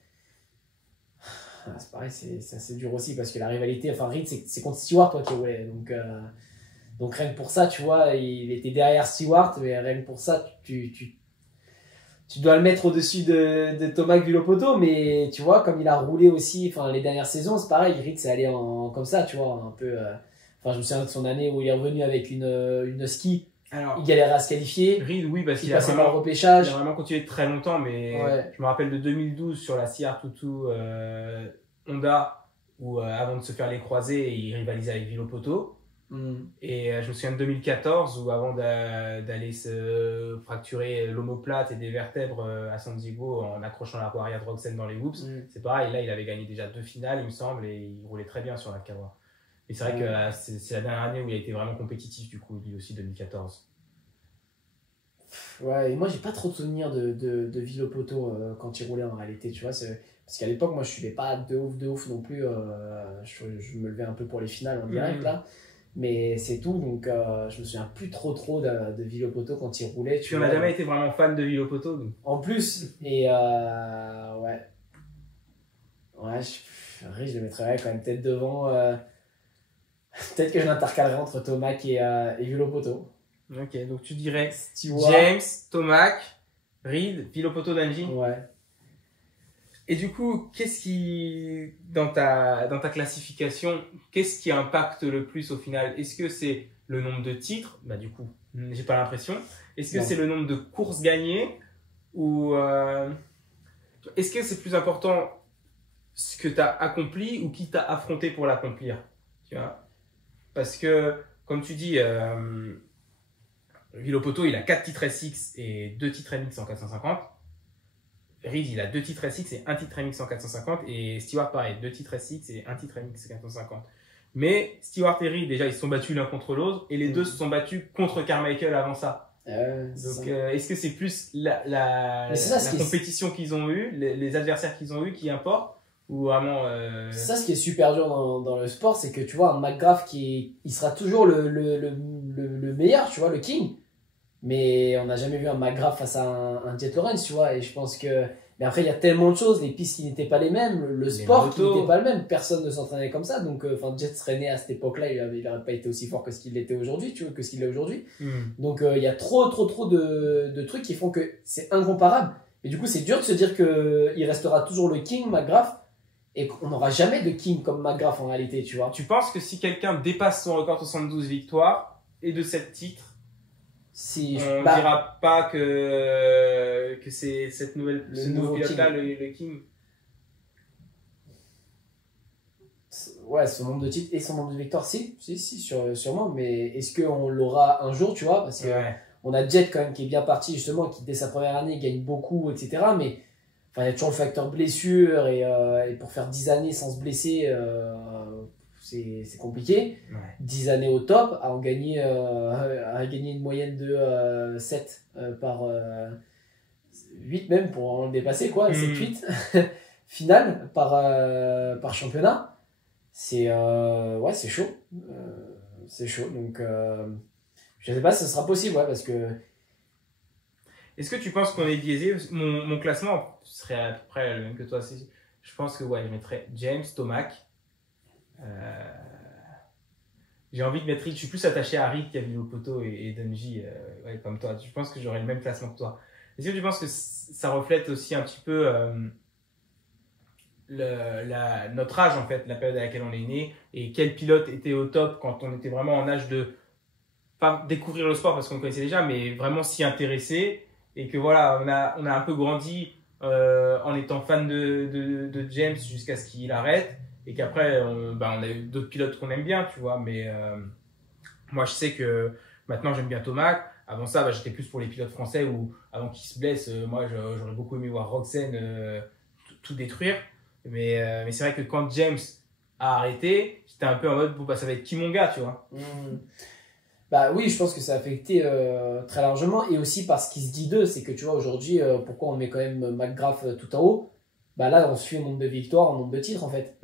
C'est pareil, c'est assez dur aussi parce que la rivalité, enfin Reed, c'est contre Stewart, toi qui roulais. Donc rien que pour ça, tu vois, il était derrière Stewart, mais rien que pour ça, tu dois le mettre au-dessus de Tomac Villopoto, mais tu vois, comme il a roulé aussi, enfin les dernières saisons, c'est pareil, Reed, c'est allé comme ça, tu vois, un peu. Enfin, je me souviens de son année où il est revenu avec une ski. Alors, il galérait à se qualifier. Reed, oui, parce qu'il passait par le repêchage. Il a vraiment continué très longtemps, mais ouais. Je me rappelle de 2012 sur la CR22 Honda, où avant de se faire les croisés, il rivalisait avec Villopoto. Et je me souviens de 2014, où avant d'aller se fracturer l'omoplate et des vertèbres à San Diego en accrochant la roue arrière de Roxen dans les whoops, c'est pareil, là il avait gagné déjà 2 finales, il me semble, et il roulait très bien sur la Kawa. Et c'est vrai que c'est la dernière année où il a été vraiment compétitif, du coup, lui aussi, 2014. Ouais, et moi j'ai pas trop de souvenirs de Villopoto quand il roulait en réalité, tu vois. Parce qu'à l'époque, moi je suivais pas de ouf non plus. Je me levais un peu pour les finales en direct là. Mais c'est tout, donc je me souviens plus trop de Villopoto quand il roulait. Tu n'as jamais été vraiment fan de Villopoto donc. En plus, et ouais. Ouais, je le mettrais quand même peut-être devant. Peut-être que je l'intercalerais entre Tomac et Villopoto. Ok, donc tu dirais Stewart. James, Tomac, Reed, Villopoto, Dungey. Ouais. Et du coup, qu'est-ce qui, dans ta classification, qu'est-ce qui impacte le plus au final? Est-ce que c'est le nombre de titres? Bah du coup, j'ai pas l'impression. Est-ce que c'est le nombre de courses gagnées? Ou est-ce que c'est plus important ce que tu as accompli ou qui t'a affronté pour l'accomplir? Tu vois? Parce que, comme tu dis, Villopoto, il a 4 titres SX et 2 titres MX en 450. Reed, il a 2 titres SX et 1 titre MX en 450. Et Stewart, pareil, 2 titres SX et 1 titre MX en 450. Mais Stewart et Reed, déjà, ils se sont battus l'un contre l'autre. Et les deux se sont battus contre Carmichael avant ça. Donc, est-ce que c'est plus la compétition qu'ils ont eue, les adversaires qu'ils ont eus qui importent? Ou vraiment C'est ça ce qui est super dur dans le sport, c'est que tu vois un McGrath il sera toujours le meilleur, tu vois, le king, mais on n'a jamais vu un McGrath face à un Jet Lawrence, tu vois. Et je pense que, mais après il y a tellement de choses, les pistes qui n'étaient pas les mêmes, le sport qui n'était pas le même, personne ne s'entraînait comme ça, donc enfin Jet serait né à cette époque-là, il n'aurait pas été aussi fort que ce qu'il était aujourd'hui, tu vois, que ce qu'il est aujourd'hui. Donc il y a trop de trucs qui font que c'est incomparable, et du coup c'est dur de se dire que il restera toujours le king McGrath et qu'on n'aura jamais de king comme McGrath en réalité, tu vois. Tu penses que si quelqu'un dépasse son record de 72 victoires et de 7 titres, on ne dira pas que c'est ce nouveau pilote-là le king? Ouais, son nombre de titres et son nombre de victoires, si sûrement, mais est-ce qu'on l'aura un jour, tu vois, parce que on a Jet quand même qui est bien parti justement, qui dès sa première année gagne beaucoup, etc., mais il y a toujours le facteur blessure et pour faire 10 années sans se blesser, c'est compliqué. 10 années au top, à gagner une moyenne de 7 par 8 même pour le dépasser, quoi, 7-8. Finale par championnat. C'est ouais, c'est chaud. C'est chaud. Donc, je sais pas si ce sera possible, ouais, parce que. Est-ce que tu penses qu'on est biaisé? Mon classement serait à peu près le même que toi. Je pense que ouais, je mettrais James, Tomac. J'ai envie de mettre Rick. Je suis plus attaché à Rick qu'à Vilo Poto et Dungy, ouais, comme toi. Je pense que j'aurais le même classement que toi. Est-ce que tu penses que ça reflète aussi un petit peu notre âge, en fait, la période à laquelle on est né, et quel pilote était au top quand on était vraiment en âge de pas découvrir le sport parce qu'on le connaissait déjà, mais vraiment s'y intéresser, et que voilà, on a un peu grandi en étant fan de James jusqu'à ce qu'il arrête, et qu'après on a eu d'autres pilotes qu'on aime bien, tu vois, mais moi je sais que maintenant j'aime bien Tomac. Avant ça, j'étais plus pour les pilotes français où avant qu'ils se blessent, moi j'aurais beaucoup aimé voir Roxen tout détruire, mais c'est vrai que quand James a arrêté, j'étais un peu en mode bon, ça va être qui mon gars, tu vois. Bah oui, je pense que ça a affecté très largement, et aussi parce qu'il se dit d'eux, c'est que tu vois aujourd'hui, pourquoi on met quand même McGrath tout en haut, bah là on suit au nombre de victoires, au nombre de titres en fait.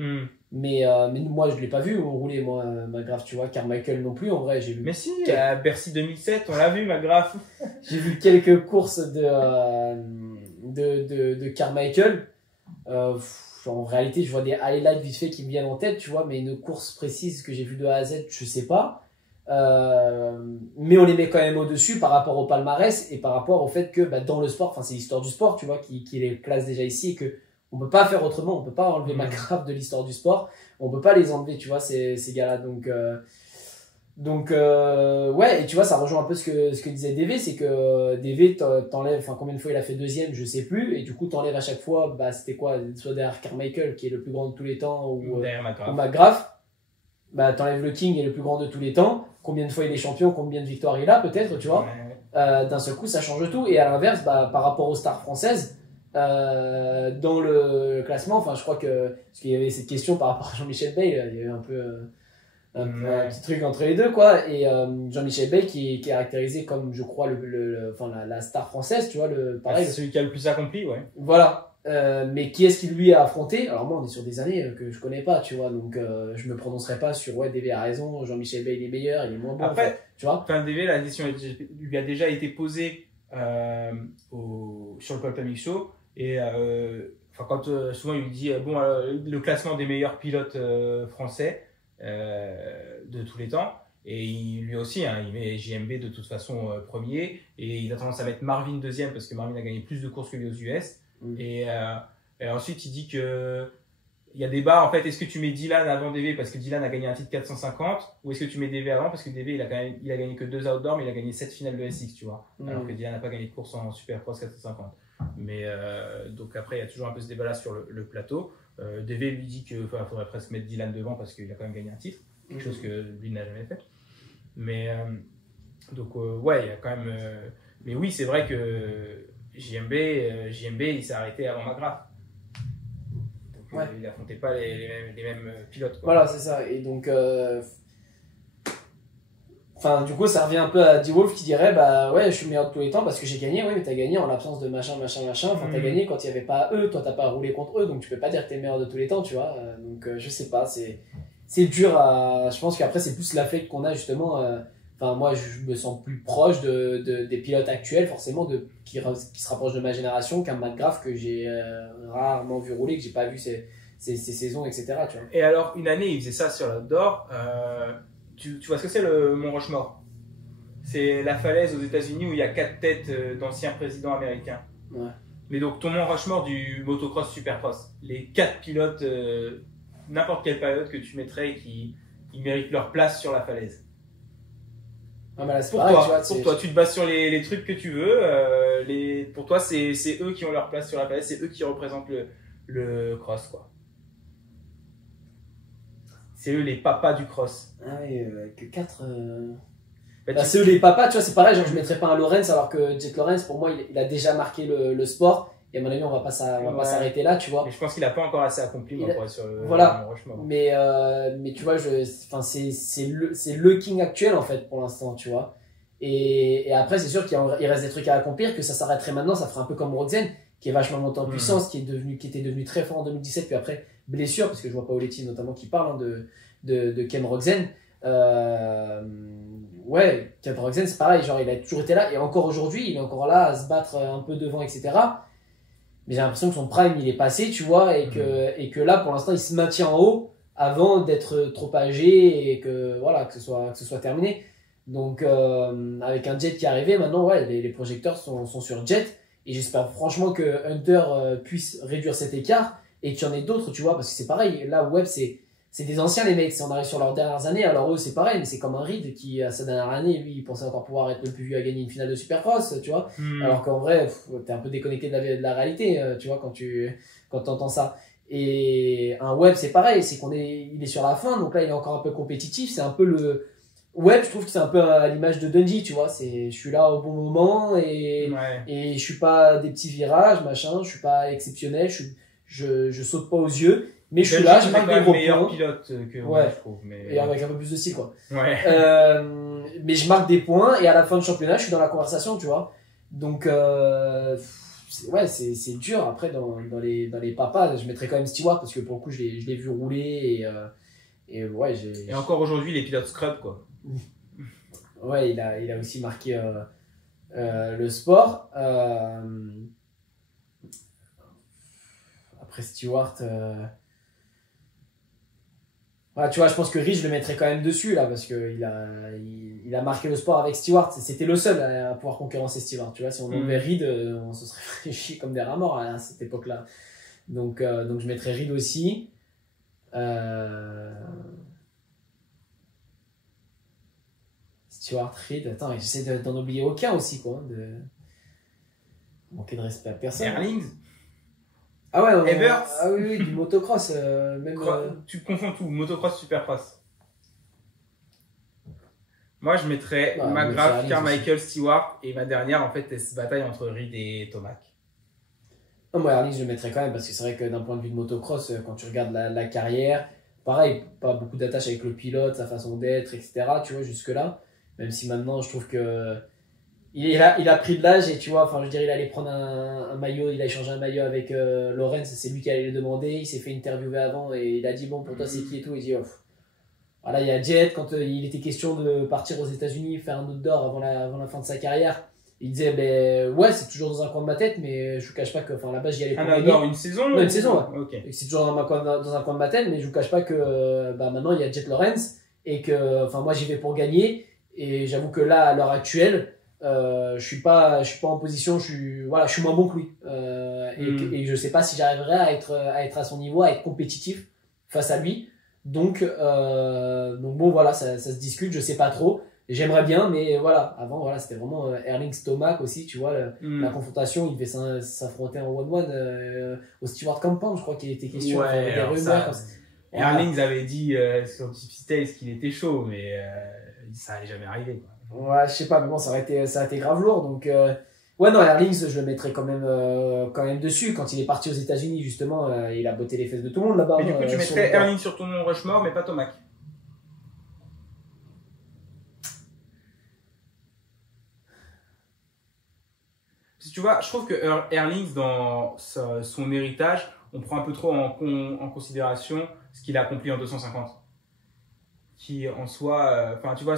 Mais moi je l'ai pas vu rouler, moi, McGrath, tu vois, Carmichael non plus, en vrai j'ai vu. Mais si, à Bercy 2007 on l'a vu, McGrath. J'ai vu quelques courses de Carmichael. En réalité je vois des highlights vite fait qui me viennent en tête, tu vois, mais une course précise que j'ai vue de A à Z je sais pas. Mais on les met quand même au-dessus par rapport au palmarès et par rapport au fait que dans le sport, c'est l'histoire du sport, tu vois, qui les place déjà ici, et que on peut pas faire autrement, on peut pas enlever McGrath de l'histoire du sport, on peut pas les enlever, tu vois, ces gars-là. Donc ouais, et tu vois, ça rejoint un peu ce que disait DV, c'est que DV t'enlèves, combien de fois il a fait deuxième, je sais plus, et du coup t'enlèves à chaque fois, c'était quoi, soit derrière Carmichael qui est le plus grand de tous les temps, ou McGrath, t'enlèves le King qui est le plus grand de tous les temps, combien de fois il est champion, combien de victoires il a peut-être, tu vois. D'un seul coup ça change tout, et à l'inverse, par rapport aux stars françaises, dans le classement, je crois que, parce qu'il y avait cette question par rapport à Jean-Michel Bay, il y avait un peu un petit truc entre les deux, quoi, et Jean-Michel Bay qui est caractérisé comme, je crois, la star française, tu vois, pareil. C'est celui qui a le plus accompli, ouais. Voilà. Mais qui est-ce qui lui a affronté? Alors moi on est sur des années que je connais pas, tu vois, donc je me prononcerai pas sur ouais, DV a raison, Jean-Michel Bay il est meilleur, il est moins bon. Après, tu vois, DV, la question lui a déjà été posée sur le Pole Show, et quand souvent il lui dit le classement des meilleurs pilotes français de tous les temps, et lui aussi il met JMB de toute façon premier, et il a tendance à mettre Marvin deuxième parce que Marvin a gagné plus de courses que lui aux US. Et ensuite il dit que il y a débat, en fait, est-ce que tu mets Dylan avant DV parce que Dylan a gagné un titre 450, ou est-ce que tu mets DV avant parce que DV il a gagné que 2 outdoors, mais il a gagné 7 finales de SX, tu vois, alors que Dylan n'a pas gagné de course en Supercross 450. Mais donc après il y a toujours un peu ce débat là sur le plateau. DV lui dit qu'il faudrait presque mettre Dylan devant parce qu'il a quand même gagné un titre, quelque chose que lui n'a jamais fait. Mais donc ouais, il y a quand même mais oui, c'est vrai que JMB il s'est arrêté avant McGrath. Donc il n'affrontait pas les mêmes pilotes, quoi. Voilà, c'est ça. Et donc du coup ça revient un peu à D-Wolf qui dirait ouais, je suis le meilleur de tous les temps parce que j'ai gagné. Oui, mais t'as gagné en l'absence de machin. T'as gagné quand il n'y avait pas eux, toi t'as pas roulé contre eux, donc tu peux pas dire que t'es le meilleur de tous les temps, tu vois. Donc je sais pas, c'est dur à. Je pense qu'après c'est plus l'affect qu'on a justement. Moi je me sens plus proche des pilotes actuels forcément, qui se rapprochent de ma génération, qu'un McGrath que j'ai rarement vu rouler, que j'ai pas vu ces saisons, etc., tu vois. Et alors une année il faisait ça sur l'outdoor. Tu vois ce que c'est le Mont Rushmore? C'est la falaise aux États-Unis où il y a 4 têtes d'anciens présidents américains. Ouais. Mais donc ton Mont Rushmore du motocross supercross, les 4 pilotes, n'importe quelle période que tu mettrais, qui méritent leur place sur la falaise. Là, pour toi, tu te bases sur les trucs que tu veux. Pour toi, c'est eux qui ont leur place sur la falaise, c'est eux qui représentent le cross, quoi. C'est eux les papas du cross. Ah oui, que 4. C'est eux les papas, tu vois, c'est pareil. Genre, je mettrais pas un Lawrence alors que Jake Lawrence, pour moi, il a déjà marqué le sport. Et à mon avis, on va pas s'arrêter là, tu vois. Mais je pense qu'il a pas encore assez accompli pour être sur le Rushmore. Mais tu vois, c'est le King actuel en fait pour l'instant, tu vois. Et après, c'est sûr qu'il reste des trucs à accomplir, que ça s'arrêterait maintenant, ça ferait un peu comme Roxen, qui est vachement monté en puissance, qui était devenu très fort en 2017, puis après, blessure, parce que je vois Paoletti notamment qui parle de Ken Roxen. Ouais, Ken Roxen, c'est pareil, genre il a toujours été là, et encore aujourd'hui, il est encore là à se battre un peu devant, etc. Mais j'ai l'impression que son prime, il est passé, tu vois, et que là, pour l'instant, il se maintient en haut avant d'être trop âgé et que, voilà, que ce soit terminé. Donc, avec un Jet qui est arrivé, maintenant, ouais, les projecteurs sont sur Jet. Et j'espère franchement que Hunter puisse réduire cet écart et qu'il y en ait d'autres, tu vois, parce que c'est pareil. Là, Webb, c'est des anciens, les mecs. On arrive sur leurs dernières années, alors eux, c'est pareil, mais c'est comme un Reed qui, à sa dernière année, lui, il pensait encore pouvoir être le plus vieux à gagner une finale de Supercross, tu vois. Alors qu'en vrai, t'es un peu déconnecté de la réalité, tu vois, quand t'entends ça. Et un Webb, c'est pareil, il est sur la fin, donc là, il est encore un peu compétitif. C'est un peu Webb, je trouve que c'est un peu à l'image de Dundee, tu vois. Je suis là au bon moment et je suis pas des petits virages, machin. Je suis pas exceptionnel. Je saute pas aux yeux, mais je suis là. Je marque des gros meilleur points. pilote que moi, je trouve. Et avec un peu plus de style, quoi. Ouais. Mais je marque des points et à la fin du championnat, je suis dans la conversation, tu vois. Donc, c'est dur. Après, dans les papas, je mettrais quand même Stewart parce que pour le coup, je l'ai vu rouler et ouais, Et encore aujourd'hui, les pilotes scrub, quoi. Ouais, il a aussi marqué le sport. Après Stewart, ouais, tu vois, je pense que Rich, je le mettrais quand même dessus là parce que il a marqué le sport avec Stewart. C'était le seul à pouvoir concurrencer Stewart. Tu vois, si on enlevait Reed, on se serait fait chier comme des rats morts à cette époque-là. Donc je mettrais Reed aussi. Stewart, Reed, attends, j'essaie d'en oublier aucun aussi, quoi. De manquer de respect à personne. Erlings. Ah ouais, Everts. Ah oui, du motocross. Même, Tu confonds tout, motocross, supercross. Moi, je mettrais McGrath, Carmichael, Stewart et ma dernière, en fait, c'est cette bataille entre Reed et Tomac. Non, moi, Erlings, je le mettrais quand même parce que c'est vrai que d'un point de vue de motocross, quand tu regardes la carrière, pareil, pas beaucoup d'attache avec le pilote, sa façon d'être, etc. Tu vois, jusque-là. Même si maintenant, je trouve que il a pris de l'âge et tu vois, enfin, je veux dire, il allait prendre un maillot, il a échangé un maillot avec Lorenz, c'est lui qui allait le demander, il s'est fait interviewer avant et il a dit, bon, pour toi, c'est qui et tout, il dit, oh. Voilà, il y a Jet, quand il était question de partir aux États-Unis, faire un outdoor avant la fin de sa carrière, il disait, ben, ouais, c'est toujours dans un coin de ma tête, mais je vous cache pas que, enfin, là-bas, j'y allais pour gagner. Une saison? Non, une saison, ouais. Okay. C'est toujours dans un coin de ma tête, mais je vous cache pas que, maintenant, il y a Jet Lorenz et que, enfin, moi, j'y vais pour gagner. Et j'avoue que là, à l'heure actuelle, je suis pas en position, je suis moins bon que lui. Et je sais pas si j'arriverai à être à son niveau, à être compétitif face à lui. Donc bon, voilà, ça se discute, je sais pas trop. J'aimerais bien, mais voilà, avant, voilà, c'était vraiment Erlings Tomac aussi, tu vois, la confrontation, il devait s'affronter en 1-1 au Stewart Campan, je crois qu'il était question. Ouais, des rumeurs. Erlings avait dit sur Gypsy Tales qu'il était chaud, mais ça allait jamais arriver, quoi. Ouais, je sais pas, mais bon, ça a été grave lourd, donc ouais, non, Erlings, je le mettrais quand même dessus. Quand il est parti aux États-Unis, justement, il a botté les fesses de tout le monde là-bas. Mais du coup, tu mettrais Erlings sur ton Rushmore, mais pas Tomac. Si tu vois, je trouve que Erlings, dans son héritage, on prend un peu trop en considération ce qu'il a accompli en 250. Qui en soi, enfin tu vois,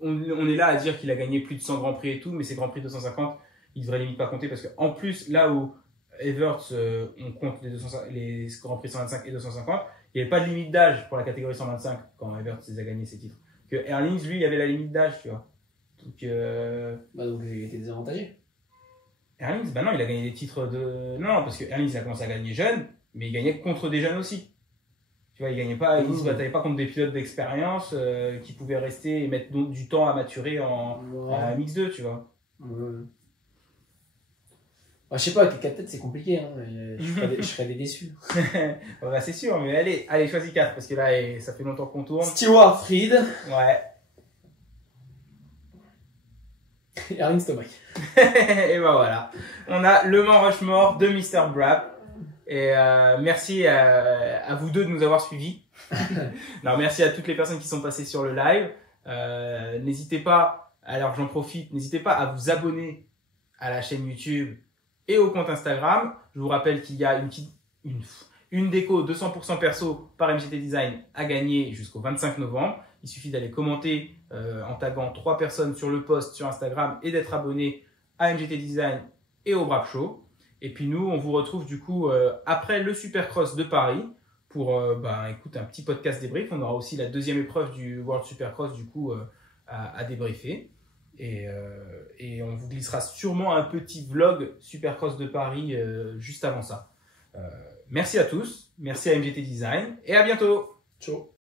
on est là à dire qu'il a gagné plus de 100 Grands Prix et tout, mais ces Grands Prix 250, ils devraient limite pas compter parce que en plus là où Everts on compte les Grands Prix 125 et 250, il n'y avait pas de limite d'âge pour la catégorie 125 quand Everts les a gagné ses titres. Que Erlings lui il y avait la limite d'âge, tu vois. Donc il était désavantagé. Erlings, bah non, il a gagné des titres de non parce que Erlings il a commencé à gagner jeune, mais il gagnait contre des jeunes aussi. Tu vois, il gagnait pas, il se bataillait pas contre des pilotes d'expérience qui pouvaient rester et mettre du temps à maturer en Mix2, tu vois. Je sais pas, avec les 4 têtes, c'est compliqué, hein. Je serais déçu. Bah, c'est sûr, mais allez, choisis 4 parce que là, ça fait longtemps qu'on tourne. Stewart, Reed. Ouais. Erlings Tomac. Et ben voilà. On a le Mont Rushmore de Mr. Brap. Et merci à vous deux de nous avoir suivis. Non, merci à toutes les personnes qui sont passées sur le live. N'hésitez pas Alors j'en profite, n'hésitez pas à vous abonner à la chaîne YouTube et au compte Instagram. Je vous rappelle qu'il y a une déco 200% perso par MGT Design à gagner jusqu'au 25 novembre. Il suffit d'aller commenter en taguant 3 personnes sur le post sur Instagram et d'être abonné à MGT Design et au Brap Show. Et puis nous, on vous retrouve du coup après le Supercross de Paris pour écoute, un petit podcast débrief. On aura aussi la deuxième épreuve du World Supercross du coup à débriefer. Et on vous glissera sûrement un petit vlog Supercross de Paris juste avant ça. Merci à tous, merci à MGT Design et à bientôt. Ciao.